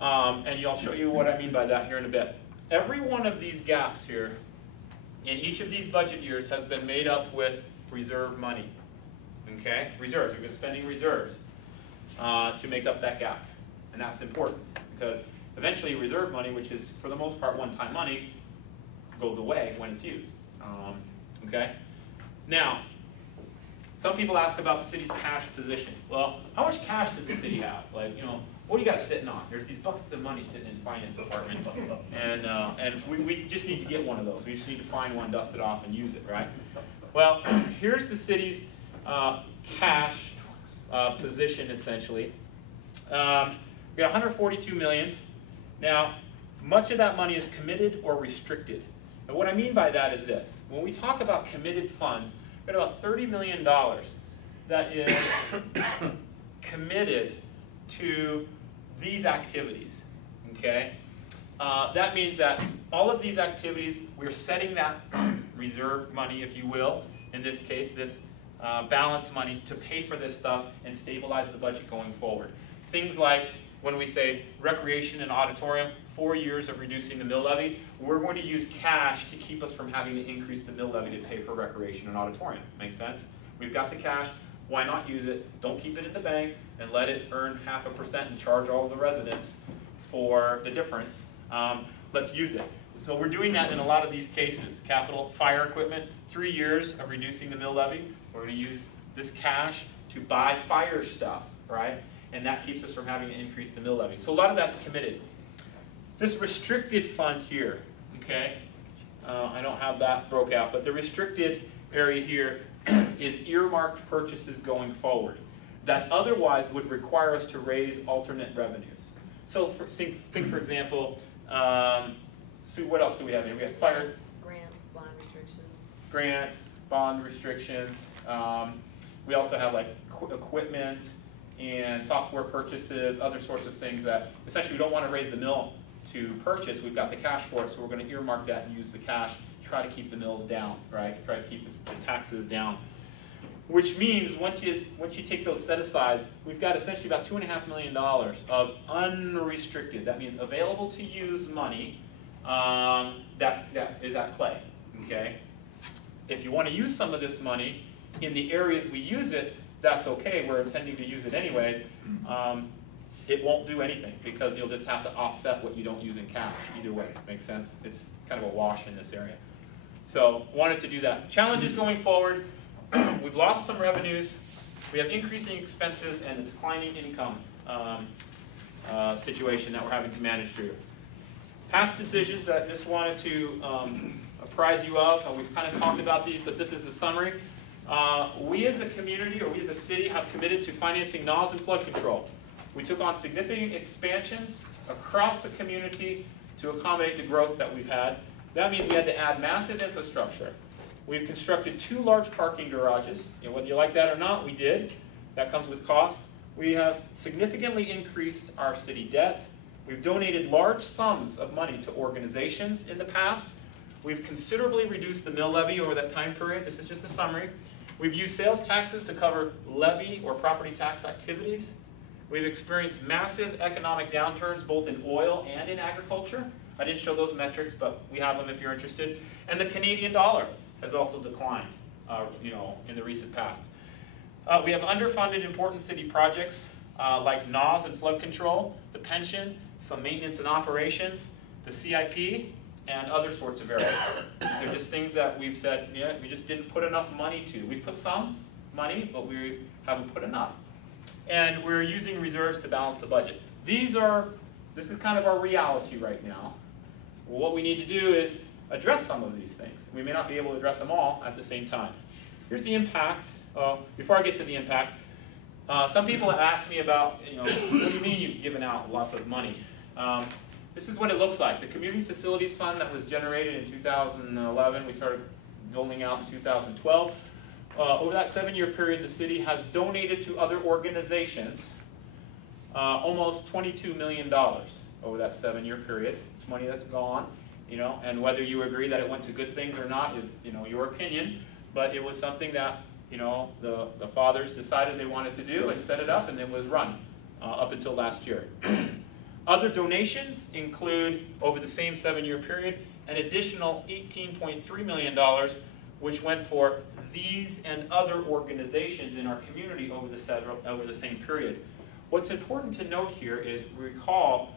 And I'll show you what I mean by that here in a bit. Every one of these gaps here in each of these budget years has been made up with reserve money. Okay? Reserves. We've been spending reserves to make up that gap. And that's important because eventually reserve money, which is for the most part one-time money, goes away when it's used. Okay? Now, some people ask about the city's cash position. Well, how much cash does the city have? Like, what do you got sitting on? There's these buckets of money sitting in the finance department, and we just need to get one of those. We just need to find one, dust it off, and use it, right? Well, here's the city's cash position, essentially. We got $142 million. Now, much of that money is committed or restricted. And what I mean by that is this. When we talk about committed funds, we've got about $30 million that is committed to these activities, okay? That means that all of these activities, we're setting that reserve money, if you will, in this case, this balance money to pay for this stuff and stabilize the budget going forward. Things like when we say recreation and auditorium, 4 years of reducing the mill levy, we're going to use cash to keep us from having to increase the mill levy to pay for recreation and auditorium. Make sense? We've got the cash. Why not use it? Don't keep it in the bank and let it earn 0.5% and charge all of the residents for the difference. Let's use it. So we're doing that in a lot of these cases. Capital, fire equipment, 3 years of reducing the mill levy. We're going to use this cash to buy fire stuff, right? And that keeps us from having to increase the mill levy. So a lot of that's committed. This restricted fund here, okay? I don't have that broke out, but the restricted area here is earmarked purchases going forward that otherwise would require us to raise alternate revenues. So think for example, Sue, what else do we have here? We have fire. Grants, bond restrictions. Grants, bond restrictions. We also have like equipment and software purchases, other sorts of things that essentially we don't want to raise the mill to purchase. We've got the cash for it, so we're going to earmark that and use the cash to try to keep the mills down, right? Try to keep the taxes down. Which means once you take those set-asides, we've got essentially about $2.5 million of unrestricted, that means available to use money that is at play, okay? If you want to use some of this money in the areas we use it, that's okay, we're intending to use it anyways. It won't do anything because you'll just have to offset what you don't use in cash either way. Makes sense? It's kind of a wash in this area. So wanted to do that. Challenges going forward. We've lost some revenues. We have increasing expenses and a declining income situation that we're having to manage through. Past decisions that I just wanted to apprise you of. We've kind of talked about these, but this is the summary. We as a community, or we as a city, have committed to financing NAWS and flood control. We took on significant expansions across the community to accommodate the growth that we've had. That means we had to add massive infrastructure. We've constructed 2 large parking garages. Whether you like that or not, we did. That comes with costs. We have significantly increased our city debt. We've donated large sums of money to organizations in the past. We've considerably reduced the mill levy over that time period. This is just a summary. We've used sales taxes to cover levy or property tax activities. We've experienced massive economic downturns both in oil and in agriculture. I didn't show those metrics, but we have them if you're interested. And the Canadian dollar has also declined, in the recent past. We have underfunded important city projects like NAWS and flood control, the pension, some maintenance and operations, the CIP, and other sorts of areas. They're just things that we've said, yeah, we just didn't put enough money to. We put some, money, but we haven't put enough. And we're using reserves to balance the budget. This is kind of our reality right now. Well, what we need to do is address some of these things. We may not be able to address them all at the same time. Here's the impact. Before I get to the impact, some people have asked me about, what do you mean you've given out lots of money? This is what it looks like. The Community Facilities Fund that was generated in 2011, we started doling out in 2012. Over that 7-year period, the city has donated to other organizations almost $22 million over that 7-year period. It's money that's gone, and whether you agree that it went to good things or not is, your opinion. But it was something that, the fathers decided they wanted to do and set it up, and it was run up until last year. Other donations include, over the same 7-year period, an additional $18.3 million, which went for these and other organizations in our community over the same period. What's important to note here is, recall,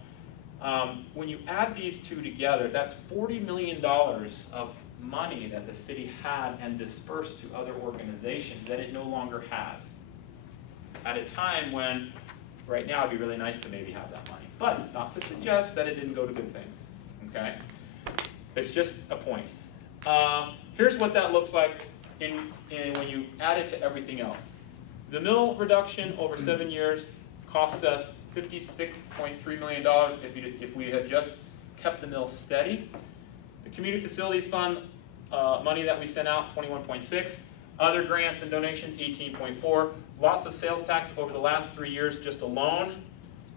when you add these two together, that's $40 million of money that the city had and dispersed to other organizations that it no longer has. At a time when, right now, it'd be really nice to maybe have that money. But not to suggest that it didn't go to good things, okay? It's just a point. Here's what that looks like when you add it to everything else. The mill reduction over 7 years cost us $56.3 million if we had just kept the mill steady. The Community Facilities Fund money that we sent out, 21.6. Other grants and donations, 18.4. Loss of sales tax over the last 3 years just alone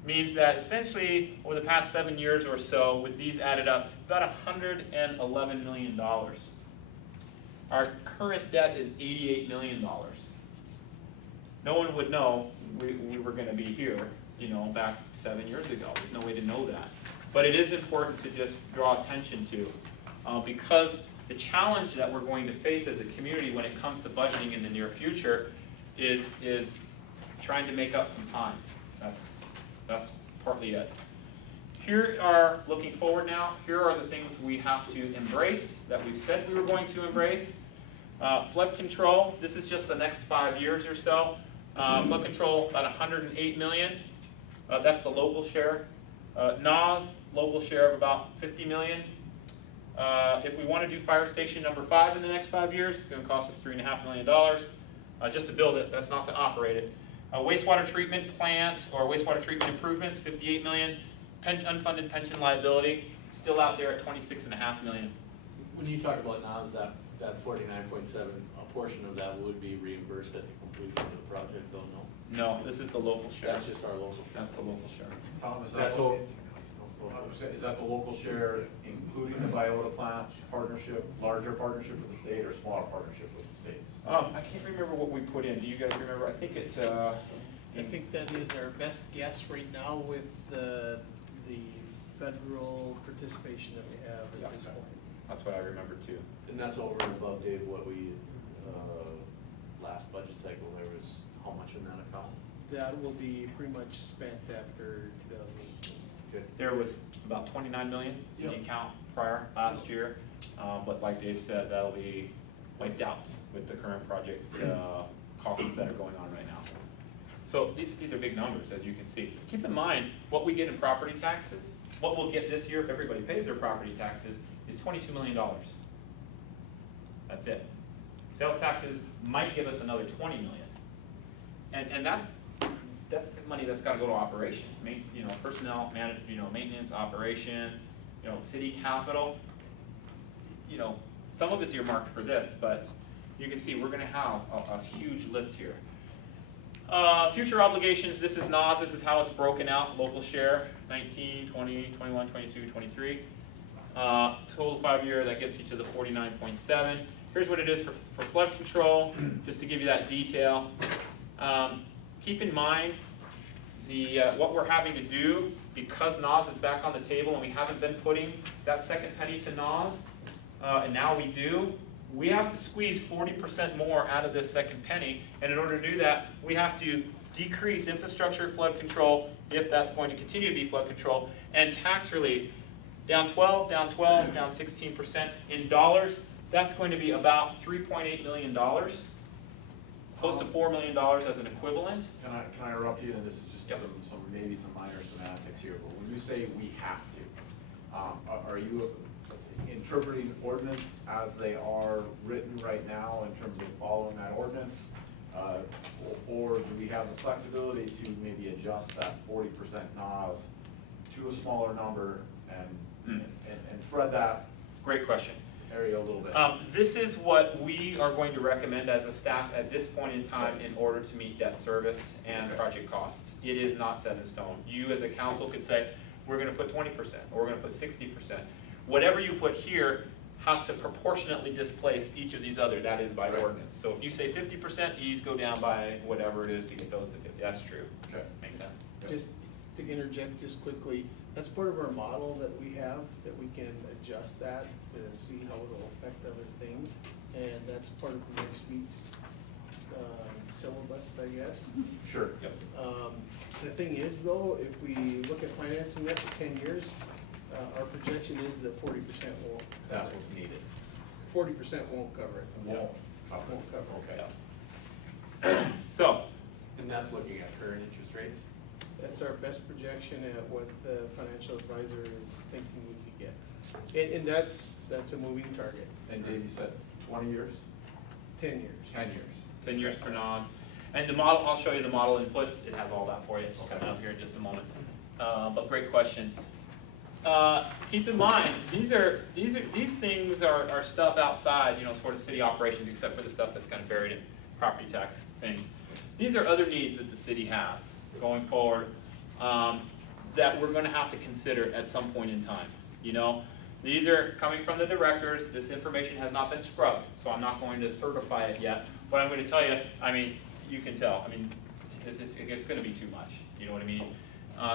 means that essentially over the past 7 years or so, with these added up, about $111 million. Our current debt is $88 million. No one would know we were going to be here, back 7 years ago. There's no way to know that. But it is important to just draw attention to, because the challenge that we're going to face as a community when it comes to budgeting in the near future is trying to make up some time. That's partly it. Here are, looking forward now, here are the things we have to embrace that we've said we were going to embrace. Flood control, this is just the next 5 years or so. Flood control, about $108 million. That's the local share. NAS, local share of about $50 million. If we want to do fire station number 5 in the next 5 years, it's going to cost us $3.5 million just to build it. That's not to operate it. Wastewater treatment plant or wastewater treatment improvements, $58 million. Unfunded pension liability, still out there at $26.5 million. When you talk about NAS, that 49.7, a portion of that would be reimbursed at the completion of the project, though, no? No, this is the local share. That's just our local share. That's the local share. Tom, is that the local share including the Biota plant partnership, larger partnership with the state or smaller partnership with the state? I can't remember what we put in. Do you guys remember? I think it. I think that is our best guess right now with the federal participation that we have at this point. That's what I remember too. And that's over and above, Dave, what we, last budget cycle, there was how much in that account? That will be pretty much spent after 2018. Okay. There was about $29 million in the account prior last year, but like Dave said, that'll be wiped out with the current project costs that are going on right now. So these are big numbers, as you can see. Keep in mind, what we get in property taxes, what we'll get this year if everybody pays their property taxes, is $22 million. That's it. Sales taxes might give us another $20 million. And that's the money that's got to go to operations. Personnel, maintenance, operations, city capital. Some of it's earmarked for this, but you can see we're going to have a huge lift here. Future obligations, this is NAS, this is how it's broken out, local share, 19, 20, 21, 22, 23. Total 5-year, that gets you to the 49.7. Here's what it is for flood control, just to give you that detail. Keep in mind what we're having to do, because NAS is back on the table and we haven't been putting that second penny to NAS, and now we do. We have to squeeze 40% more out of this second penny, and in order to do that, we have to decrease infrastructure flood control, if that's going to continue to be flood control, and tax relief, down 12, down 12, down 16%. In dollars, that's going to be about $3.8 million. close to $4 million as an equivalent. Can I interrupt you? And this is just Yep. maybe some minor semantics here, but when you say we have to, are you interpreting ordinance as they are written right now in terms of following that ordinance? Or do we have the flexibility to maybe adjust that 40% NOS to a smaller number and thread that Great question. area a little bit? This is what we are going to recommend as a staff at this point in time in order to meet debt service and project costs. It is not set in stone. You as a council could say, we're going to put 20%, or we're going to put 60%. Whatever you put here has to proportionately displace each of these other, that is by ordinance. So if you say 50%, you go down by whatever it is to get those to 50. That's true. Okay. Makes sense. Just to interject just quickly, that's part of our model that we have, that we can adjust that to see how it'll affect other things. And that's part of the next week's syllabus, I guess. Sure. Yep. The thing is though, if we look at financing that for 10 years, our projection is that 40% won't. That's what's needed. 40% won't cover it. Won't cover. Won't cover it. Okay. So, And that's looking at current interest rates? That's our best projection at what the financial advisor is thinking we could get. And that's a moving target. And Dave, you said 20 years? 10 years. 10 years. 10 years per NOS. And the model, I'll show you the model inputs. It has all that for you. It's coming up here in just a moment. But great question. Keep in mind, these things are stuff outside, sort of city operations, except for the stuff that's kind of buried in property tax things. These are other needs that the city has going forward that we're going to have to consider at some point in time. These are coming from the directors. This information has not been scrubbed, so I'm not going to certify it yet. But I'm going to tell you, you can tell. It's going to be too much. You know what I mean?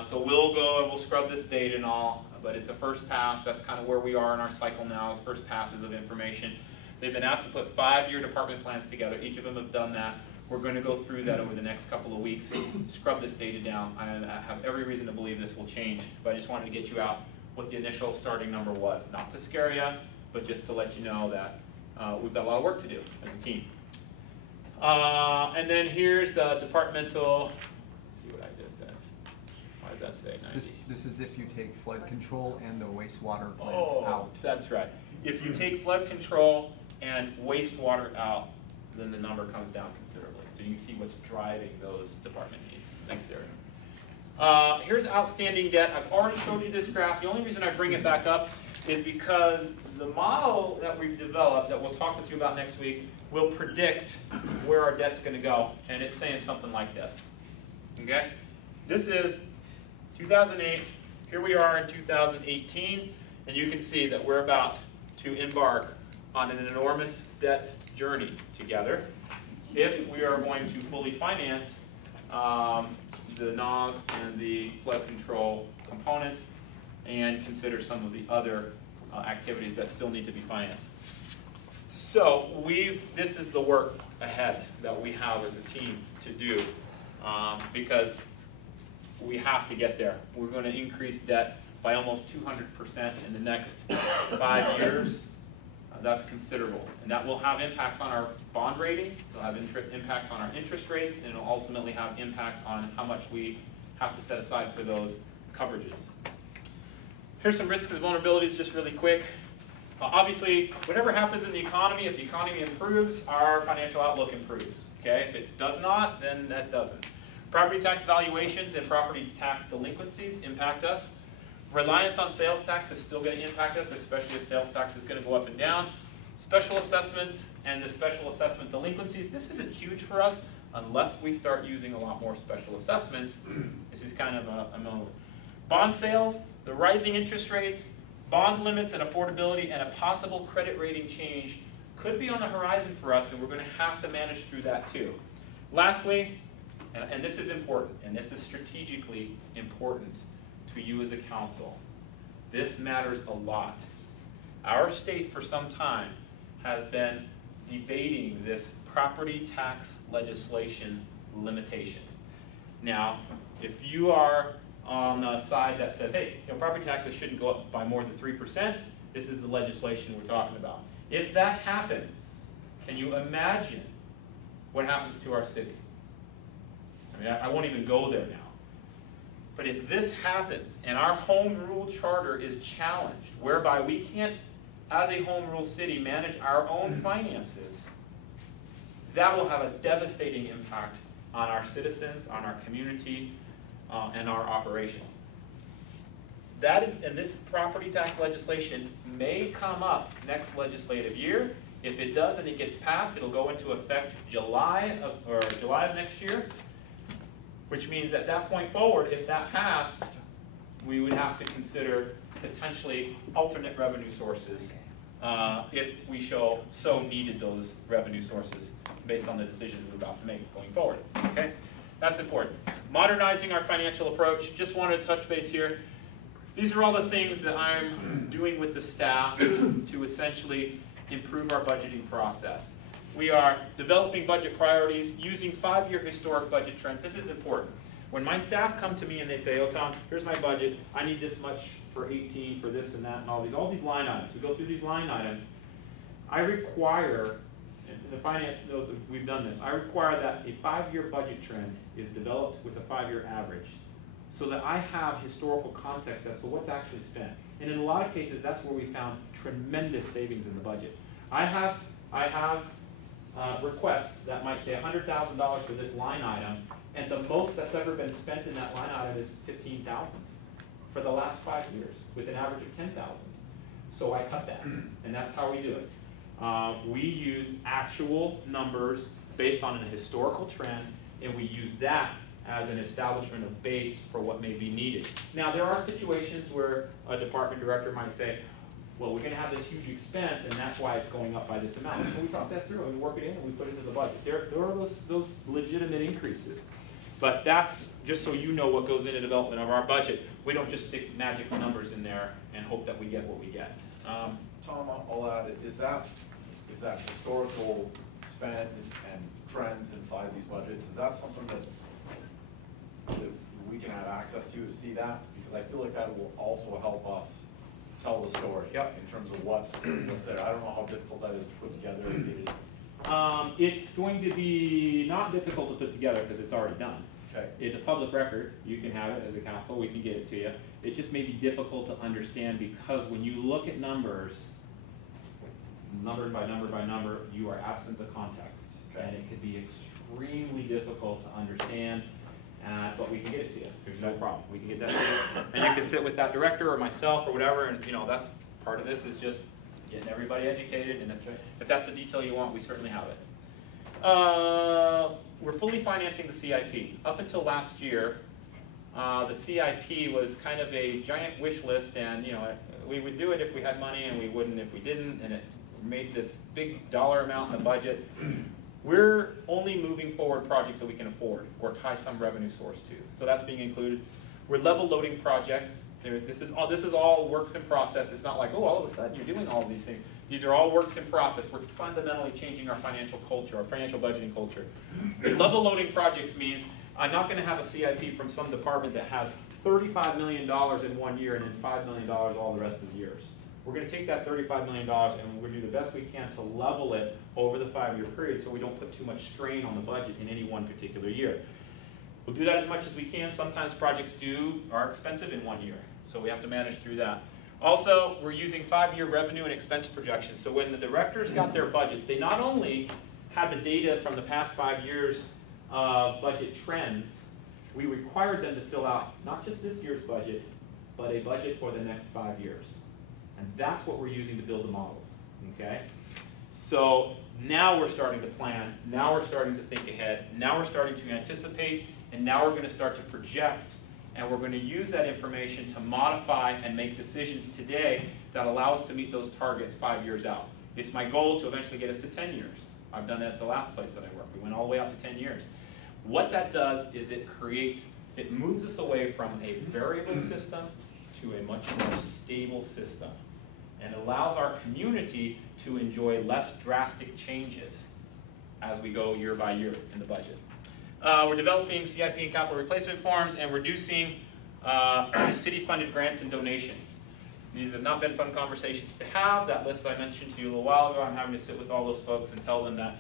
So we'll go and we'll scrub this data and all, but it's a first pass. That's kind of where we are in our cycle now, is first passes of information. They've been asked to put 5-year department plans together. Each of them have done that. We're going to go through that over the next couple of weeks, scrub this data down. I have every reason to believe this will change, but I just wanted to get you out what the initial starting number was. Not to scare you, but just to let you know that we've got a lot of work to do as a team. And then here's departmental, let's see what I just said. Why does that say 90? This is if you take flood control and the wastewater plant out. That's right. If you take flood control and wastewater out, then the number comes down considerably. So you can see what's driving those department needs. Thanks, Darren. Here's outstanding debt. I've already showed you this graph. The only reason I bring it back up is because the model that we've developed, that we'll talk with you about next week, will predict where our debt's going to go. And it's saying something like this. Okay? This is 2008. Here we are in 2018. And you can see that we're about to embark on an enormous debt journey together if we are going to fully finance the NOS and the flood control components and consider some of the other activities that still need to be financed. So this is the work ahead that we have as a team to do because we have to get there. We're going to increase debt by almost 200% in the next 5 years. That's considerable. And that will have impacts on our bond rating, it'll have impacts on our interest rates, and it'll ultimately have impacts on how much we have to set aside for those coverages. Here's some risks and vulnerabilities just really quick. Obviously, whatever happens in the economy, if the economy improves, our financial outlook improves. Okay? If it does not, then that doesn't. Property tax valuations and property tax delinquencies impact us. Reliance on sales tax is still going to impact us, especially if sales tax is going to go up and down. Special assessments and the special assessment delinquencies, this isn't huge for us unless we start using a lot more special assessments. This is kind of a moment. Bond sales, the rising interest rates, bond limits and affordability, and a possible credit rating change could be on the horizon for us, and we're going to have to manage through that too. Lastly, and this is important, and this is strategically important to you as a council, this matters a lot. Our state for some time has been debating this property tax legislation limitation. Now, if you are on the side that says, hey, property taxes shouldn't go up by more than 3%, this is the legislation we're talking about. If that happens, can you imagine what happens to our city? I mean, I won't even go there now. But if this happens and our home rule charter is challenged, whereby we can't, as a home rule city, manage our own finances, that will have a devastating impact on our citizens, on our community, and our operation. That is, and this property tax legislation may come up next legislative year. If it does and it gets passed, it'll go into effect July of next year, which means at that point forward, if that passed, we would have to consider potentially alternate revenue sources if we so needed those revenue sources based on the decisions we're about to make going forward. Okay, that's important. Modernizing our financial approach. Just wanted to touch base here. These are all the things that I'm doing with the staff to essentially improve our budgeting process. We are developing budget priorities using 5-year historic budget trends. This is important. When my staff come to me and they say, oh Tom, here's my budget, I need this much for 18, for this and that, and all these line items. We go through these line items. I require, and the finance knows that we've done this, I require that a 5-year budget trend is developed with a 5-year average, so that I have historical context as to what's actually spent. And in a lot of cases, that's where we found tremendous savings in the budget. I have requests that might say $100,000 for this line item, and the most that's ever been spent in that line item is $15,000 for the last 5 years, with an average of $10,000. So I cut that, and that's how we do it. We use actual numbers based on a historical trend, and we use that as an establishment of base for what may be needed. Now, there are situations where a department director might say, well, we're going to have this huge expense, and that's why it's going up by this amount. So we talk that through, and we work it in, and we put it into the budget. There are those legitimate increases. But that's just so you know what goes into development of our budget. We don't just stick magic numbers in there and hope that we get what we get. Tom, I'll add, is that historical spend and trends inside these budgets, is that something that we can have access to see that? Because I feel like that will also help us tell the story. Yep. In terms of what's there. I don't know how difficult that is to put together. It's going to be not difficult to put together because it's already done. Okay. It's a public record. You can have it as a council. We can get it to you. It just may be difficult to understand because when you look at numbers, number by number by number, you are absent the context. Okay. And it could be extremely difficult to understand. But we can get it to you. There's no problem. We can get that to you. And you can sit with that director or myself or whatever, and that's part of this is just getting everybody educated, and if that's the detail you want, we certainly have it. We're fully financing the CIP. Up until last year, the CIP was kind of a giant wish list, and we would do it if we had money, and we wouldn't if we didn't, and it made this big dollar amount in the budget. We're only moving forward projects that we can afford or tie some revenue source to. So that's being included. We're level loading projects. This is all works in process. It's not like, oh, all of a sudden you're doing all of these things. These are all works in process. We're fundamentally changing our financial culture, our financial budgeting culture. Level loading projects means I'm not going to have a CIP from some department that has $35 million in 1 year and then $5 million all the rest of the years. We're going to take that $35 million and we're going to do the best we can to level it over the 5-year period so we don't put too much strain on the budget in any one particular year. We'll do that as much as we can. Sometimes projects are expensive in 1 year, so we have to manage through that. Also, we're using 5-year revenue and expense projections. So when the directors got their budgets, they not only had the data from the past 5 years of budget trends, we required them to fill out not just this year's budget, but a budget for the next 5 years. And that's what we're using to build the models, okay? So now we're starting to plan, now we're starting to think ahead, now we're starting to anticipate, and now we're going to start to project, and we're going to use that information to modify and make decisions today that allow us to meet those targets 5 years out. It's my goal to eventually get us to 10 years. I've done that at the last place that I worked. We went all the way out to 10 years. What that does is it moves us away from a variable system to a much more stable system, and allows our community to enjoy less drastic changes as we go year by year in the budget. We're developing CIP and capital replacement forms and reducing city-funded grants and donations. These have not been fun conversations to have. That list I mentioned to you a little while ago, I'm having to sit with all those folks and tell them that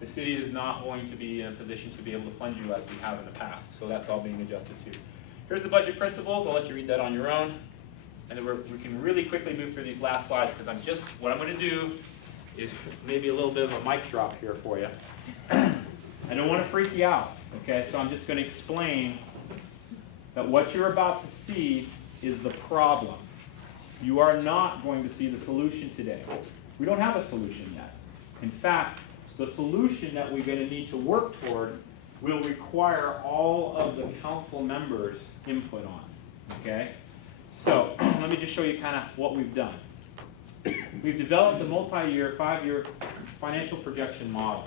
the city is not going to be in a position to be able to fund you as we have in the past. So that's all being adjusted to. Here's the budget principles. I'll let you read that on your own. And then we can really quickly move through these last slides because what I'm going to do is maybe a little bit of a mic drop here for you. I don't want to freak you out, okay? So I'm just going to explain that what you're about to see is the problem. You are not going to see the solution today. We don't have a solution yet. In fact, the solution that we're going to need to work toward will require all of the council members' input on, okay? So let me just show you kind of what we've done. We've developed a multi-year, 5-year financial projection model.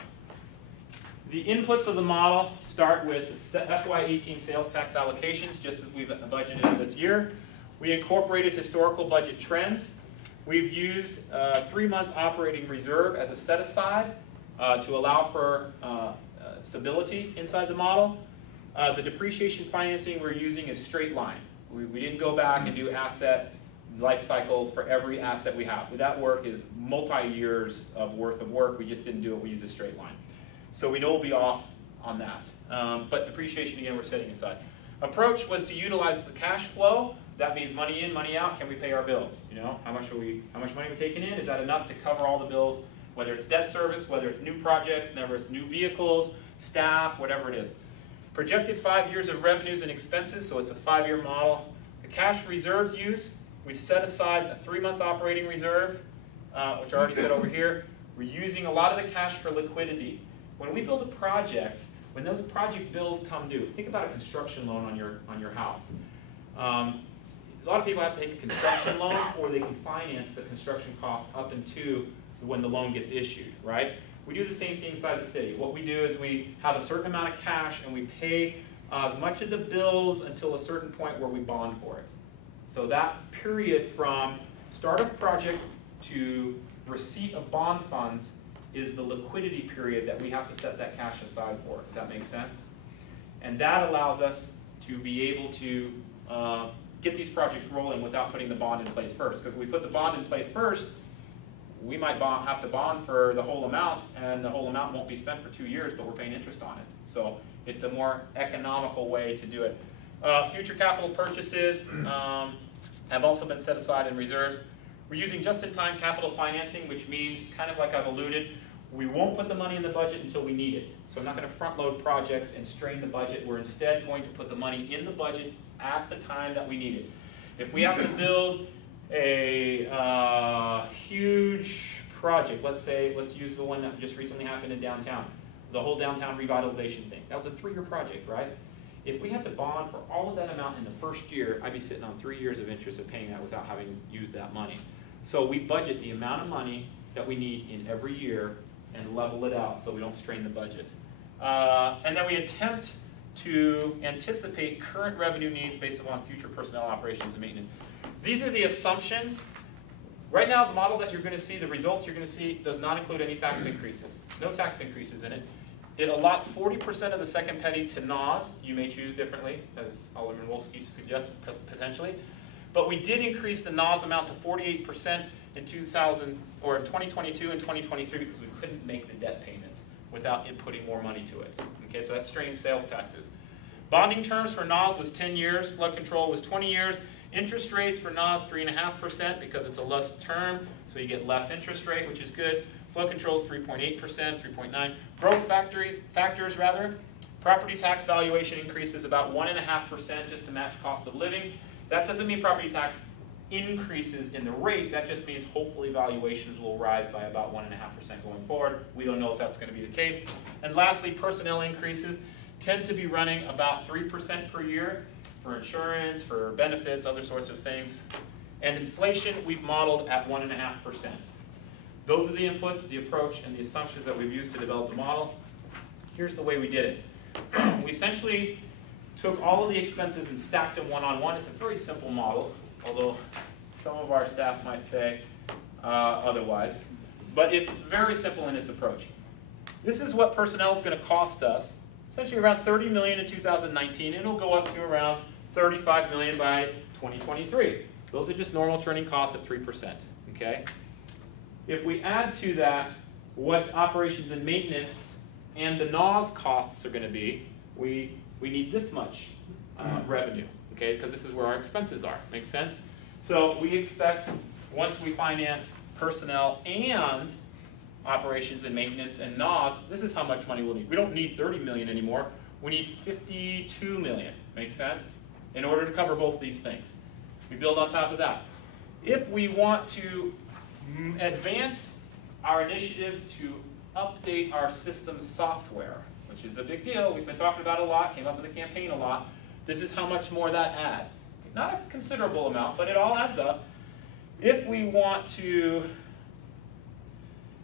The inputs of the model start with the FY18 sales tax allocations, just as we've budgeted this year. We incorporated historical budget trends. We've used a 3-month operating reserve as a set-aside to allow for stability inside the model. The depreciation financing we're using is straight line. We didn't go back and do asset life cycles for every asset we have. That work is multi-years of worth of work. We just didn't do it. We used a straight line. So we know we'll be off on that. But depreciation, again, we're setting aside. Approach was to utilize the cash flow. That means money in, money out. Can we pay our bills? You know, how much money are we taking in? Is that enough to cover all the bills, whether it's debt service, whether it's new projects, whether it's new vehicles, staff, whatever it is. Projected 5 years of revenues and expenses, so it's a 5-year model. The cash reserves use, we set aside a 3-month operating reserve, which I already said over here. We're using a lot of the cash for liquidity. When we build a project, when those project bills come due, think about a construction loan on your house. A lot of people have to take a construction loan, or they can finance the construction costs up into when the loan gets issued, right? We do the same thing inside the city. What we do is we have a certain amount of cash and we pay as much of the bills until a certain point where we bond for it. So that period from start of project to receipt of bond funds is the liquidity period that we have to set that cash aside for. Does that make sense? And that allows us to be able to get these projects rolling without putting the bond in place first. Because if we put the bond in place first, we might have to bond for the whole amount, and the whole amount won't be spent for 2 years, but we're paying interest on it. So it's a more economical way to do it. Future capital purchases have also been set aside in reserves. We're using just-in-time capital financing, which means, kind of like I've alluded, we won't put the money in the budget until we need it. So I'm not going to front-load projects and strain the budget. We're instead going to put the money in the budget at the time that we need it. If we have to build a huge project, let's use the one that just recently happened in downtown, the whole downtown revitalization thing. That was a 3-year project, right? If we had to bond for all of that amount in the first year, I'd be sitting on 3 years of interest of paying that without having used that money. So we budget the amount of money that we need in every year and level it out so we don't strain the budget. And then we attempt to anticipate current revenue needs based upon future personnel operations and maintenance. These are the assumptions. Right now, the model that you're going to see, the results you're going to see, does not include any tax increases. No tax increases in it. It allots 40% of the second penny to NAS. You may choose differently, as Alderman Wolski suggests potentially. But we did increase the NAS amount to 48% in 2022 and 2023 because we couldn't make the debt payments without inputting more money to it. Okay, so that strained sales taxes. Bonding terms for NAS was 10 years. Flood control was 20 years. Interest rates for NAS 3.5% because it's a less term, so you get less interest rate, which is good. Flood control is 3.8%, 3.9%. Growth factors, property tax valuation increases about 1.5% just to match cost of living. That doesn't mean property tax increases in the rate. That just means hopefully valuations will rise by about 1.5% going forward. We don't know if that's going to be the case. And lastly, personnel increases tend to be running about 3% per year for insurance, for benefits, other sorts of things. And inflation we've modeled at 1.5%. Those are the inputs, the approach, and the assumptions that we've used to develop the model. Here's the way we did it. We essentially took all of the expenses and stacked them one-on-one. It's a very simple model, although some of our staff might say otherwise. But it's very simple in its approach. This is what personnel is going to cost us, essentially around $30 million in 2019. It'll go up to around $35 million by 2023. Those are just normal turning costs at 3%. Okay? If we add to that what operations and maintenance and the NAWS costs are going to be, we need this much revenue, okay, because this is where our expenses are. Make sense? So we expect, once we finance personnel and operations and maintenance and NAWS, this is how much money we'll need. We don't need 30 million anymore. We need 52 million. Make sense? In order to cover both these things. We build on top of that. If we want to advance our initiative to update our system software, which is a big deal, we've been talking about a lot, came up with the campaign a lot, this is how much more that adds. Not a considerable amount, but it all adds up. If we want to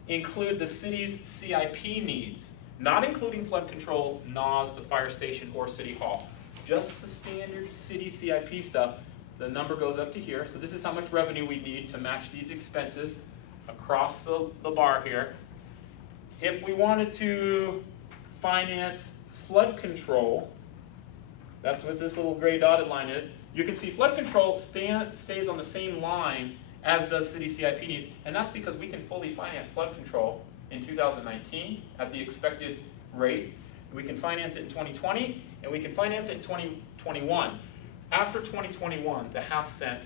include the city's CIP needs, not including flood control, NAWS, the fire station, or City Hall, just the standard city CIP stuff, the number goes up to here. So this is how much revenue we need to match these expenses across the bar here. If we wanted to finance flood control, that's what this little gray dotted line is. You can see flood control stays on the same line as does city CIP needs, and that's because we can fully finance flood control in 2019 at the expected rate. We can finance it in 2020, and we can finance it in 2021. After 2021, the half cent,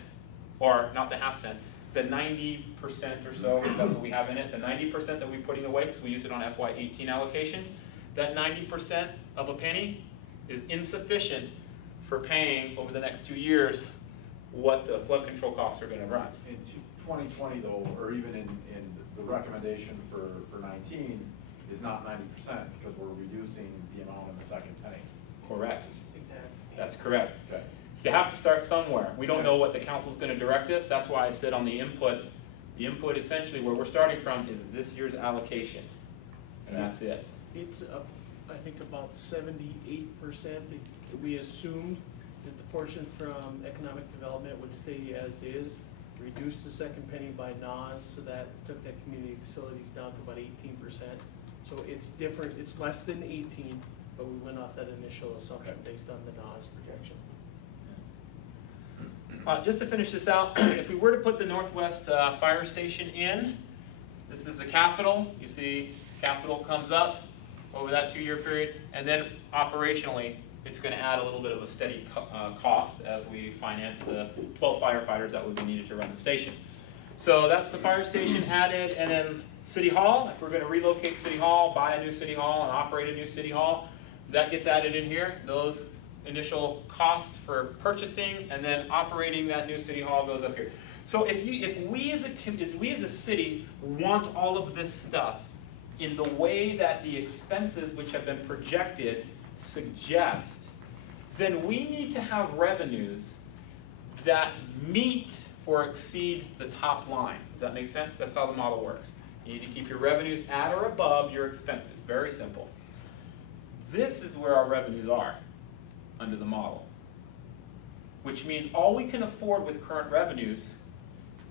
or not the half cent, the 90% or so, that's what we have in it, the 90% that we're putting away, because we use it on FY18 allocations, that 90% of a penny is insufficient for paying over the next 2 years what the flood control costs are going to run. In 2020 though, or even in the recommendation for 19 is not 90% because we're reducing the amount in the second penny. Correct. Exactly. That's correct. Okay. You have to start somewhere. We don't know what the council's going to direct us. That's why I said on the inputs, the input essentially where we're starting from is this year's allocation, and that's it. It's I think about 78%. We assumed that the portion from economic development would stay as is, reduce the second penny by NAWS, so that took that community facilities down to about 18%. So it's different, it's less than 18, but we went off that initial assumption based on the NAWS projection. Just to finish this out, if we were to put the Northwest Fire Station in, this is the capital. You see capital comes up over that 2-year period, and then operationally, it's going to add a little bit of a steady cost as we finance the 12 firefighters that would be needed to run the station. So that's the fire station added, and then City Hall. If we're going to relocate City Hall, buy a new City Hall, and operate a new City Hall, that gets added in here. Those initial costs for purchasing and then operating that new City Hall goes up here. So if we as a city want all of this stuff in the way that the expenses which have been projected suggest, then we need to have revenues that meet or exceed the top line. Does that make sense? That's how the model works. You need to keep your revenues at or above your expenses. Very simple. This is where our revenues are under the model, which means all we can afford with current revenues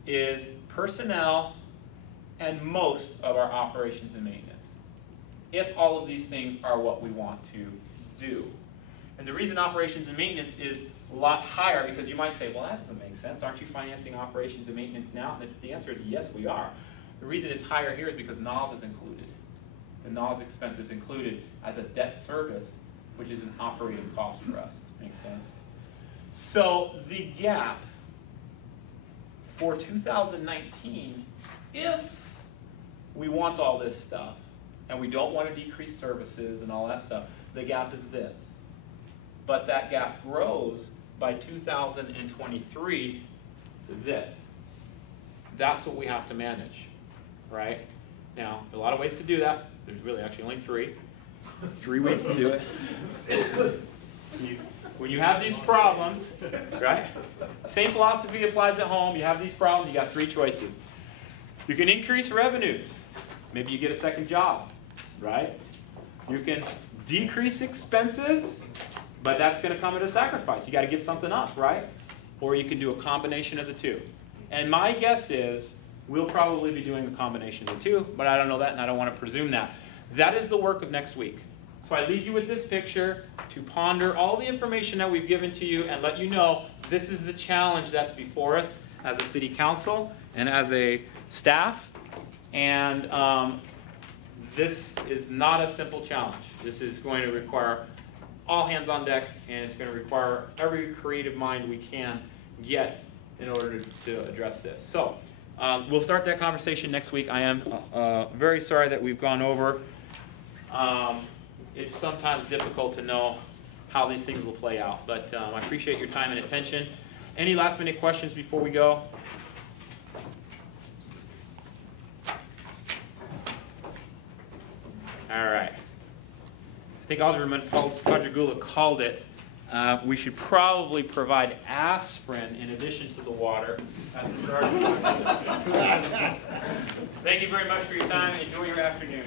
is personnel and most of our operations and maintenance, if all of these things are what we want to do. And the reason operations and maintenance is a lot higher, because you might say, well, that doesn't make sense. Aren't you financing operations and maintenance now? And the answer is yes, we are. The reason it's higher here is because NAWS is included. The NAWS expense is included as a debt service, which is an operating cost for us. Makes sense? So the gap for 2019, if we want all this stuff, and we don't want to decrease services and all that stuff, the gap is this. But that gap grows by 2023 to this. That's what we have to manage, right? Now, a lot of ways to do that. There's really actually only 3. 3 ways to do it. When you have these problems, right? Same philosophy applies at home. You have these problems, you got 3 choices. You can increase revenues. Maybe you get a second job, right? You can decrease expenses, but that's going to come at a sacrifice. You got to give something up, right? Or you can do a combination of the 2. And my guess is we'll probably be doing a combination of the 2, but I don't know that and I don't want to presume that. That is the work of next week. So I leave you with this picture to ponder all the information that we've given to you and let you know this is the challenge that's before us as a city council and as a staff. And this is not a simple challenge. This is going to require all hands on deck, and it's going to require every creative mind we can get in order to address this. So we'll start that conversation next week. I am very sorry that we've gone over. It's sometimes difficult to know how these things will play out, but I appreciate your time and attention. Any last minute questions before we go? All right. I think Alderman Quadrigula called it. We should probably provide aspirin in addition to the water at the start. Thank you very much for your time. Enjoy your afternoon.